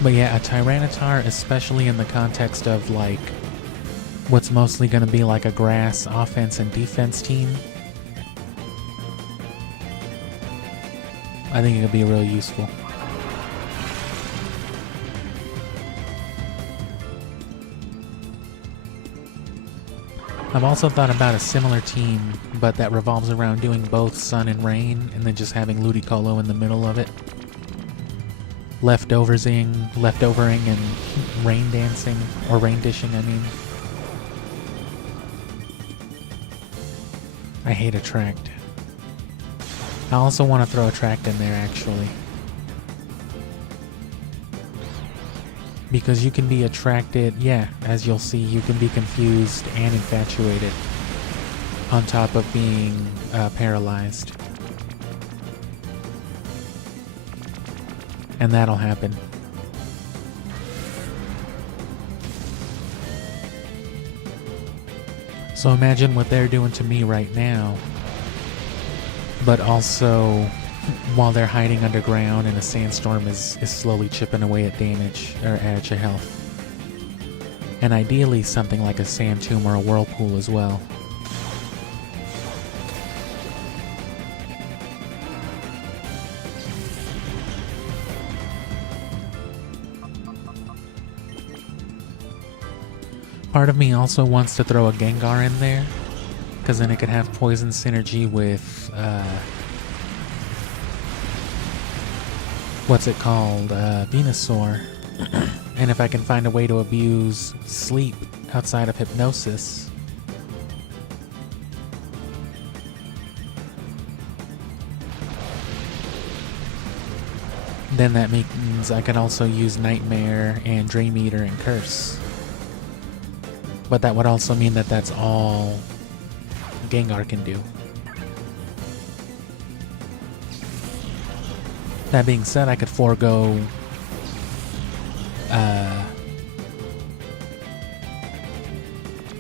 But yeah, a Tyranitar, especially in the context of like what's mostly going to be like a grass offense and defense team, I think it could be real useful. I've also thought about a similar team, but that revolves around doing both Sun and Rain, and then just having Ludicolo in the middle of it. Leftovering and rain dancing, or rain dishing, I mean. I hate Attract. I also want to throw Attract in there, actually. Because you can be attracted, yeah, as you'll see, you can be confused and infatuated, on top of being paralyzed. And that'll happen. So imagine what they're doing to me right now, but also while they're hiding underground and a sandstorm is slowly chipping away at damage or at your health. And ideally something like a sand tomb or a whirlpool as well. Part of me also wants to throw a Gengar in there, because then it could have poison synergy with, what's it called, Venusaur. And if I can find a way to abuse sleep outside of hypnosis, then that means I can also use Nightmare and Dream Eater and Curse. But that would also mean that that's all Gengar can do. That being said, I could forego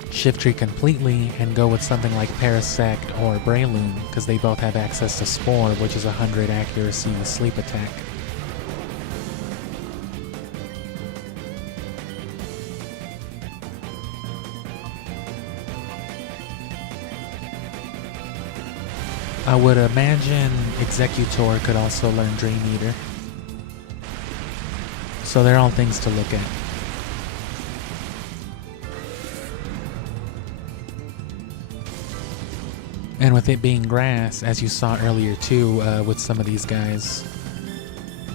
Shiftry completely and go with something like Parasect or Breloom, because they both have access to Spore, which is 100 accuracy sleep attack. I would imagine Executor could also learn Dream Eater. So they're all things to look at. And with it being grass, as you saw earlier too, with some of these guys,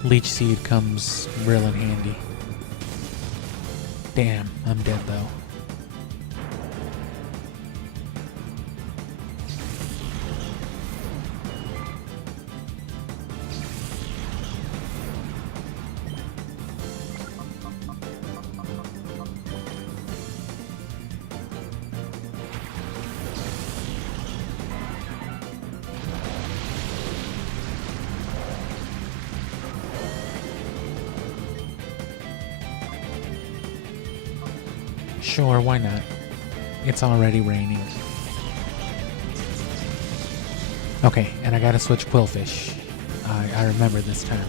Leech Seed comes real in handy. Damn, I'm dead though. Sure, why not? It's already raining. Okay, and I gotta switch Quillfish. I remember this time.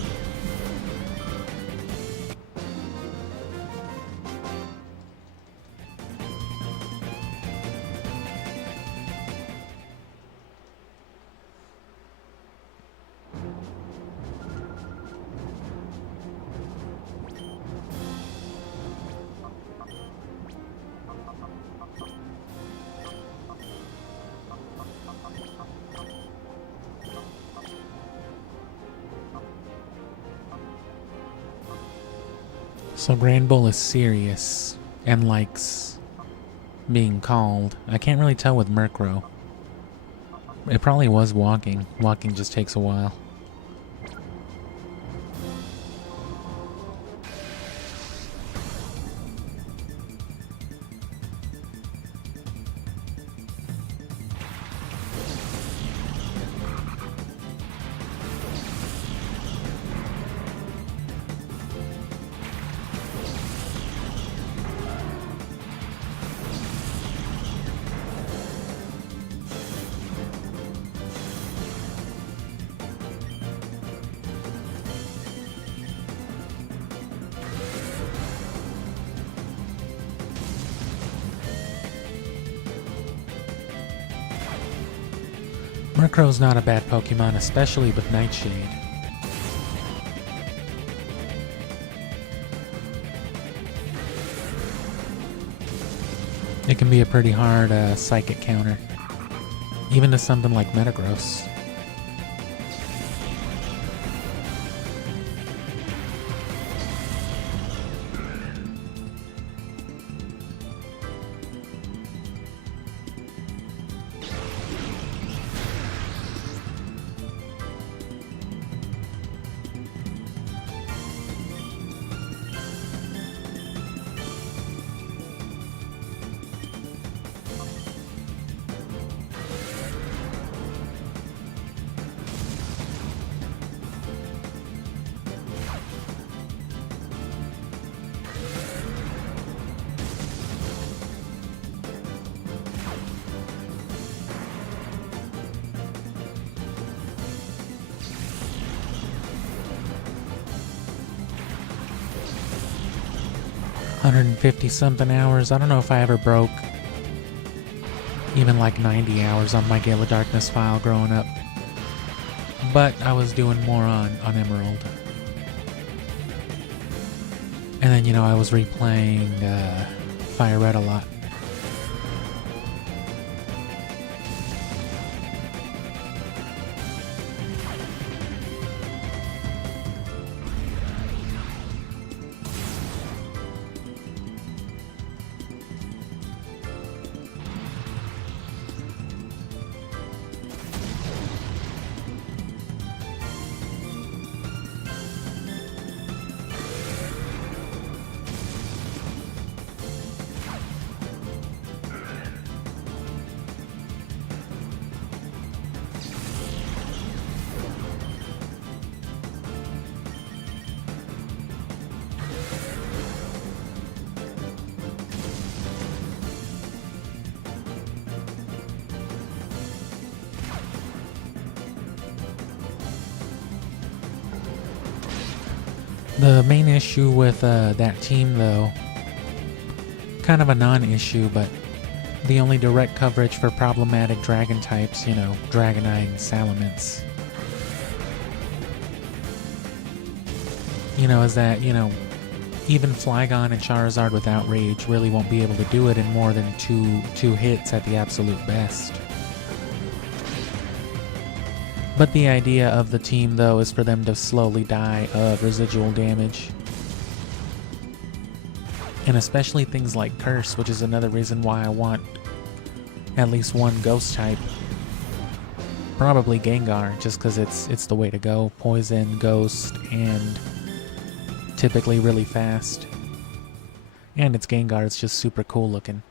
So Grand Bull is serious and likes being called. I can't really tell with Murkrow. It probably was walking. Walking just takes a while. Murkrow's not a bad Pokemon, especially with Nightshade. It can be a pretty hard psychic counter, even to something like Metagross. $150-something hours. I don't know if I ever broke even like 90 hours on my Gale of Darkness file growing up. But I was doing more on Emerald. And then, you know, I was replaying Fire Red a lot. The main issue with that team, though, kind of a non-issue, but the only direct coverage for problematic dragon types, you know, Dragonite and Salamence, you know, is that, you know, even Flygon and Charizard with Outrage really won't be able to do it in more than two hits at the absolute best. But the idea of the team, though, is for them to slowly die of residual damage. And especially things like Curse, which is another reason why I want at least one Ghost type. Probably Gengar, just because it's the way to go. Poison, Ghost, and typically really fast. And it's Gengar, it's just super cool looking.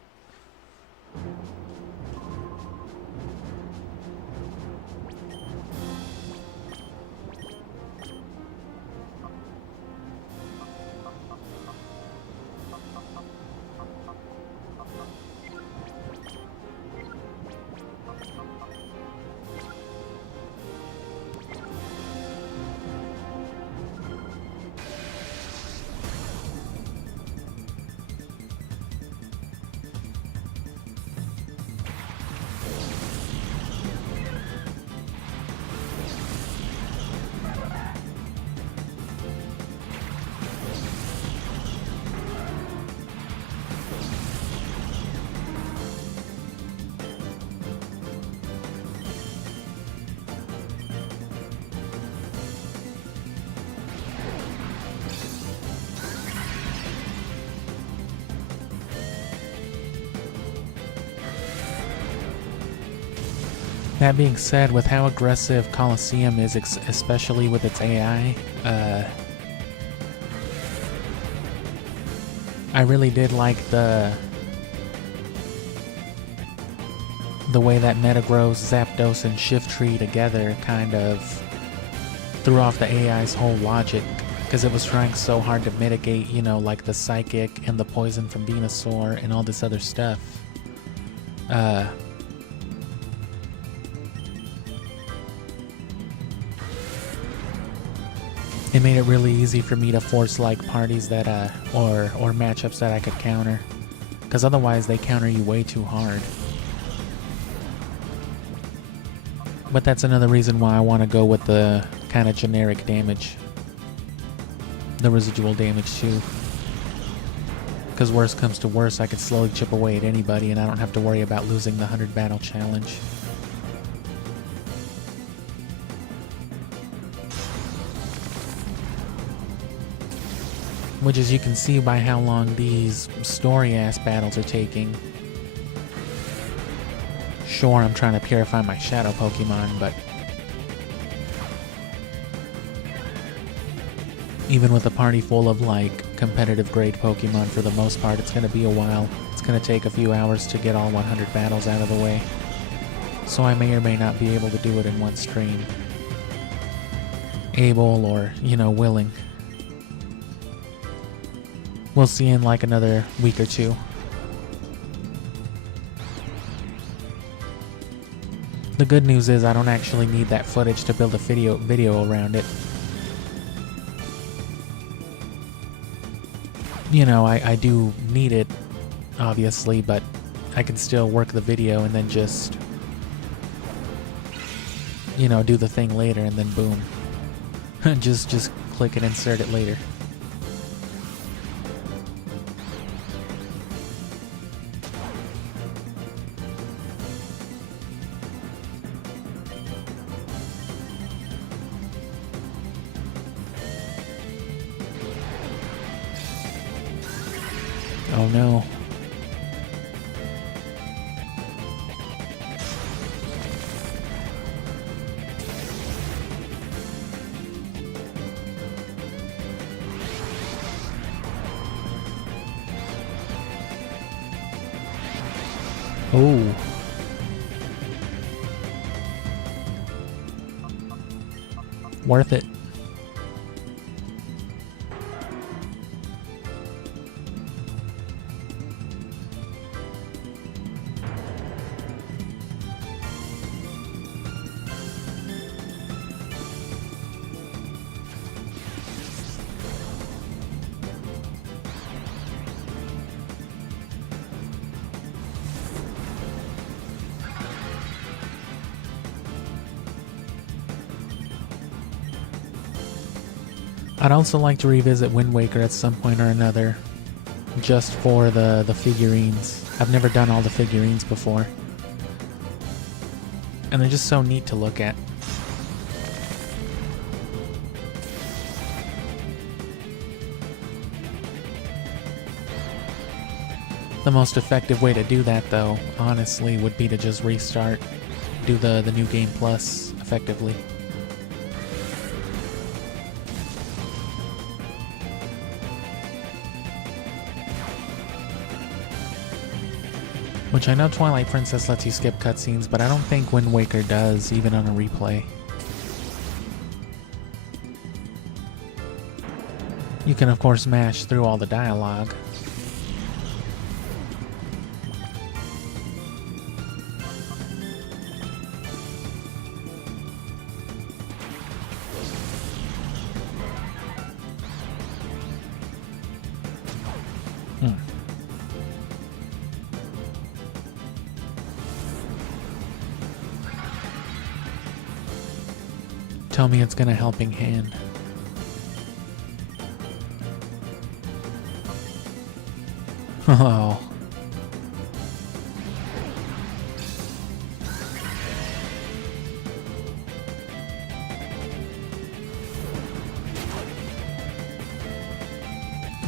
That being said, with how aggressive Colosseum is, especially with its AI, I really did like the way that Metagross, Zapdos, and Shiftry together kind of threw off the AI's whole logic, because it was trying so hard to mitigate, you know, like the Psychic and the Poison from Venusaur and all this other stuff. It made it really easy for me to force like parties that or matchups that I could counter, because otherwise they counter you way too hard. But that's another reason why I want to go with the kind of generic damage, the residual damage too, because worst comes to worst, I could slowly chip away at anybody and I don't have to worry about losing the 100 battle challenge. Which, as you can see by how long these story-ass battles are taking. Sure, I'm trying to purify my shadow Pokemon, but even with a party full of, like, competitive grade Pokemon, for the most part, it's going to be a while. It's going to take a few hours to get all 100 battles out of the way. So I may or may not be able to do it in one stream. Able or, you know, willing. We'll see in like another week or two. The good news is I don't actually need that footage to build a video around it. You know, I do need it, obviously, but I can still work the video and then just, you know, do the thing later and then boom. just click and insert it later. Oh no. Oh. Worth it. I'd also like to revisit Wind Waker at some point or another, just for the figurines. I've never done all the figurines before, and they're just so neat to look at. The most effective way to do that, though, honestly, would be to just restart, do the New Game Plus effectively. Which I know Twilight Princess lets you skip cutscenes, but I don't think Wind Waker does, even on a replay. You can of course mash through all the dialogue. Tell me it's gonna helping hand. Oh.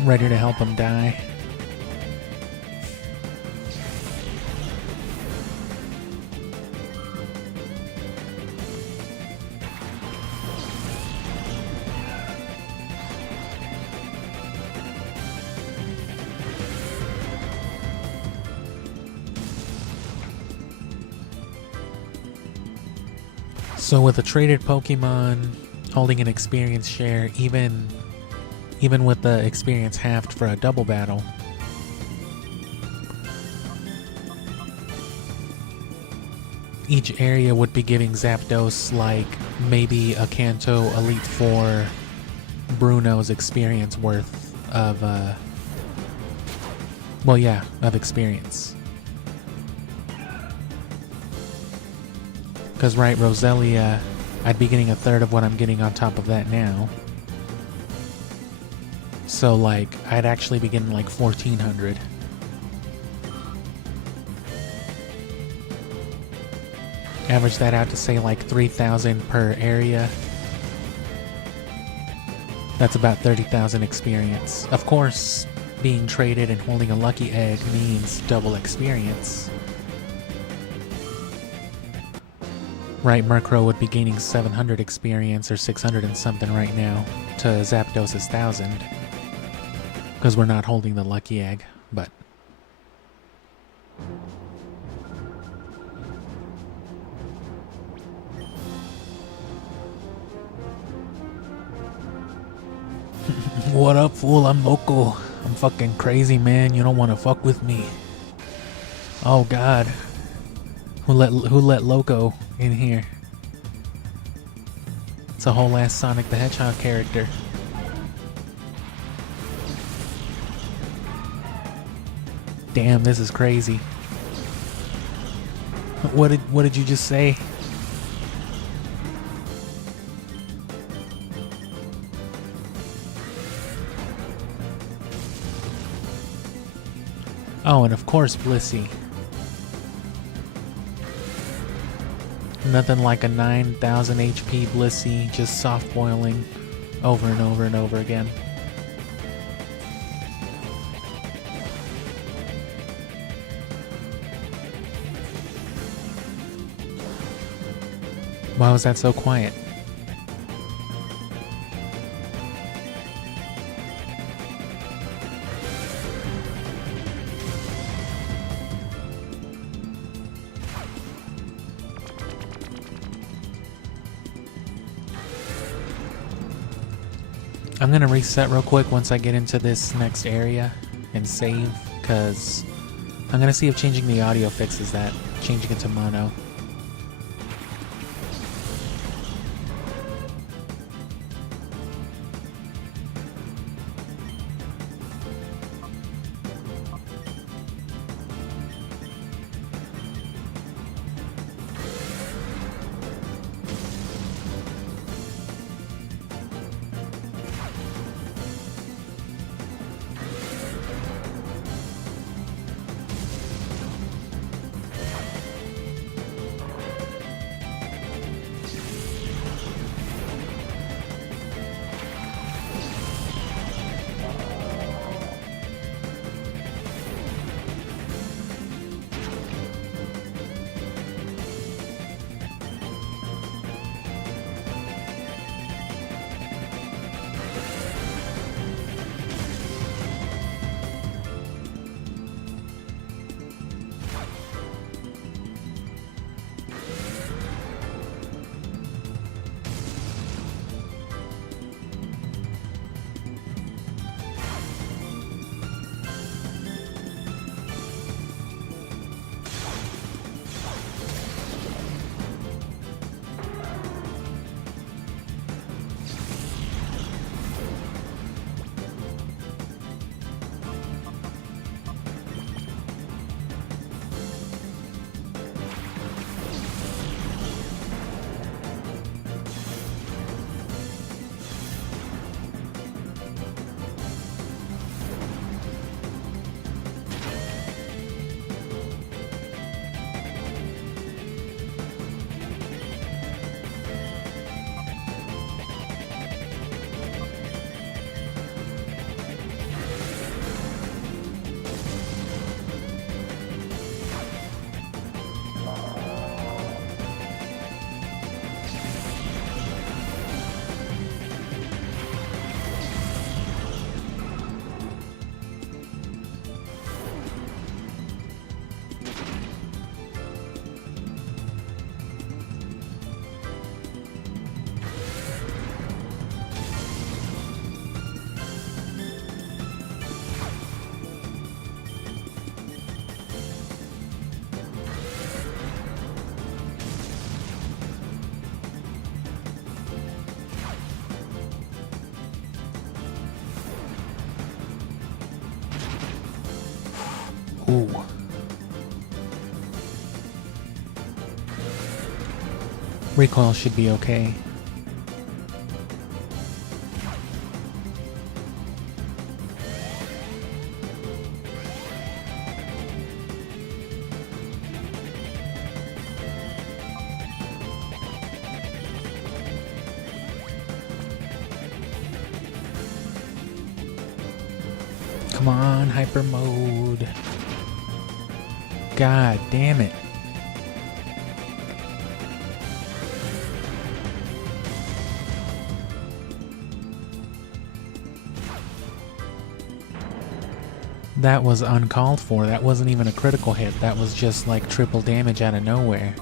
Ready to help him die. So with a traded Pokemon holding an experience share, even with the experience halved for a double battle, each area would be giving Zapdos like maybe a Kanto Elite Four Bruno's experience worth of, well, yeah, of experience. Because, right, Roselia, I'd be getting a third of what I'm getting on top of that now. So, like, I'd actually be getting like 1,400. Average that out to say like 3,000 per area. That's about 30,000 experience. Of course, being traded and holding a lucky egg means double experience. Right, Murkrow would be gaining 700 experience or 600 and something right now to Zapdos' 1,000. Because we're not holding the lucky egg, but... What up, fool? I'm Loco. I'm fucking crazy, man. You don't want to fuck with me. Oh God. Who let Loco in here? It's a whole ass Sonic the Hedgehog character. Damn, this is crazy. What did you just say? Oh, and of course Blissey. Nothing like a 9,000 HP Blissey just soft boiling over and over and over again. Why was that so quiet? I'm gonna reset real quick once I get into this next area and save, because I'm gonna see if changing the audio fixes that, changing it to mono. Recoil should be okay. Come on, hyper mode. God damn it. That was uncalled for. That wasn't even a critical hit. That was just like triple damage out of nowhere.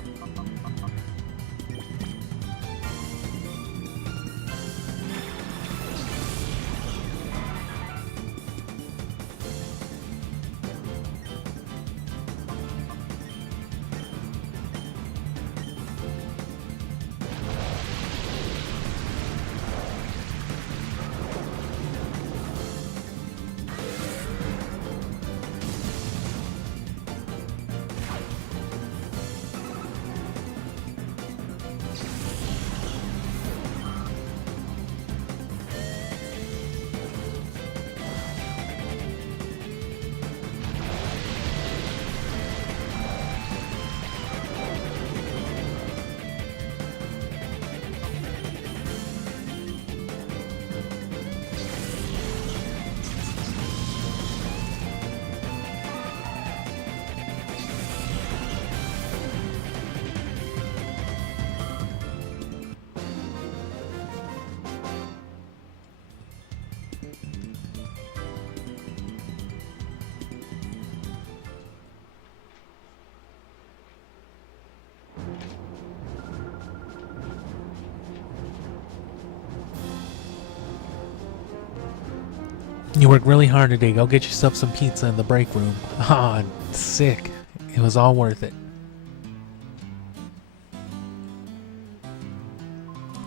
You worked really hard today. Go get yourself some pizza in the break room. Ah, sick. It was all worth it.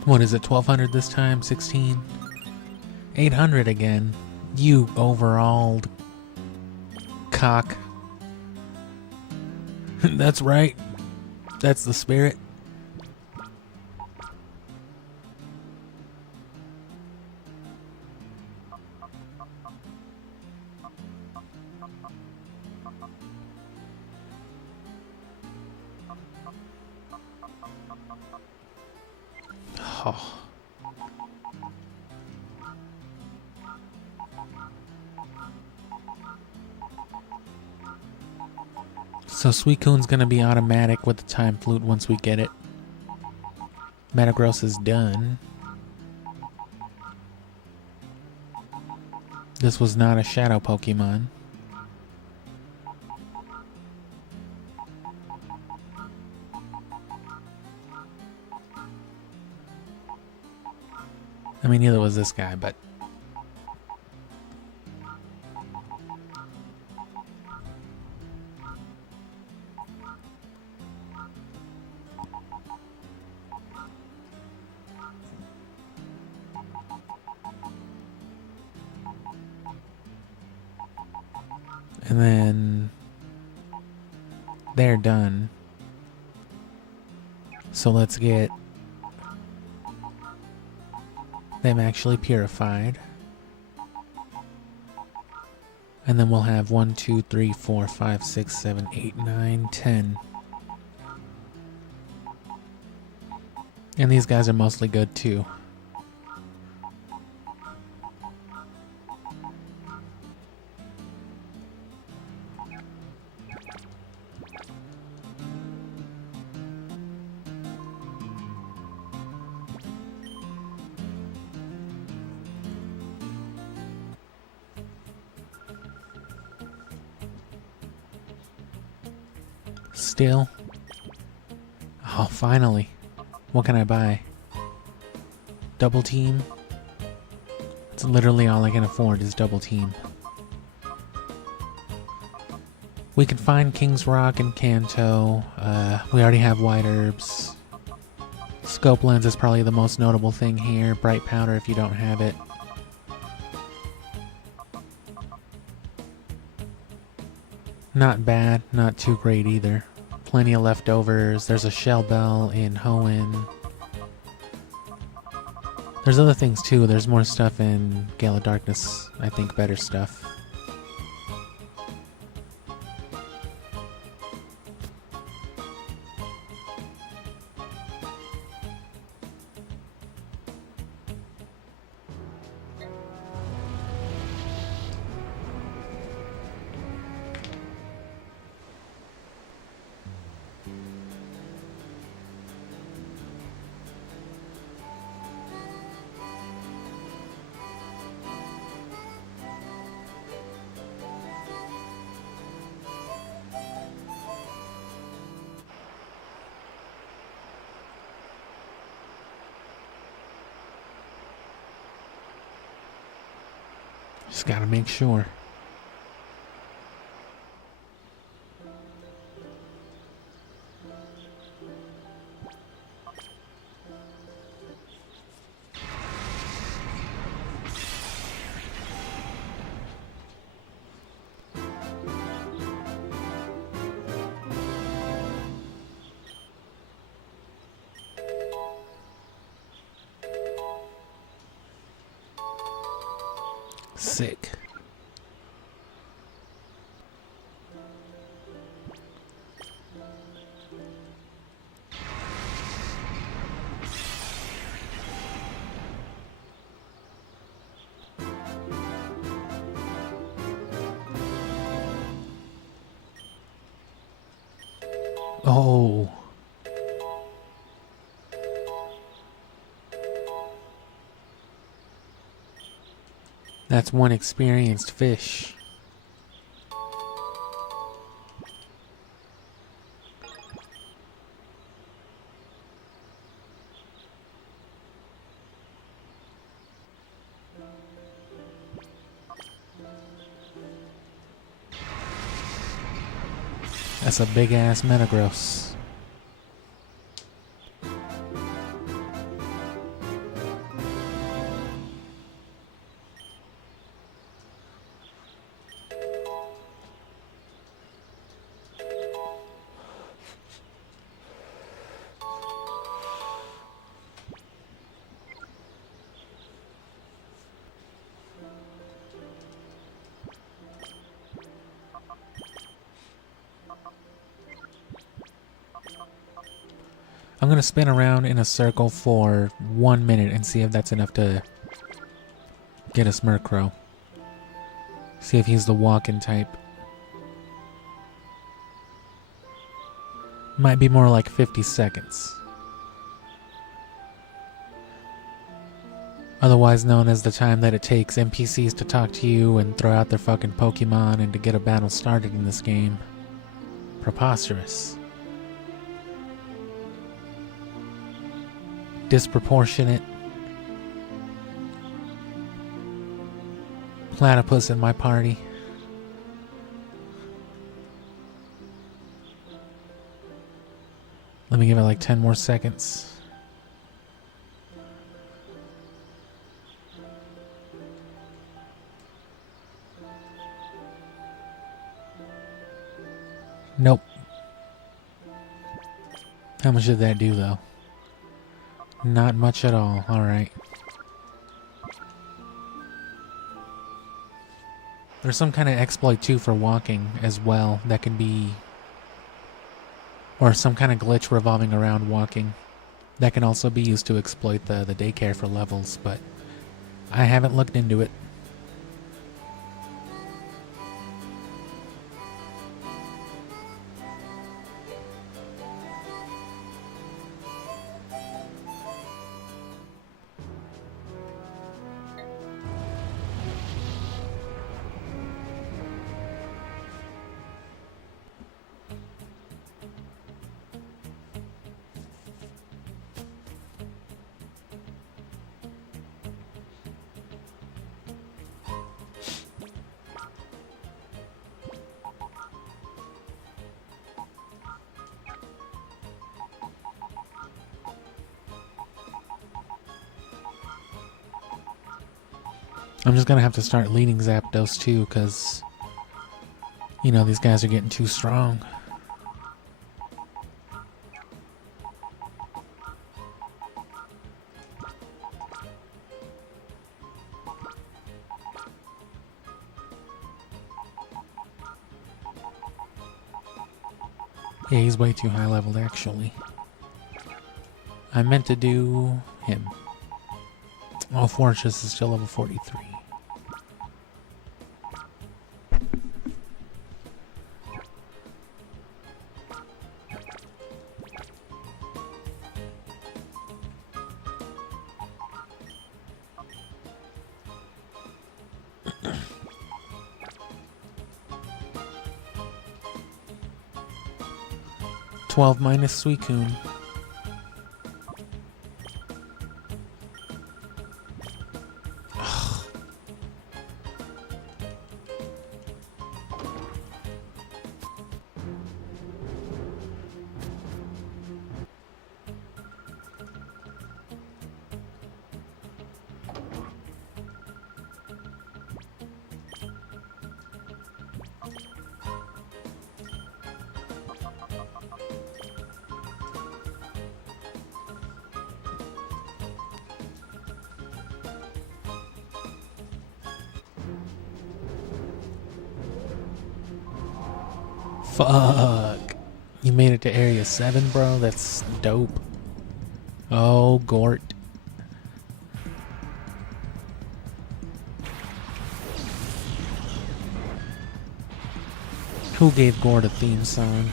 What is it, 1200 this time? 16? 800 again. You overall cock. That's right. That's the spirit. Oh. So Suicune's gonna be automatic with the time flute once we get it. Metagross is done. This was not a shadow Pokemon. I mean, neither was this guy, but... And then... they're done. So let's get... them actually purified. And then we'll have 1, 2, 3, 4, 5, 6, 7, 8, 9, 10. And these guys are mostly good too. Still? Oh, finally. What can I buy? Double team? It's literally all I can afford is double team. We can find King's Rock and Kanto. We already have White Herbs. Scope Lens is probably the most notable thing here. Bright Powder if you don't have it. Not bad, not too great either. Plenty of leftovers. There's a Shell Bell in Hoenn. There's other things too. There's more stuff in Gale of Darkness. I think better stuff. Just gotta make sure. Sick. Oh. That's one experienced fish. That's a big ass Metagross. I'm gonna spin around in a circle for 1 minute and see if that's enough to get a Murkrow. See if he's the walking type. Might be more like 50 seconds. Otherwise known as the time that it takes NPCs to talk to you and throw out their fucking Pokemon and to get a battle started in this game. Preposterous. Disproportionate. Platypus in my party. Let me give it like 10 more seconds. Nope. How much did that do though? Not much at all. Alright. There's some kind of exploit too for walking as well that can be, or some kind of glitch revolving around walking that can also be used to exploit the daycare for levels, but I haven't looked into it. I'm just gonna have to start leading Zapdos too, because, you know, these guys are getting too strong. Yeah, he's way too high leveled actually. I meant to do him. Oh, Fortress is still level 43. -12 Suicune. Fuck. You made it to Area 7, bro? That's dope. Oh, Gort. Who gave Gort a theme song?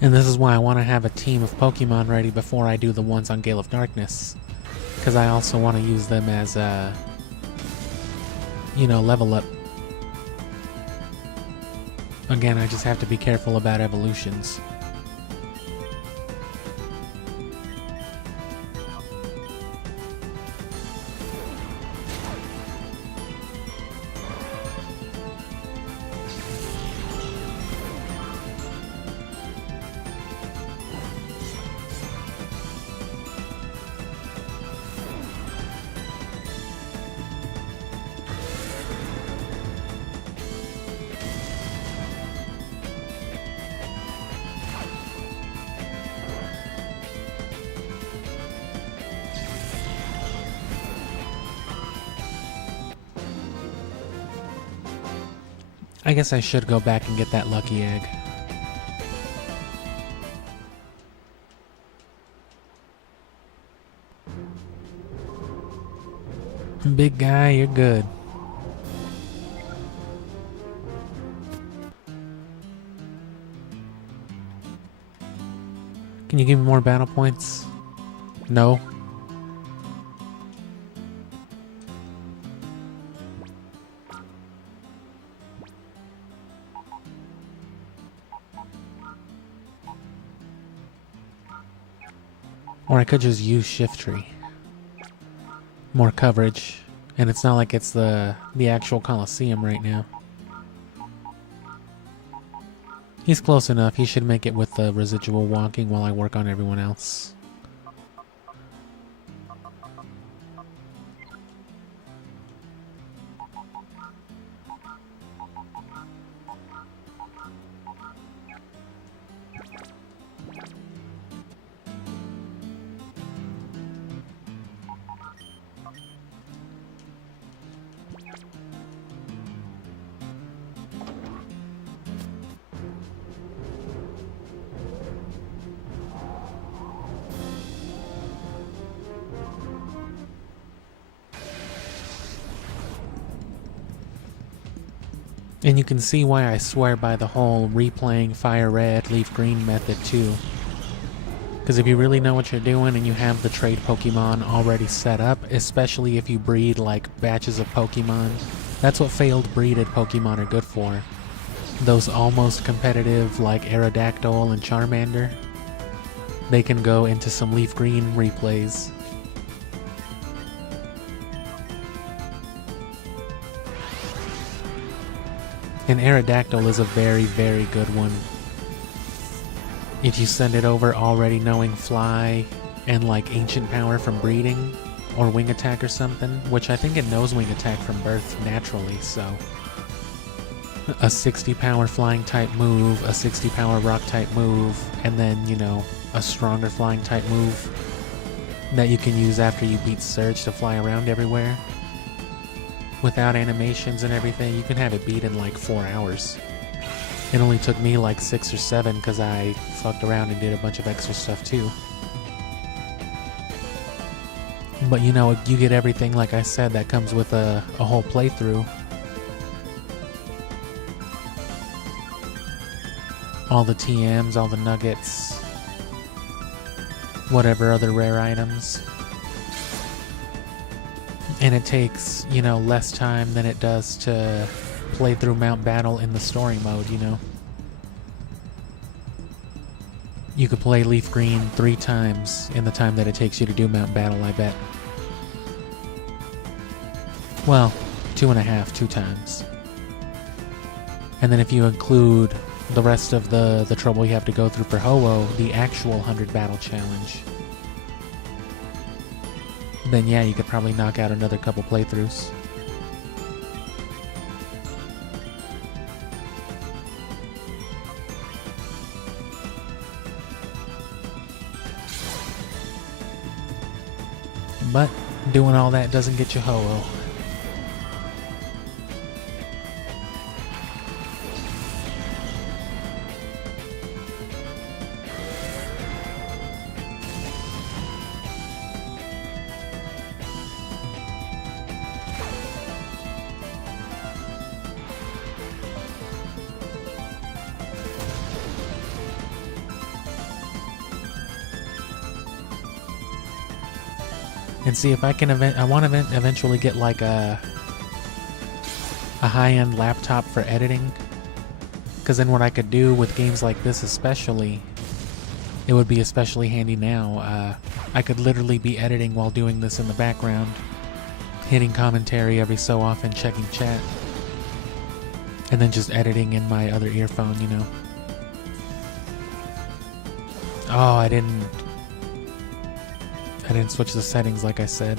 And this is why I want to have a team of Pokemon ready before I do the ones on Gale of Darkness. Because I also want to use them as a, level up. Again, I just have to be careful about evolutions. I guess I should go back and get that lucky egg. Big guy, you're good. Can you give me more battle points? No. Or I could just use Shift Tree. More coverage. And it's not like it's the actual Colosseum right now. He's close enough. He should make it with the residual walking while I work on everyone else. And you can see why I swear by the whole replaying fire red, leaf green method too. Because if you really know what you're doing and you have the trade Pokemon already set up, especially if you breed like batches of Pokemon, that's what failed breeded Pokemon are good for. Those almost competitive like Aerodactyl and Charmander, they can go into some leaf green replays. And Aerodactyl is a very, very good one. If you send it over already knowing Fly and like Ancient Power from breeding, or Wing Attack or something, which I think it knows Wing Attack from birth naturally, so. A 60 power flying type move, a 60 power rock type move, and then, you know, a stronger flying type move that you can use after you beat Surge to fly around everywhere. Without animations and everything, you can have it beat in like 4 hours. It only took me like 6 or 7 because I fucked around and did a bunch of extra stuff too. But you know, you get everything, like I said, that comes with a whole playthrough. All the TMs, all the nuggets, whatever other rare items. And it takes, you know, less time than it does to play through Mount Battle in the story mode, you know. You could play Leaf Green 3 times in the time that it takes you to do Mount Battle, I bet. Well, 2.5, 2 times. And then if you include the rest of the trouble you have to go through for Ho-Oh, the actual 100 battle challenge, then yeah, you could probably knock out another couple playthroughs. But doing all that doesn't get you Ho-Oh. And see if I can I want to eventually get like a high-end laptop for editing, because then what I could do with games like this especially, it would be especially handy now. I could literally be editing while doing this in the background, hitting commentary every so often, checking chat, and then just editing in my other earphone, you know. Oh, I didn't switch the settings like I said.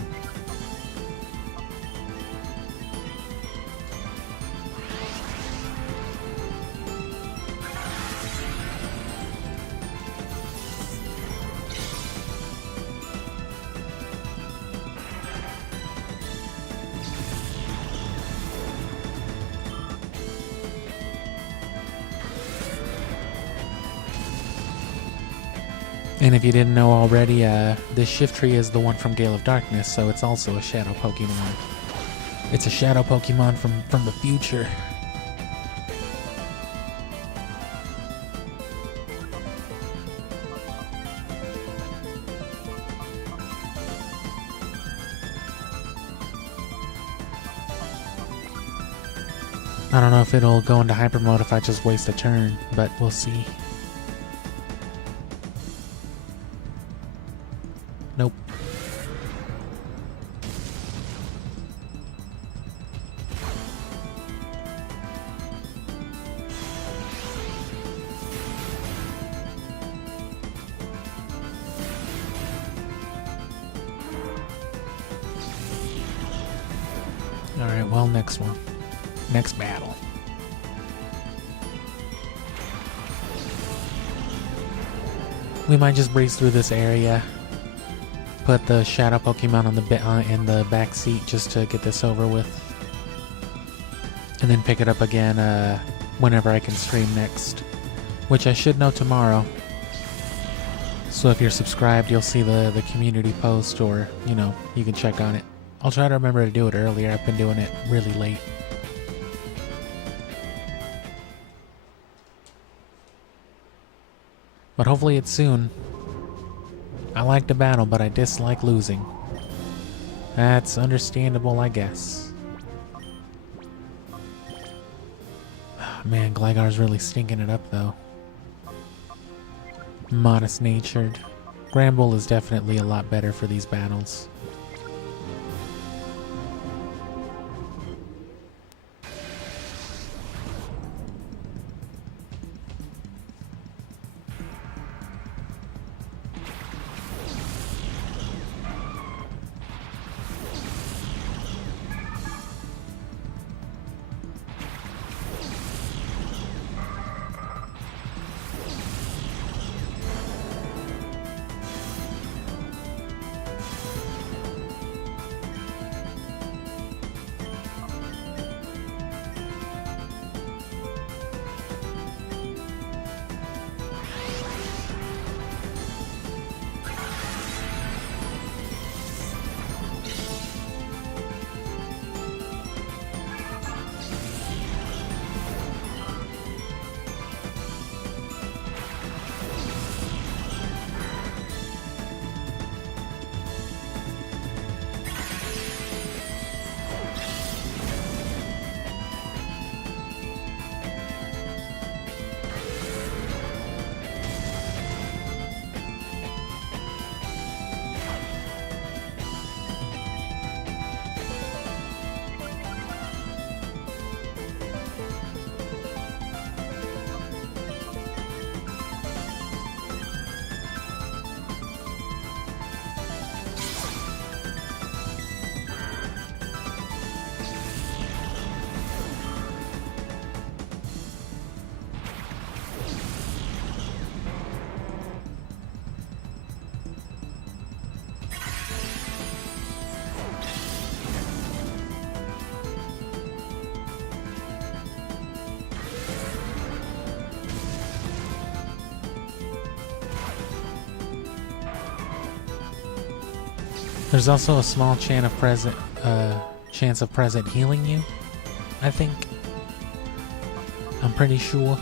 And if you didn't know already, this Shiftry is the one from Gale of Darkness, so it's also a Shadow Pokemon. It's a Shadow Pokemon from the future. I don't know if it'll go into Hyper Mode if I just waste a turn, but we'll see. Nope. Alright, well, next one. Next battle. We might just breeze through this area. Put the Shadow Pokemon on the in the back seat just to get this over with, and then pick it up again whenever I can stream next, which I should know tomorrow. So if you're subscribed, you'll see the community post, or you know, you can check on it. I'll try to remember to do it earlier. I've been doing it really late. But hopefully it's soon. I like to battle, but I dislike losing. That's understandable, I guess. Man, Gligar's really stinking it up, though. Modest-natured. Gramble is definitely a lot better for these battles. There's also a small chance of present healing you, I think. I'm pretty sure.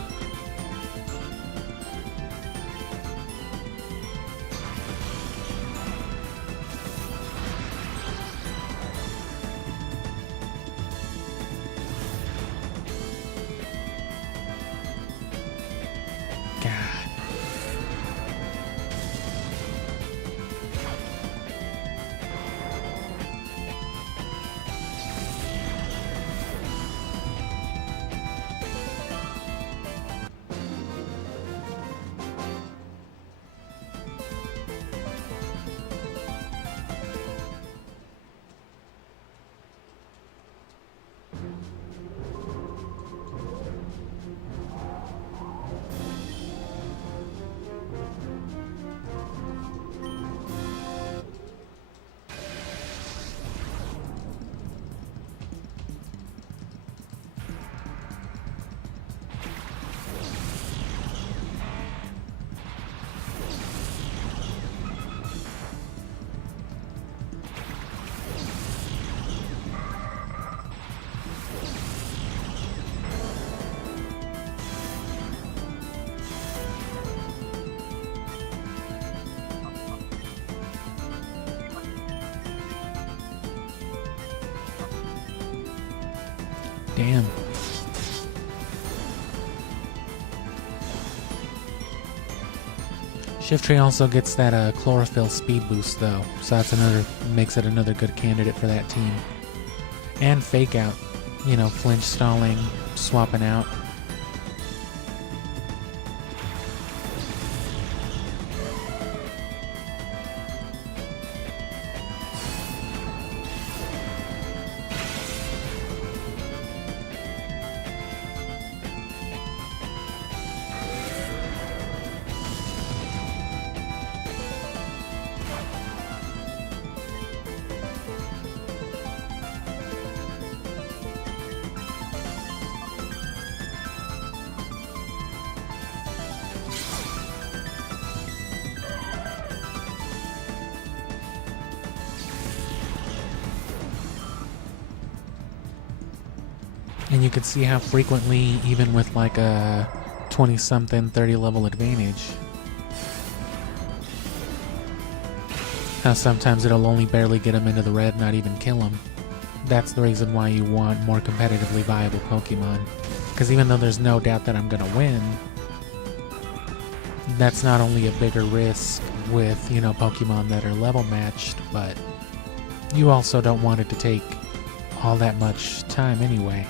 Damn. Shift Tree also gets that chlorophyll speed boost though, so that's makes it another good candidate for that team. And Fake Out, you know, flinch stalling, swapping out. And you can see how frequently, even with like a 20-something, 30 level advantage, How sometimes it'll only barely get them into the red, not even kill them. That's the reason why you want more competitively viable Pokemon. Because even though there's no doubt that I'm gonna win, that's not only a bigger risk with, you know, Pokemon that are level matched, but you also don't want it to take all that much time anyway.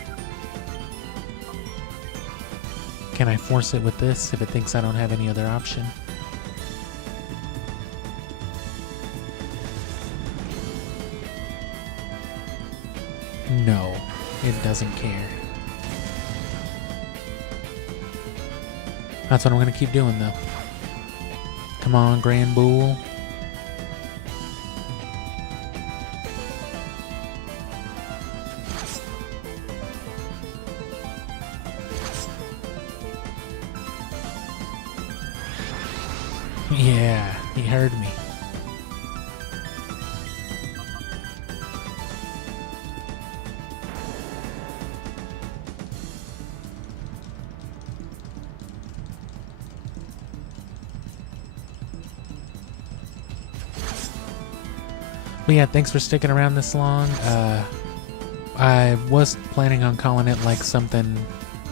Can I force it with this if it thinks I don't have any other option? No, it doesn't care. That's what I'm gonna keep doing though. Come on, Grand Bull. Yeah, he heard me. But yeah, thanks for sticking around this long. I was planning on calling it like something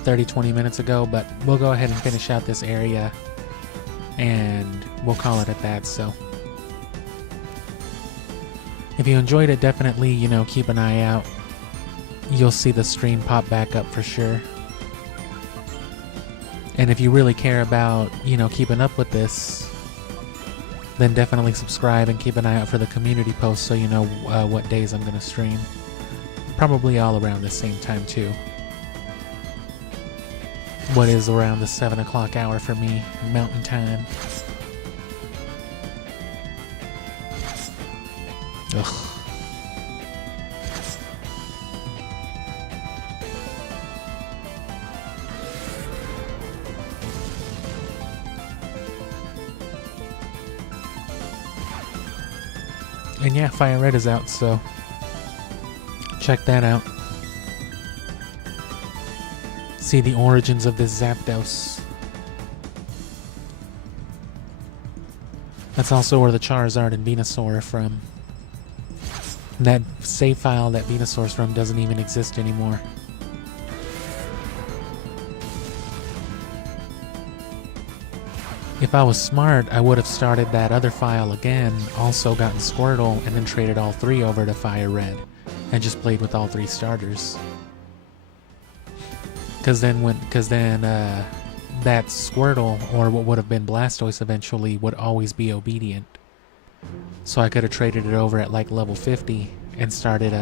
30-20 minutes ago, but we'll go ahead and finish out this area and we'll call it at that. So if you enjoyed it, definitely, you know, keep an eye out. You'll see the stream pop back up for sure. And if you really care about, you know, keeping up with this, then definitely subscribe and keep an eye out for the community posts so you know what days I'm going to stream. Probably all around the same time too. What is around the 7 o'clock hour for me, Mountain Time. Ugh. And yeah, Fire Red is out, so check that out. See the origins of this Zapdos. That's also where the Charizard and Venusaur are from. That save file that Venusaur's from doesn't even exist anymore. If I was smart, I would have started that other file again, also gotten Squirtle, and then traded all three over to Fire Red, and just played with all three starters. Cause then that Squirtle, or what would have been Blastoise eventually, would always be obedient. So I could have traded it over at like level 50 and started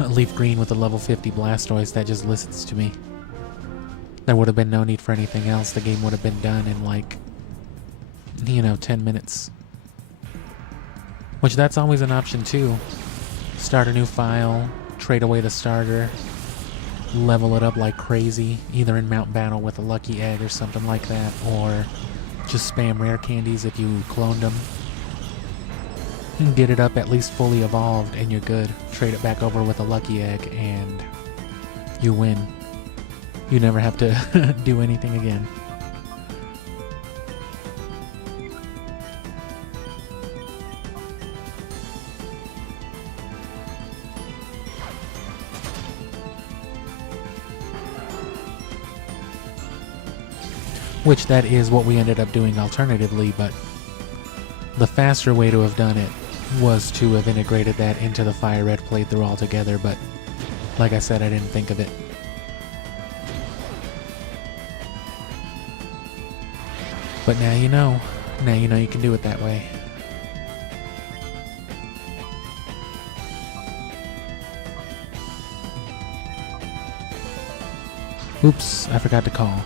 Leaf Green with a level 50 Blastoise that just listens to me. There would have been no need for anything else. The game would have been done in like, you know, 10 minutes. Which that's always an option too. Start a new file, trade away the starter, level it up like crazy, either in Mount Battle with a lucky egg or something like that, or just spam rare candies if you cloned them. Get it up at least fully evolved and you're good. Trade it back over with a lucky egg and you win. You never have to do anything again. Which that is what we ended up doing alternatively, but the faster way to have done it was to have integrated that into the Fire Red playthrough altogether, but like I said, I didn't think of it. But now you know. Now you know you can do it that way. Oops, I forgot to call.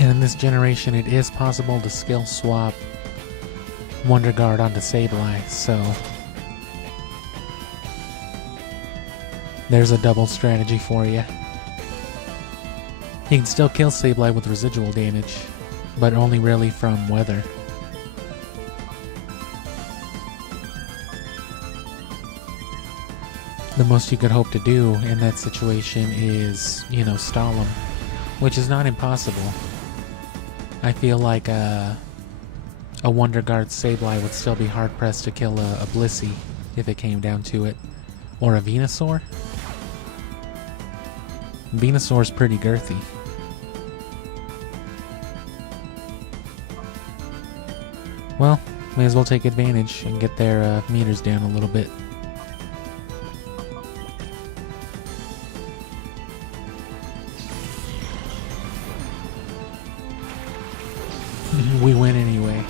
And in this generation, it is possible to skill swap Wonder Guard onto Sableye, so there's a double strategy for you. You can still kill Sableye with residual damage, but only really from weather. The most you could hope to do in that situation is, you know, stall him, which is not impossible. I feel like a Wonder Guard Sableye would still be hard-pressed to kill a Blissey if it came down to it. Or a Venusaur? Venusaur's pretty girthy. Well, may as well take advantage and get their meters down a little bit. We win anyway.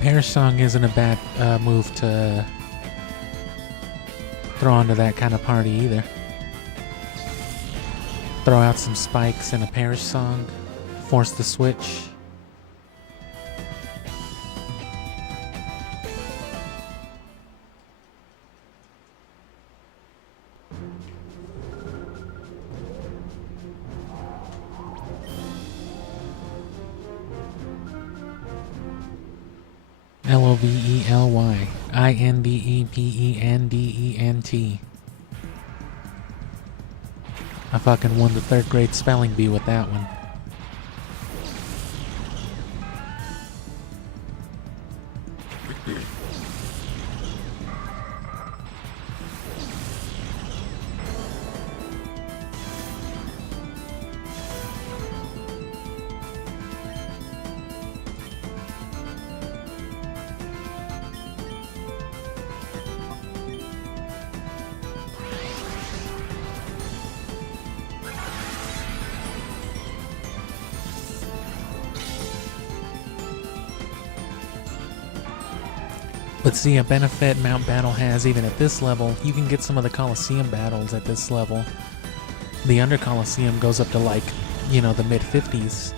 Perish Song isn't a bad move to throw onto that kind of party either. Throw out some spikes and a Perish Song, force the switch. Lovely, Independent. I fucking won the 3rd grade spelling bee with that one. But see, a benefit Mount Battle has even at this level, you can get some of the Colosseum battles at this level. The Under Colosseum goes up to like, you know, the mid-50s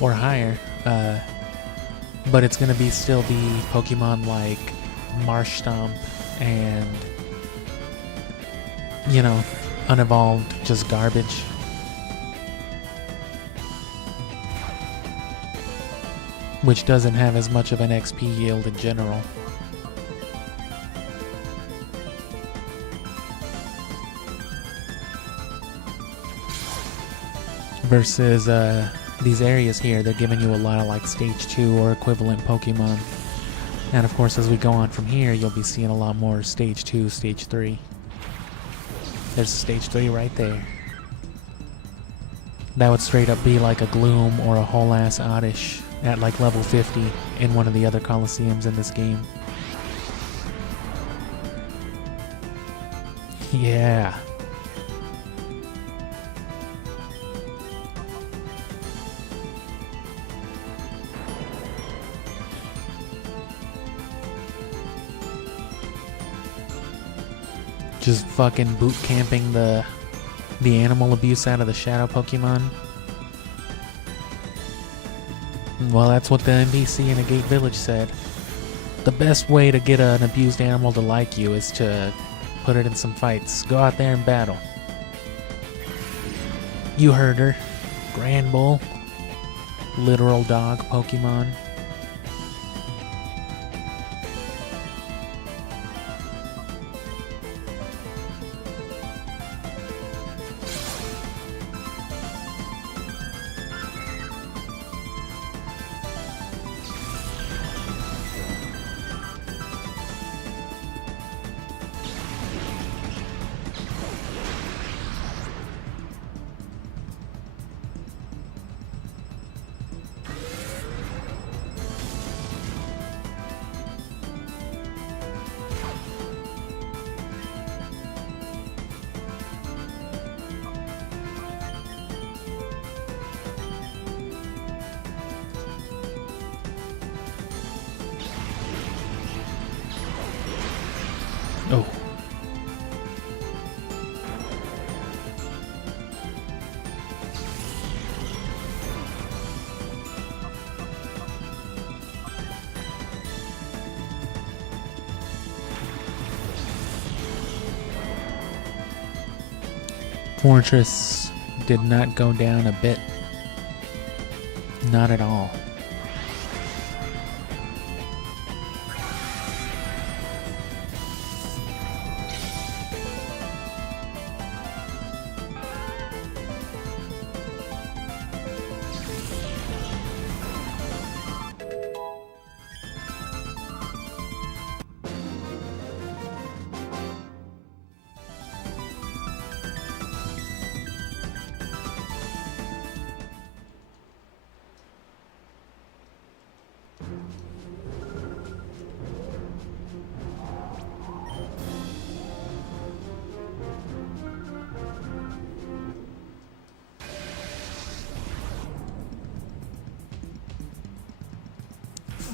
or higher. But it's going to be still be Pokemon like Marshtomp and, you know, unevolved, just garbage. Which doesn't have as much of an XP yield in general. Versus these areas here, they're giving you a lot of like stage 2 or equivalent Pokemon. And of course, as we go on from here, you'll be seeing a lot more stage 2, stage 3. There's stage 3 right there. That would straight up be like a Gloom or a whole ass Oddish at like level 50 in one of the other Colosseums in this game. Yeah. Just fucking boot camping the animal abuse out of the shadow Pokemon. Well, that's what the NPC in a Gate Village said. The best way to get an abused animal to like you is to put it in some fights. Go out there and battle. You heard her. Grand Bull. Literal dog Pokemon. Oh. Fortress did not go down a bit. Not at all.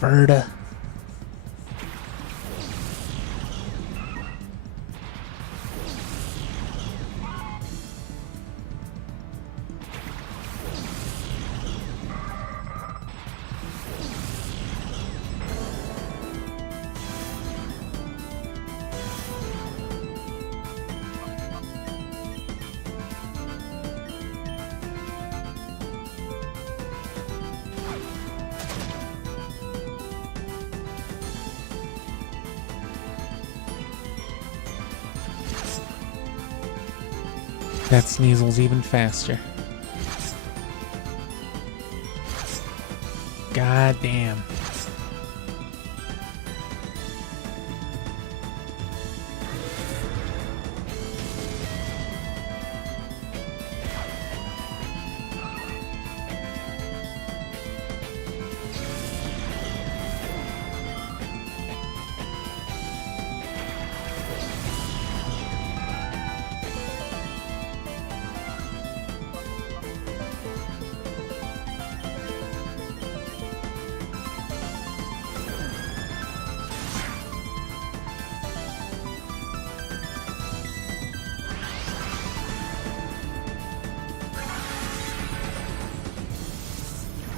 Verda. That Sneasel's even faster. God damn.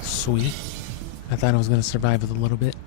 Sweet. I thought I was going to survive with a little bit.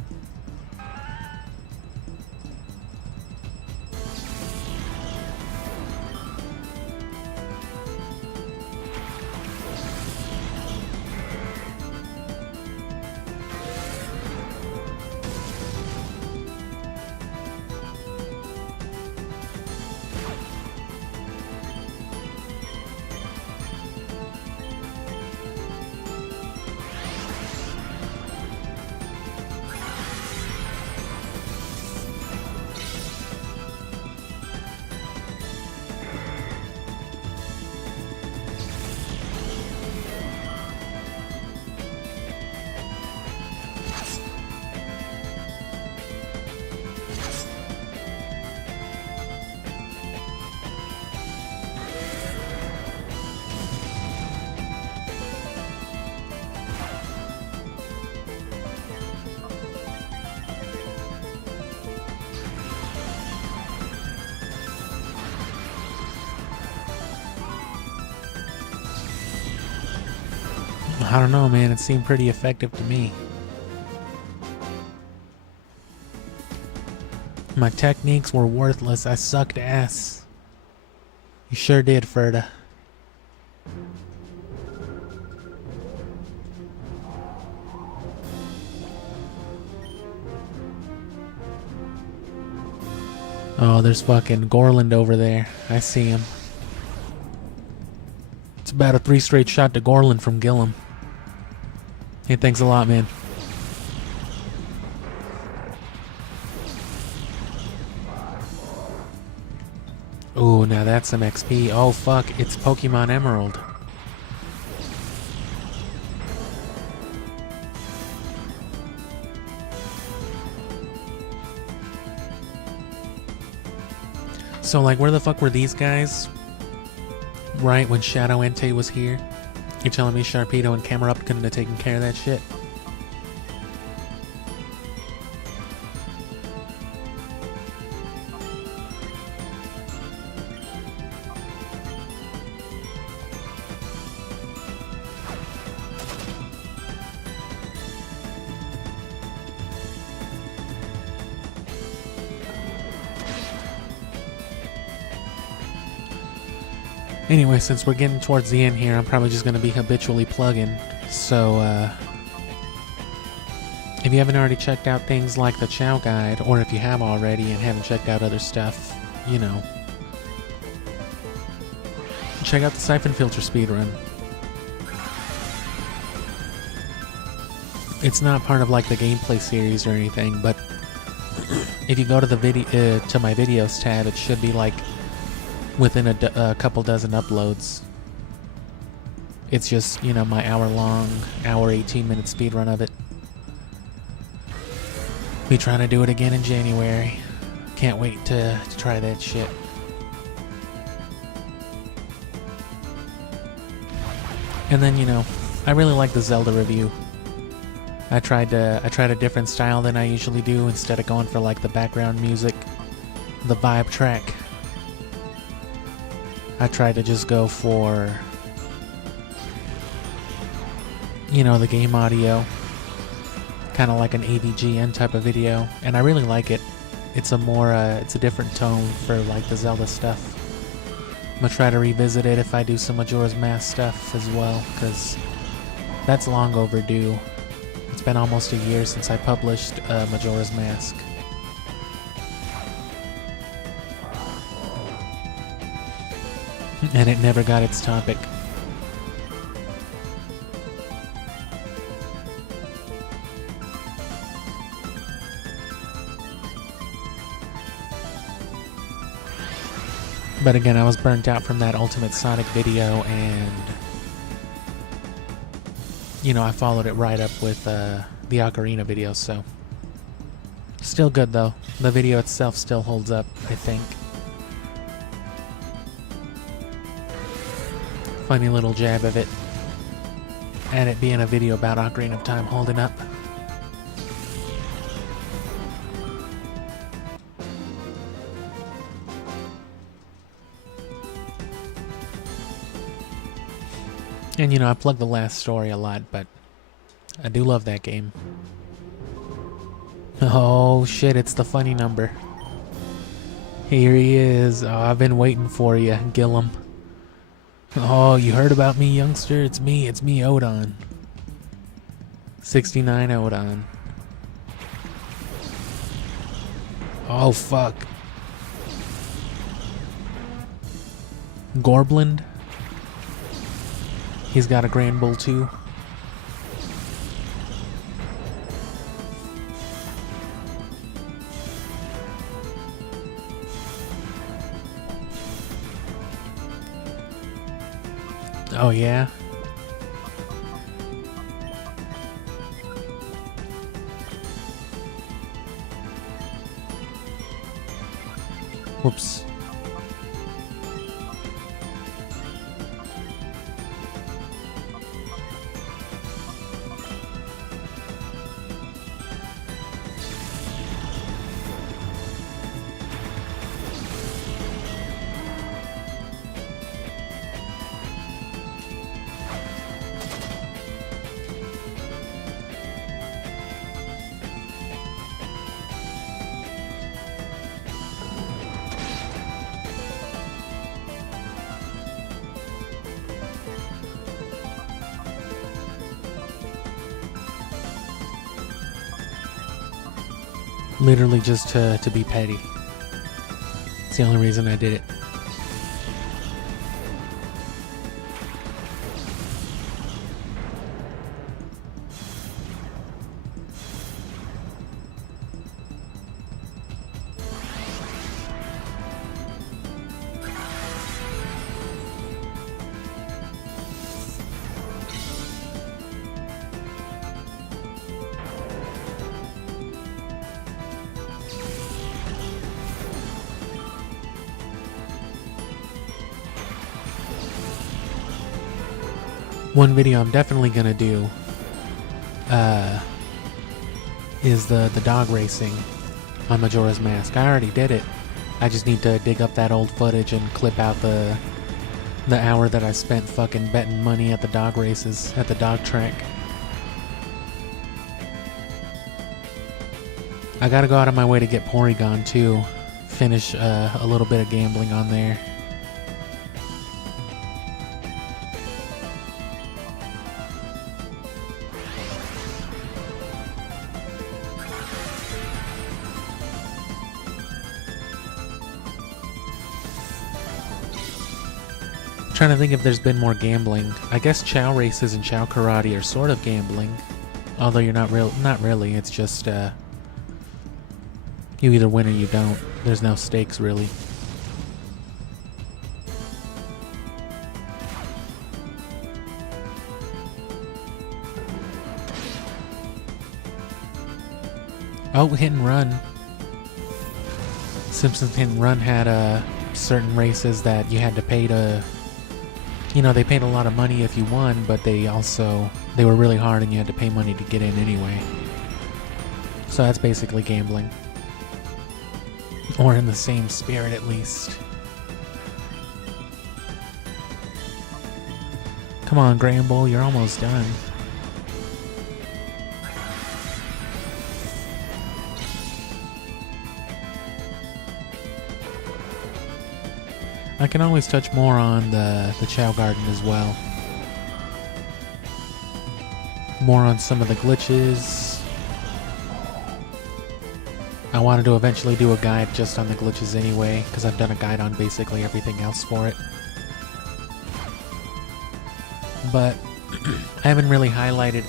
I don't know, man. It seemed pretty effective to me. My techniques were worthless. I sucked ass. You sure did, Ferda. Oh, there's fucking Gorland over there. I see him. It's about a 3 straight shot to Gorland from Gillum. Hey, thanks a lot, man. Ooh, now that's some XP. Oh, fuck. It's Pokemon Emerald. So, like, where the fuck were these guys? Right when Shadow Entei was here? You're telling me Sharpedo and Camerupt couldn't have taken care of that shit? Anyway, since we're getting towards the end here, I'm probably just going to be habitually plugging. So, if you haven't already checked out things like the Chao Guide, or if you have already and haven't checked out other stuff, you know, check out the Siphon Filter speedrun. It's not part of like the gameplay series or anything, but if you go to the video to my videos tab, it should be like within a couple dozen uploads. It's just, you know, my hour-long, 18-minute speedrun of it. Be trying to do it again in January. Can't wait to try that shit. And then, you know, I really like the Zelda review. I tried a different style than I usually do. Instead of going for like the background music, the vibe track, I tried to just go for, you know, the game audio, kind of like an AVGN type of video, and I really like it. It's a more, it's a different tone for like the Zelda stuff. I'm gonna try to revisit it if I do some Majora's Mask stuff as well, because that's long overdue. It's been almost a year since I published Majora's Mask. And it never got its topic. But again, I was burnt out from that Ultimate Sonic video, and you know, I followed it right up with the Ocarina video, so still good though. The video itself still holds up, I think. Funny little jab of it, and it being a video about Ocarina of Time holding up. And you know, I plug the last story a lot, but I do love that game. Oh shit, it's the funny number. Here he is. Oh, I've been waiting for you, Gillum. Oh, you heard about me, youngster? It's me, Odon. 69 Odon. Oh, fuck. Gorblind? He's got a Grand Bull too. Oh yeah? Whoops. Literally just to be petty. It's the only reason I did it. One video I'm definitely gonna do is the dog racing on Majora's Mask. I already did it. I just need to dig up that old footage and clip out the hour that I spent fucking betting money at the dog races at the dog track. I gotta go out of my way to get Porygon too. Finish a little bit of gambling on there. Trying to think if there's been more gambling. I guess Chao races and Chao karate are sort of gambling, although you're not really. It's just you either win or you don't. There's no stakes really. Oh, hit and run. Simpsons Hit and Run had certain races that you had to pay to. You know, they paid a lot of money if you won, but they were really hard and you had to pay money to get in anyway. So that's basically gambling. Or in the same spirit, at least. Come on, Gramble, you're almost done. I can always touch more on the Chao Garden as well. More on some of the glitches. I wanted to eventually do a guide just on the glitches anyway, because I've done a guide on basically everything else for it. But I haven't really highlighted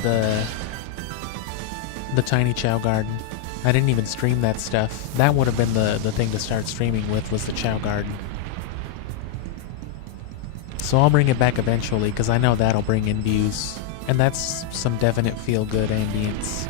the tiny Chao Garden. I didn't even stream that stuff. That would have been the thing to start streaming with, was the Chao Garden. So I'll bring it back eventually, because I know that'll bring in views. And that's some definite feel-good ambience.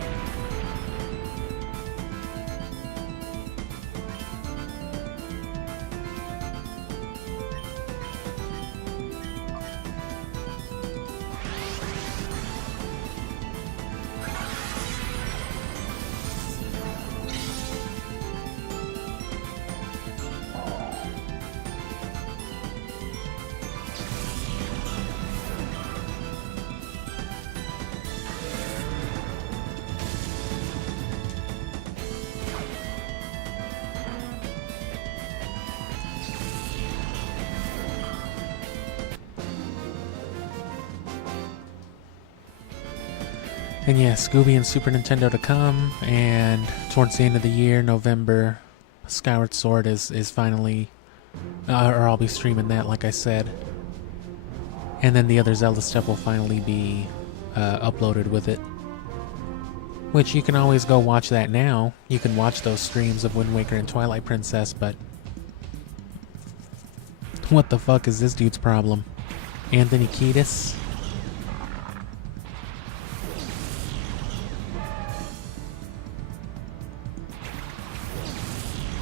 And yeah, Scooby and Super Nintendo to come, and towards the end of the year, November, Skyward Sword is finally, or I'll be streaming that, like I said. And then the other Zelda stuff will finally be uploaded with it. Which you can always go watch that now. You can watch those streams of Wind Waker and Twilight Princess, but what the fuck is this dude's problem? Anthony Kiedis?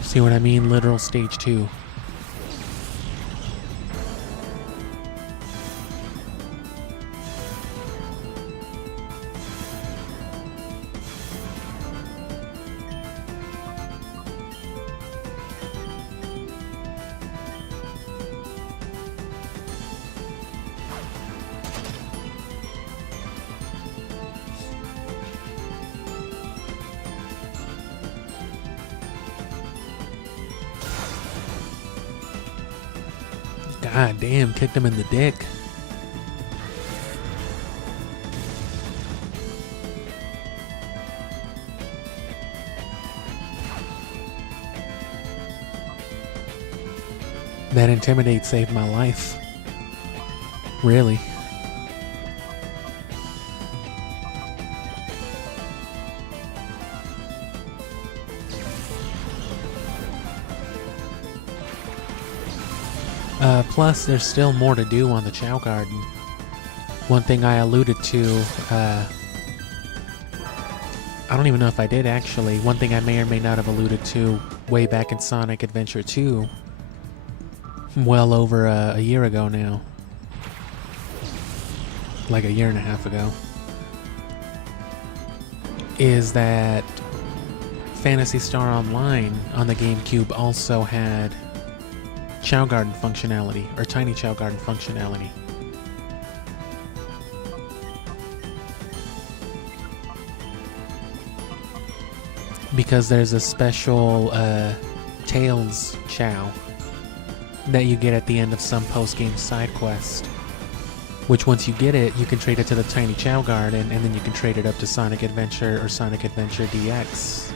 See what I mean? Literal stage 2. God damn, kicked him in the dick. That Intimidate saved my life. Really. Plus, there's still more to do on the Chao Garden. One thing I alluded to, I don't even know if I did actually, one thing I may or may not have alluded to way back in Sonic Adventure 2, well over a year ago now. Like a year and a half ago. Is that Phantasy Star Online on the GameCube also had Chao Garden functionality, or Tiny Chao Garden functionality. Because there's a special Tails Chao that you get at the end of some post-game side quest. Which once you get it, you can trade it to the Tiny Chao Garden, and then you can trade it up to Sonic Adventure or Sonic Adventure DX.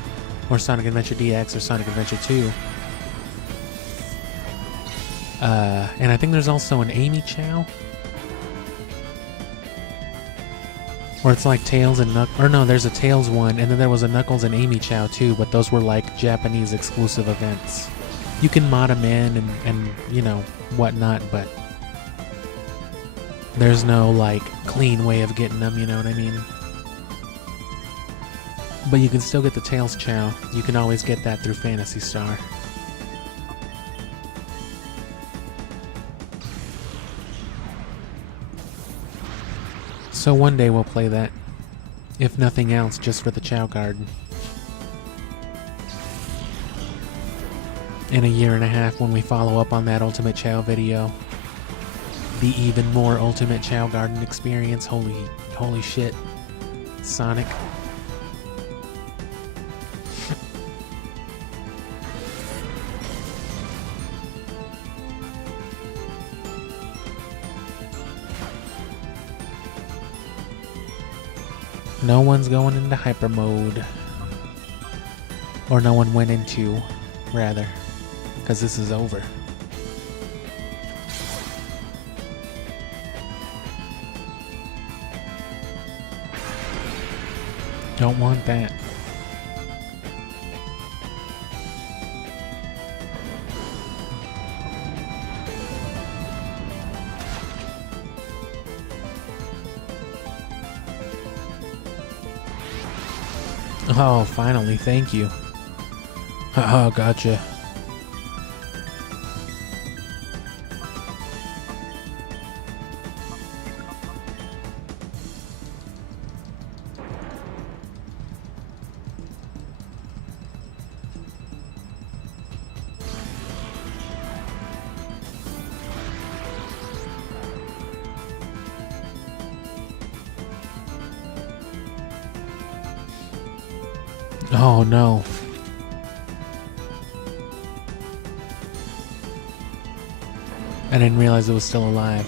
Or Sonic Adventure DX or Sonic Adventure 2. And I think there's also an Amy Chao. Or it's like Tails and Knuckles. Or no, there's a Tails one, and then there was a Knuckles and Amy Chao too, but those were like Japanese exclusive events. You can mod them in and you know, whatnot, but there's no like clean way of getting them, you know what I mean? But you can still get the Tails Chao. You can always get that through Phantasy Star. So one day we'll play that. If nothing else, just for the Chao Garden. In a year and a half when we follow up on that Ultimate Chao video. The even more Ultimate Chao Garden experience. Holy shit. Sonic. No one's going into hyper mode. Or no one went into, rather. Because this is over. Don't want that. Oh, finally, thank you. Oh, gotcha. Oh no. I didn't realize it was still alive.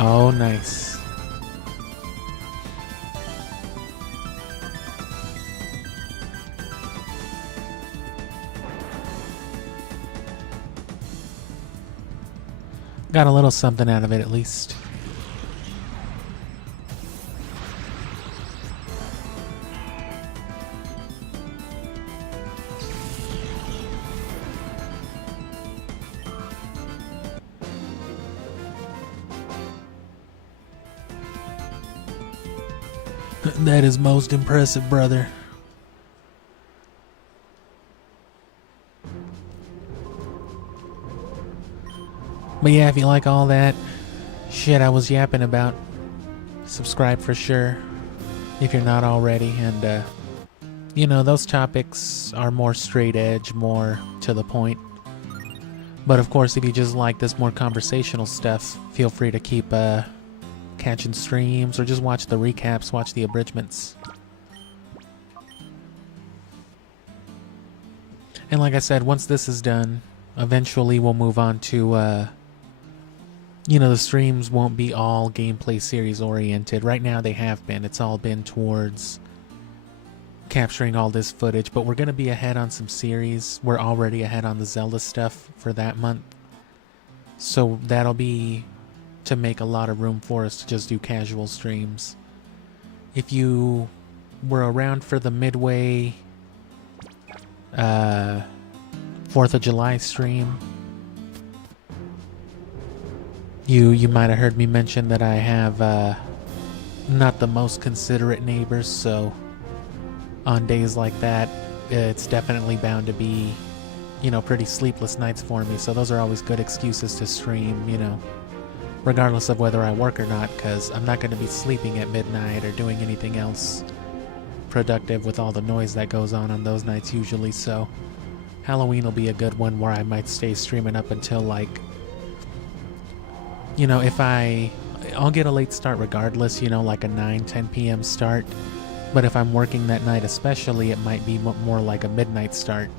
Oh, nice. Got a little something out of it, at least. That is most impressive, brother. But yeah, if you like all that shit I was yapping about, subscribe for sure if you're not already. And, you know, those topics are more straight edge, more to the point. But of course, if you just like this more conversational stuff, feel free to keep catching streams or just watch the recaps, watch the abridgments. And like I said, once this is done, eventually we'll move on to, you know, the streams won't be all gameplay series oriented. Right now they have been. It's all been towards capturing all this footage, but we're going to be ahead on some series. We're already ahead on the Zelda stuff for that month. So that'll be to make a lot of room for us to just do casual streams. If you were around for the Midway 4th of July stream, you might have heard me mention that I have not the most considerate neighbors, so on days like that, it's definitely bound to be, you know, pretty sleepless nights for me. So those are always good excuses to stream, you know, regardless of whether I work or not, because I'm not going to be sleeping at midnight or doing anything else productive with all the noise that goes on those nights usually. So Halloween will be a good one where I might stay streaming up until, like, you know, if I'll get a late start regardless, you know, like a 9-10 p.m. start. But if I'm working that night especially, it might be more like a midnight start.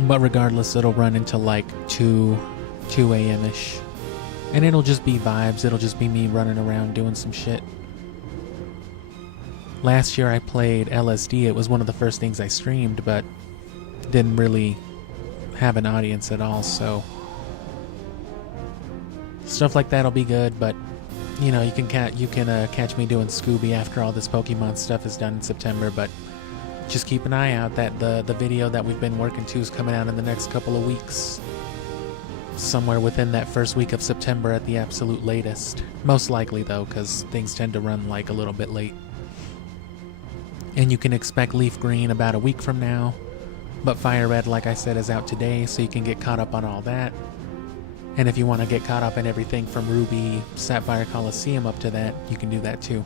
But regardless, it'll run until like 2 a.m.-ish. And it'll just be vibes. It'll just be me running around doing some shit. Last year I played LSD. It was one of the first things I streamed, but didn't really have an audience at all, so stuff like that'll be good. But you know, you can catch me doing Scooby after all this Pokemon stuff is done in September. But just keep an eye out that the video that we've been working to is coming out in the next couple of weeks, somewhere within that first week of September at the absolute latest. Most likely though, because things tend to run like a little bit late. And you can expect Leaf Green about a week from now, but Fire Red, like I said, is out today, so you can get caught up on all that. And if you want to get caught up in everything from Ruby, Sapphire, Colosseum up to that, you can do that too.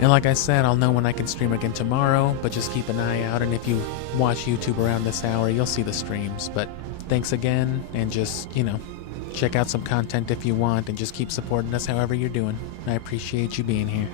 And like I said, I'll know when I can stream again tomorrow, but just keep an eye out, and if you watch YouTube around this hour, you'll see the streams. But thanks again, and just, you know, check out some content if you want, and just keep supporting us however you're doing. I appreciate you being here.